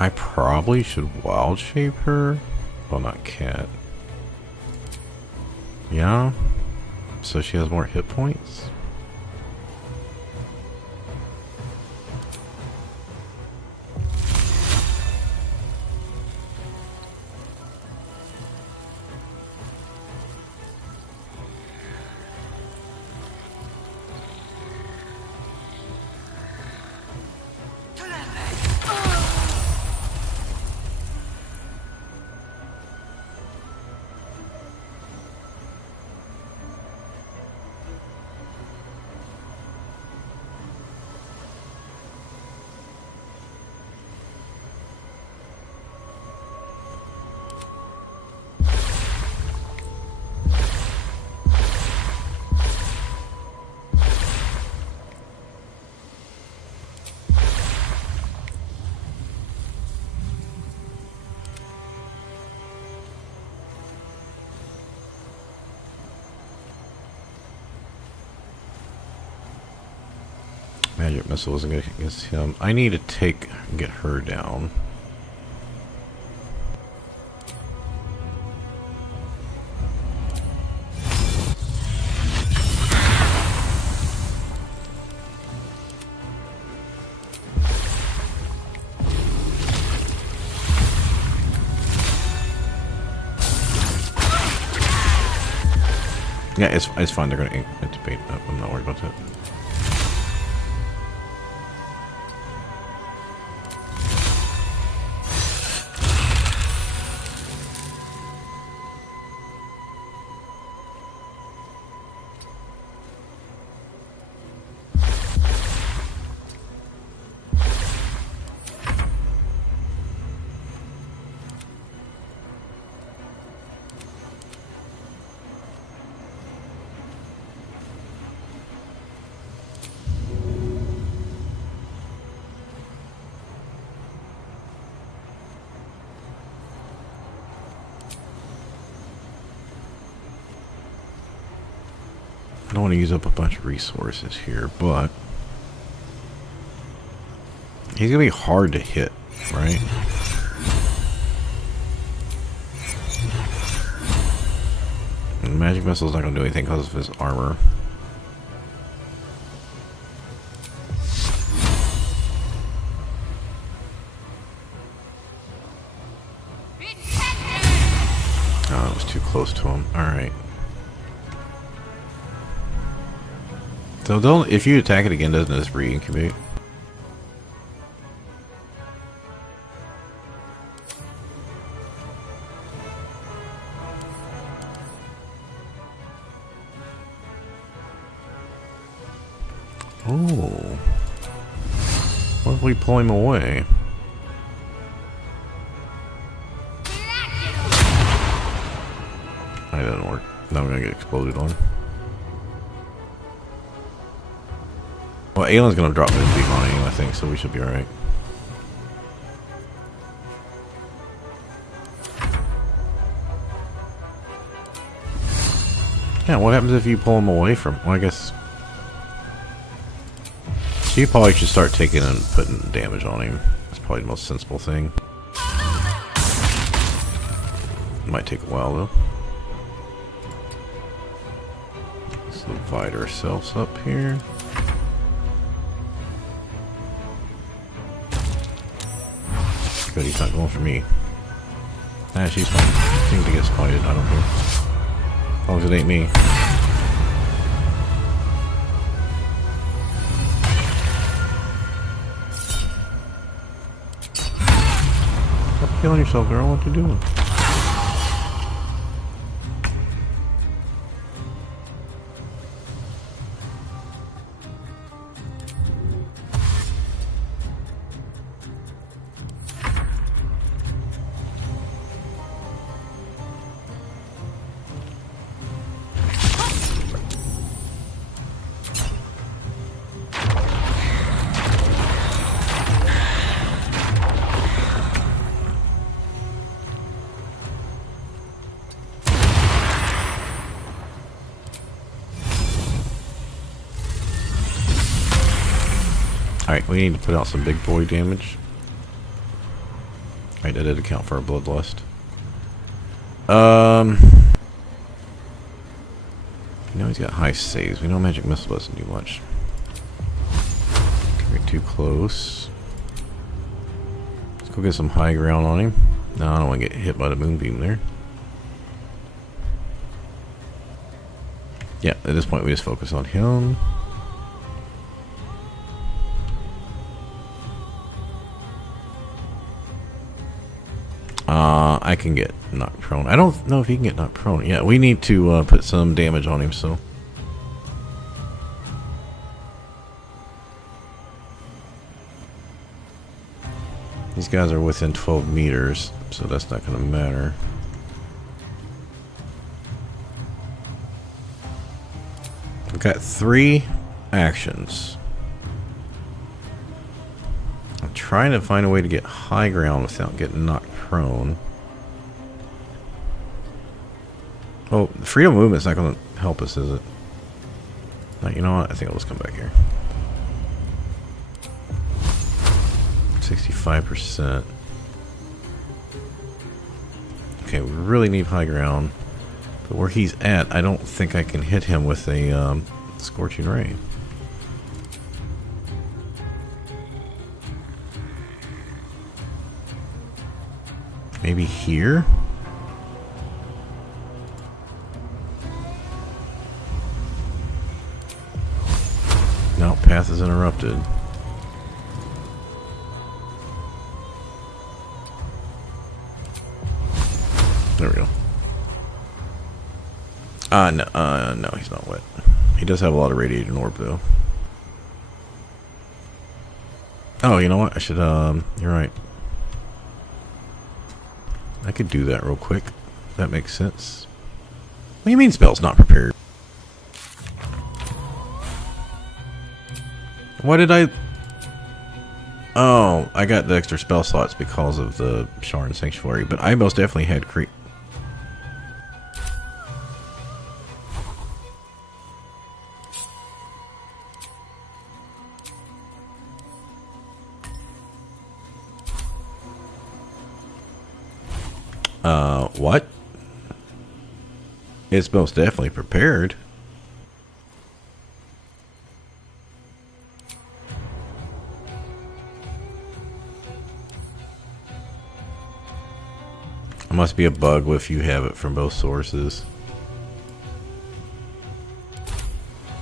I probably should wild shape her. Well, not cat. Yeah. So she has more hit points? Magic missile isn't going against him. I need to get her down. Yeah, it's fine. They're going to intubate. I'm not worried about that. I don't want to use up a bunch of resources here, but he's gonna be hard to hit, right? And the magic missile's not gonna do anything because of his armor. Oh, it was too close to him. All right. So don't, if you attack it again, doesn't it just re-incubate? Oh. What if we pull him away? That doesn't work. Now we're gonna get exploded on. Well, Aylin's gonna drop his beam on you, I think, so we should be alright. Yeah, what happens if you pull him away from... Well, I guess... So you probably should start taking and putting damage on him. That's probably the most sensible thing. It might take a while, though. Let's divide ourselves up here. Good, he's not going for me. Ah, she's fine. Seems to get spited, I don't care. As long as it ain't me. Stop killing yourself, girl. What you doing? Alright, we need to put out some big boy damage. Alright, that did account for our bloodlust. You know he's got high saves. We know magic missile doesn't do much. Can't get too close. Let's go get some high ground on him. No, I don't want to get hit by the moonbeam there. Yeah, at this point we just focus on him. I can get knocked prone. I don't know if he can get knocked prone. Yeah, we need to put some damage on him, so. These guys are within 12 meters, so that's not going to matter. We've got 3 actions. I'm trying to find a way to get high ground without getting knocked prone. Oh, the freedom of movement's not going to help us, is it? No, you know what? I think I'll just come back here. 65%. Okay, we really need high ground. But where he's at, I don't think I can hit him with a scorching ray. Maybe here? No, path is interrupted. There we go. No, he's not wet. He does have a lot of radiating orb, though. Oh, you know what? I should, you're right. I could do that real quick. That makes sense. What do you mean spell's not prepared? Why did I... Oh, I got the extra spell slots because of the Sharn Sanctuary, but I most definitely had what? It's most definitely prepared. It must be a bug if you have it from both sources.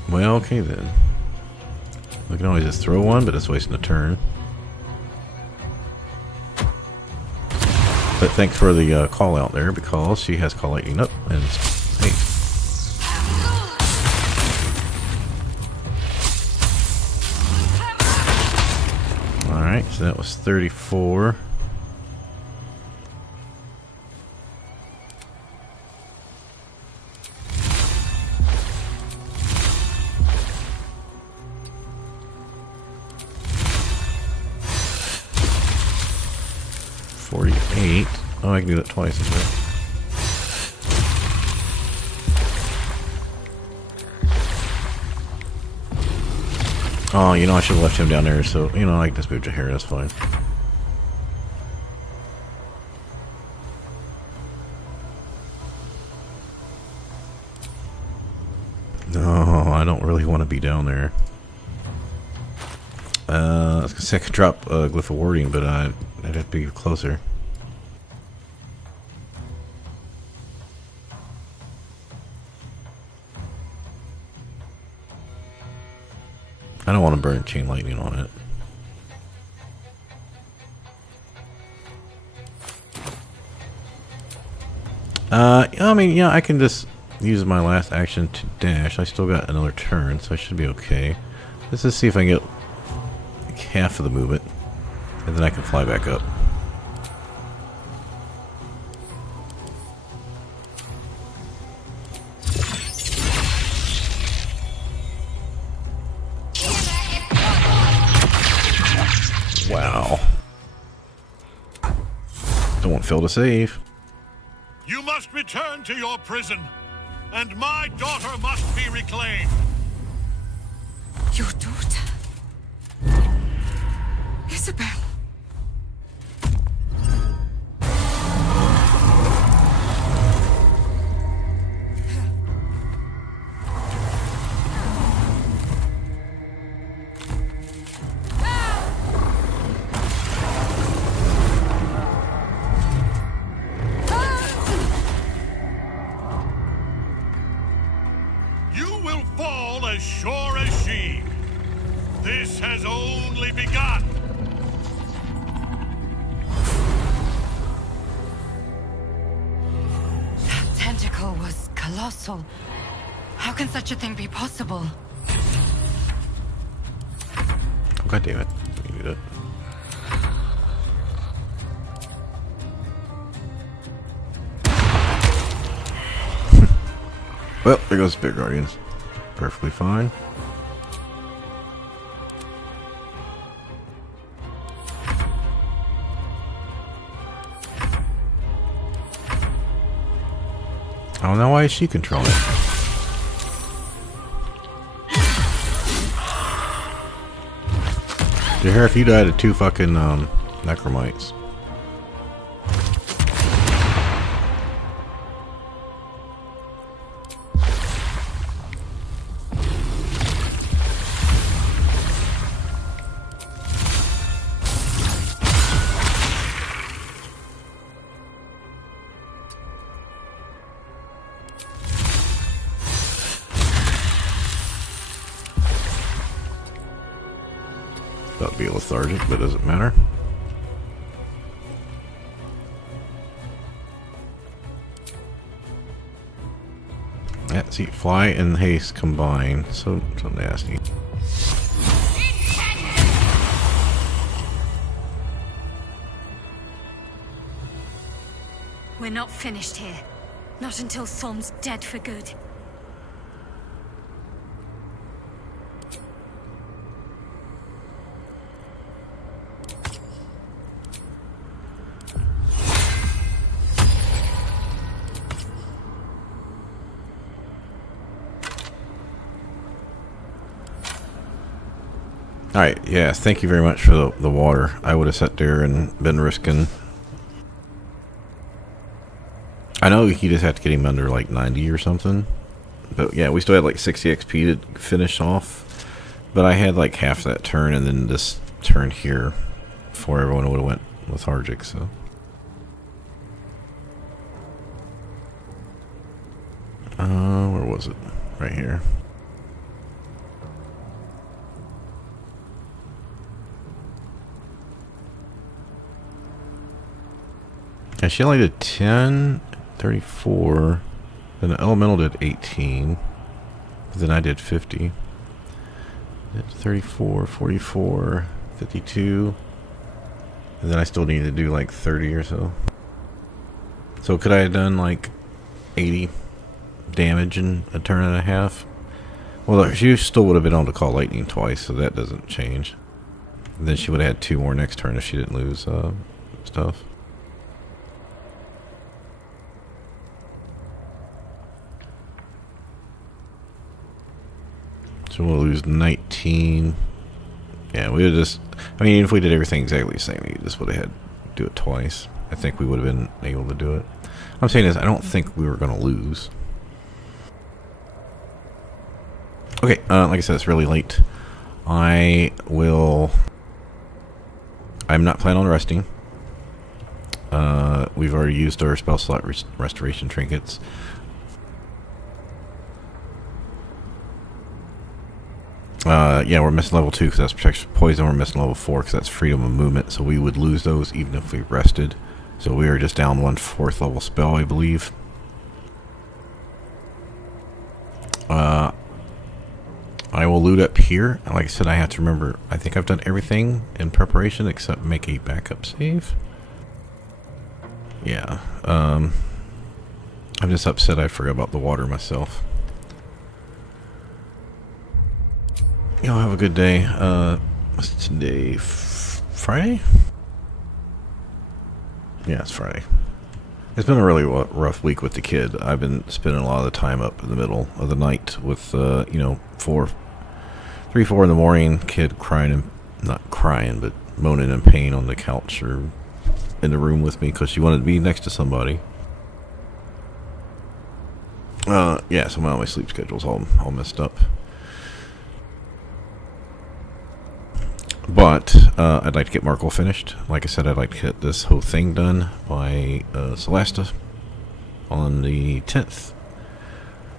Well, okay then. We can always just throw one, but it's wasting a turn. But thanks for the call out there, because she has call lightning up and hey. Alright, so that was 34. Oh, I can do that twice, isn't it? Oh, you know, I should have left him down there, so, you know, I can just move to here, that's fine. No, I don't really want to be down there. I was gonna say I could drop Glyph of Warding, but I'd have to be closer. I don't want to burn chain lightning on it. I mean, yeah, I can just use my last action to dash. I still got another turn, so I should be okay. Let's just see if I can get like half of the movement, and then I can fly back up. Wow. Don't want Phil to save. You must return to your prison, and my daughter must be reclaimed. Your daughter? Isabel. castle. How can such a thing be possible? Oh, God damn it. You need it. Well, there goes Spirit Guardians. Perfectly fine. I don't know why she controlling it. Did you hear if you died of 2 fucking necromites? About to be lethargic, but doesn't matter. Yeah, see, fly and haste combined, so nasty. We're not finished here. Not until Thorm's dead for good. Alright, yes, thank you very much for the water. I would have sat there and been risking. I know he just had to get him under like 90 or something. But yeah, we still had like 60 XP to finish off. But I had like half that turn and then this turn here before everyone would have went lethargic, so. Where was it? Right here. And she only did 10, 34, then the elemental did 18, but then I did 50, 34, 44, 52, and then I still need to do like 30 or so. So could I have done like 80 damage in a turn and a half? Well, she still would have been able to call lightning twice, so that doesn't change. And then she would have had 2 more next turn if she didn't lose stuff. So we'll lose 19. Yeah, we would just... I mean, if we did everything exactly the same, we just would have had to do it twice. I think we would have been able to do it. I'm saying is, I don't think we were going to lose. Okay, like I said, it's really late. I'm not planning on resting. We've already used our spell slot restoration trinkets. Yeah, we're missing level 2 because that's protection poison. We're missing level 4 because that's freedom of movement. So we would lose those even if we rested. So we are just down 1 4th level spell, I believe. I will loot up here. Like I said, I have to remember. I think I've done everything in preparation except make a backup save. Yeah. I'm just upset I forgot about the water myself. Y'all have a good day. What's today? Friday? Yeah, it's Friday. It's been a really rough week with the kid. I've been spending a lot of the time up in the middle of the night with, you know, 3, 4 in the morning, kid crying, and not crying, but moaning in pain on the couch or in the room with me because she wanted to be next to somebody. Yeah, so my sleep schedule's all messed up. But I'd like to get Myrkul finished. Like I said, I'd like to get this whole thing done by Celesta on the 10th.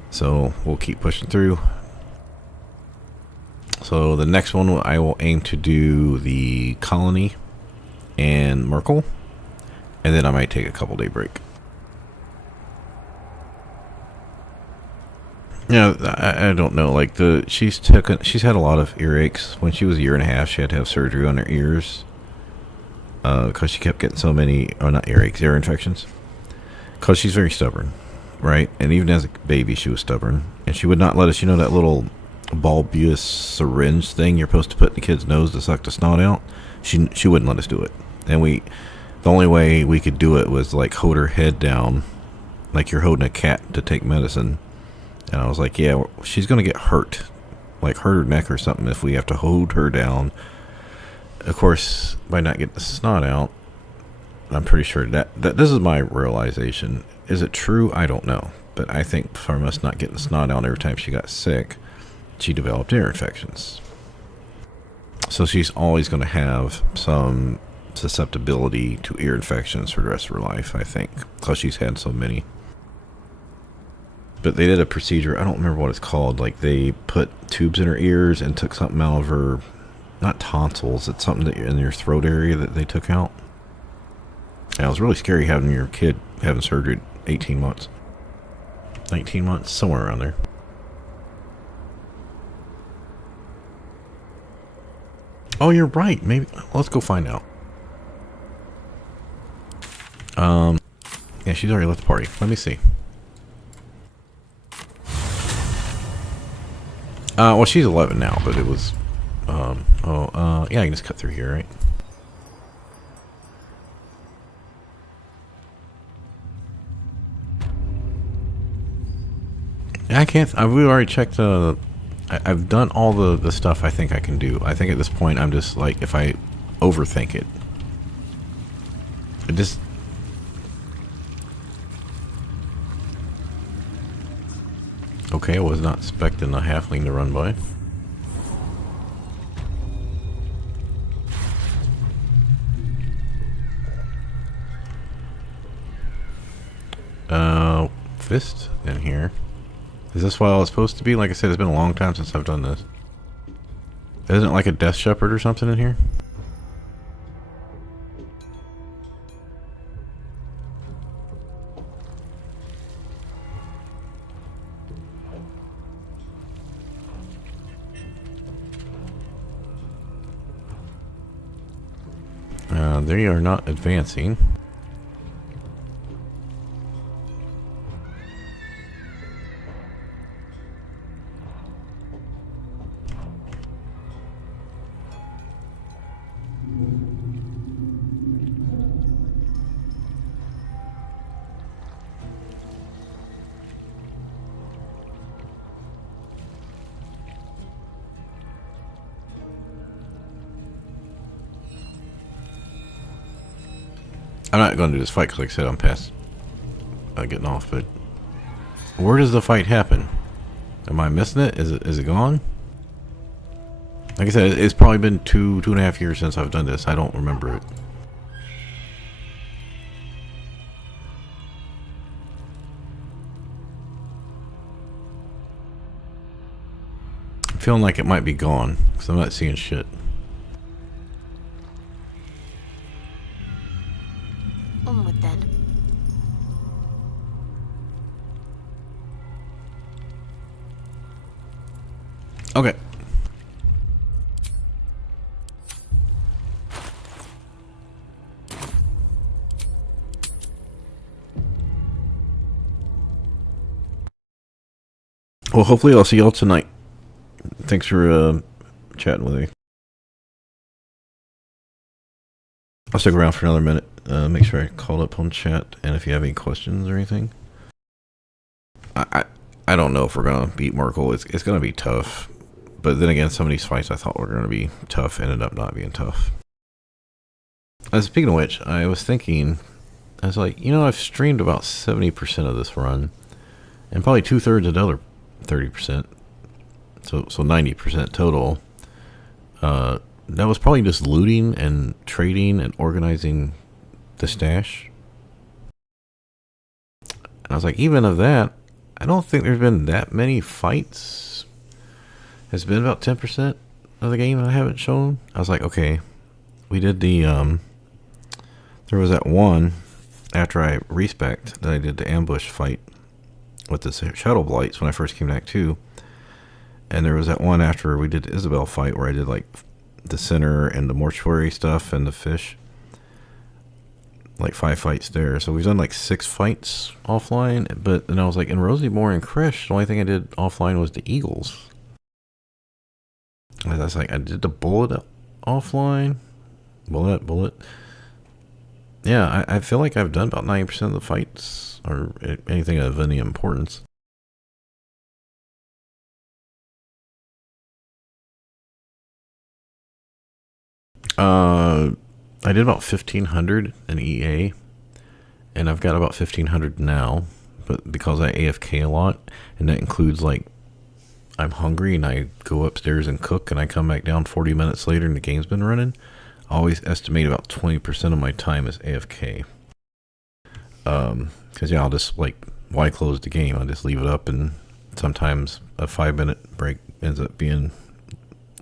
So we'll keep pushing through. So the next one, I will aim to do the colony and Myrkul, and then I might take a couple day break. Yeah, I don't know. Like she's had a lot of earaches. When she was a year and a half, she had to have surgery on her ears because she kept getting so many, or not earaches, ear infections. Because she's very stubborn, right? And even as a baby, she was stubborn, and she would not let us. You know that little bulbous syringe thing you're supposed to put in the kid's nose to suck the snot out? She wouldn't let us do it, and the only way we could do it was like hold her head down, like you're holding a cat to take medicine. And I was like, yeah, she's gonna get hurt, like hurt her neck or something if we have to hold her down. Of course, by not getting the snot out, I'm pretty sure that this is my realization. Is it true? I don't know, but I think from us not getting the snot out every time she got sick, she developed ear infections. So she's always going to have some susceptibility to ear infections for the rest of her life, I think, because she's had so many. But they did a procedure, I don't remember what it's called, like they put tubes in her ears and took something out of her, not tonsils, it's something that in your throat area that they took out. And it was really scary having your kid having surgery at 18 months. 19 months, somewhere around there. Oh, you're right. Maybe let's go find out. Yeah, she's already left the party. Let me see. Well, she's 11 now, but it was, yeah, I can just cut through here, right? I can't, we've already checked, I've done all the stuff I think I can do. I think at this point, I'm just like, if I overthink it, okay, I was not expecting a halfling to run by. Fist in here. Is this what I was supposed to be? Like I said, it's been a long time since I've done this. Isn't it like a Death Shepherd or something in here? They are not advancing. I'm not going to do this fight because, like I said, I'm past getting off. But where does the fight happen? Am I missing it? Is it gone? Like I said, it's probably been two and a half years since I've done this. I don't remember it. I'm feeling like it might be gone because I'm not seeing shit. Onward then. Okay. Well, hopefully I'll see y'all tonight. Thanks for chatting with me. I'll stick around for another minute. Make sure I call up on chat, and if you have any questions or anything. I don't know if we're gonna beat Myrkul. It's gonna be tough, but then again, some of these fights I thought were gonna be tough ended up not being tough. Speaking of which, I was thinking, I was like, you know, I've streamed about 70% of this run, and probably 2/3 of the other 30%. So 90% total. That was probably just looting and trading and organizing the stash. And I was like, even of that, I don't think there's been that many fights. It's been about 10% of the game I haven't shown. I was like, okay, we did the, there was that one after I respect that I did the ambush fight with the Shadow Blights when I first came back too. And there was that one after we did the Isabel fight where I did like the center and the mortuary stuff and the fish. Like 5 fights there. So we've done like 6 fights offline. But then I was like, in Rosiemoor and Krish, the only thing I did offline was the Eagles. And I was like, I did the bullet offline. Bullet. Yeah, I feel like I've done about 90% of the fights or anything of any importance. I did about 1,500 in EA, and I've got about 1,500 now, but because I AFK a lot, and that includes like, I'm hungry and I go upstairs and cook and I come back down 40 minutes later and the game's been running, I always estimate about 20% of my time as AFK. Because yeah, I'll just like, why close the game? I'll just leave it up, and sometimes a 5-minute break ends up being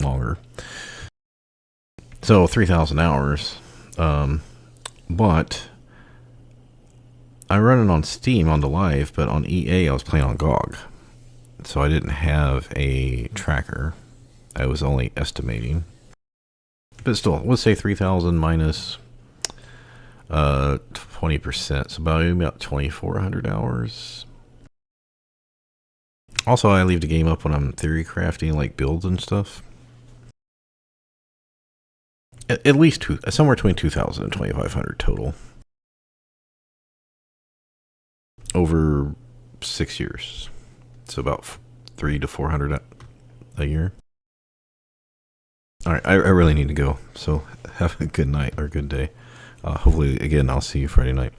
longer. So 3,000 hours, but I run it on Steam on the live, but on EA I was playing on GOG, so I didn't have a tracker. I was only estimating, but still, let's say 3,000 minus 20%, so about 2,400 hours. Also, I leave the game up when I'm theory crafting, like builds and stuff. At least somewhere between 2,000 and 2,500 total. Over 6 years. So about 300 to 400 a year. Alright, I really need to go. So have a good night or good day. Hopefully, again, I'll see you Friday night.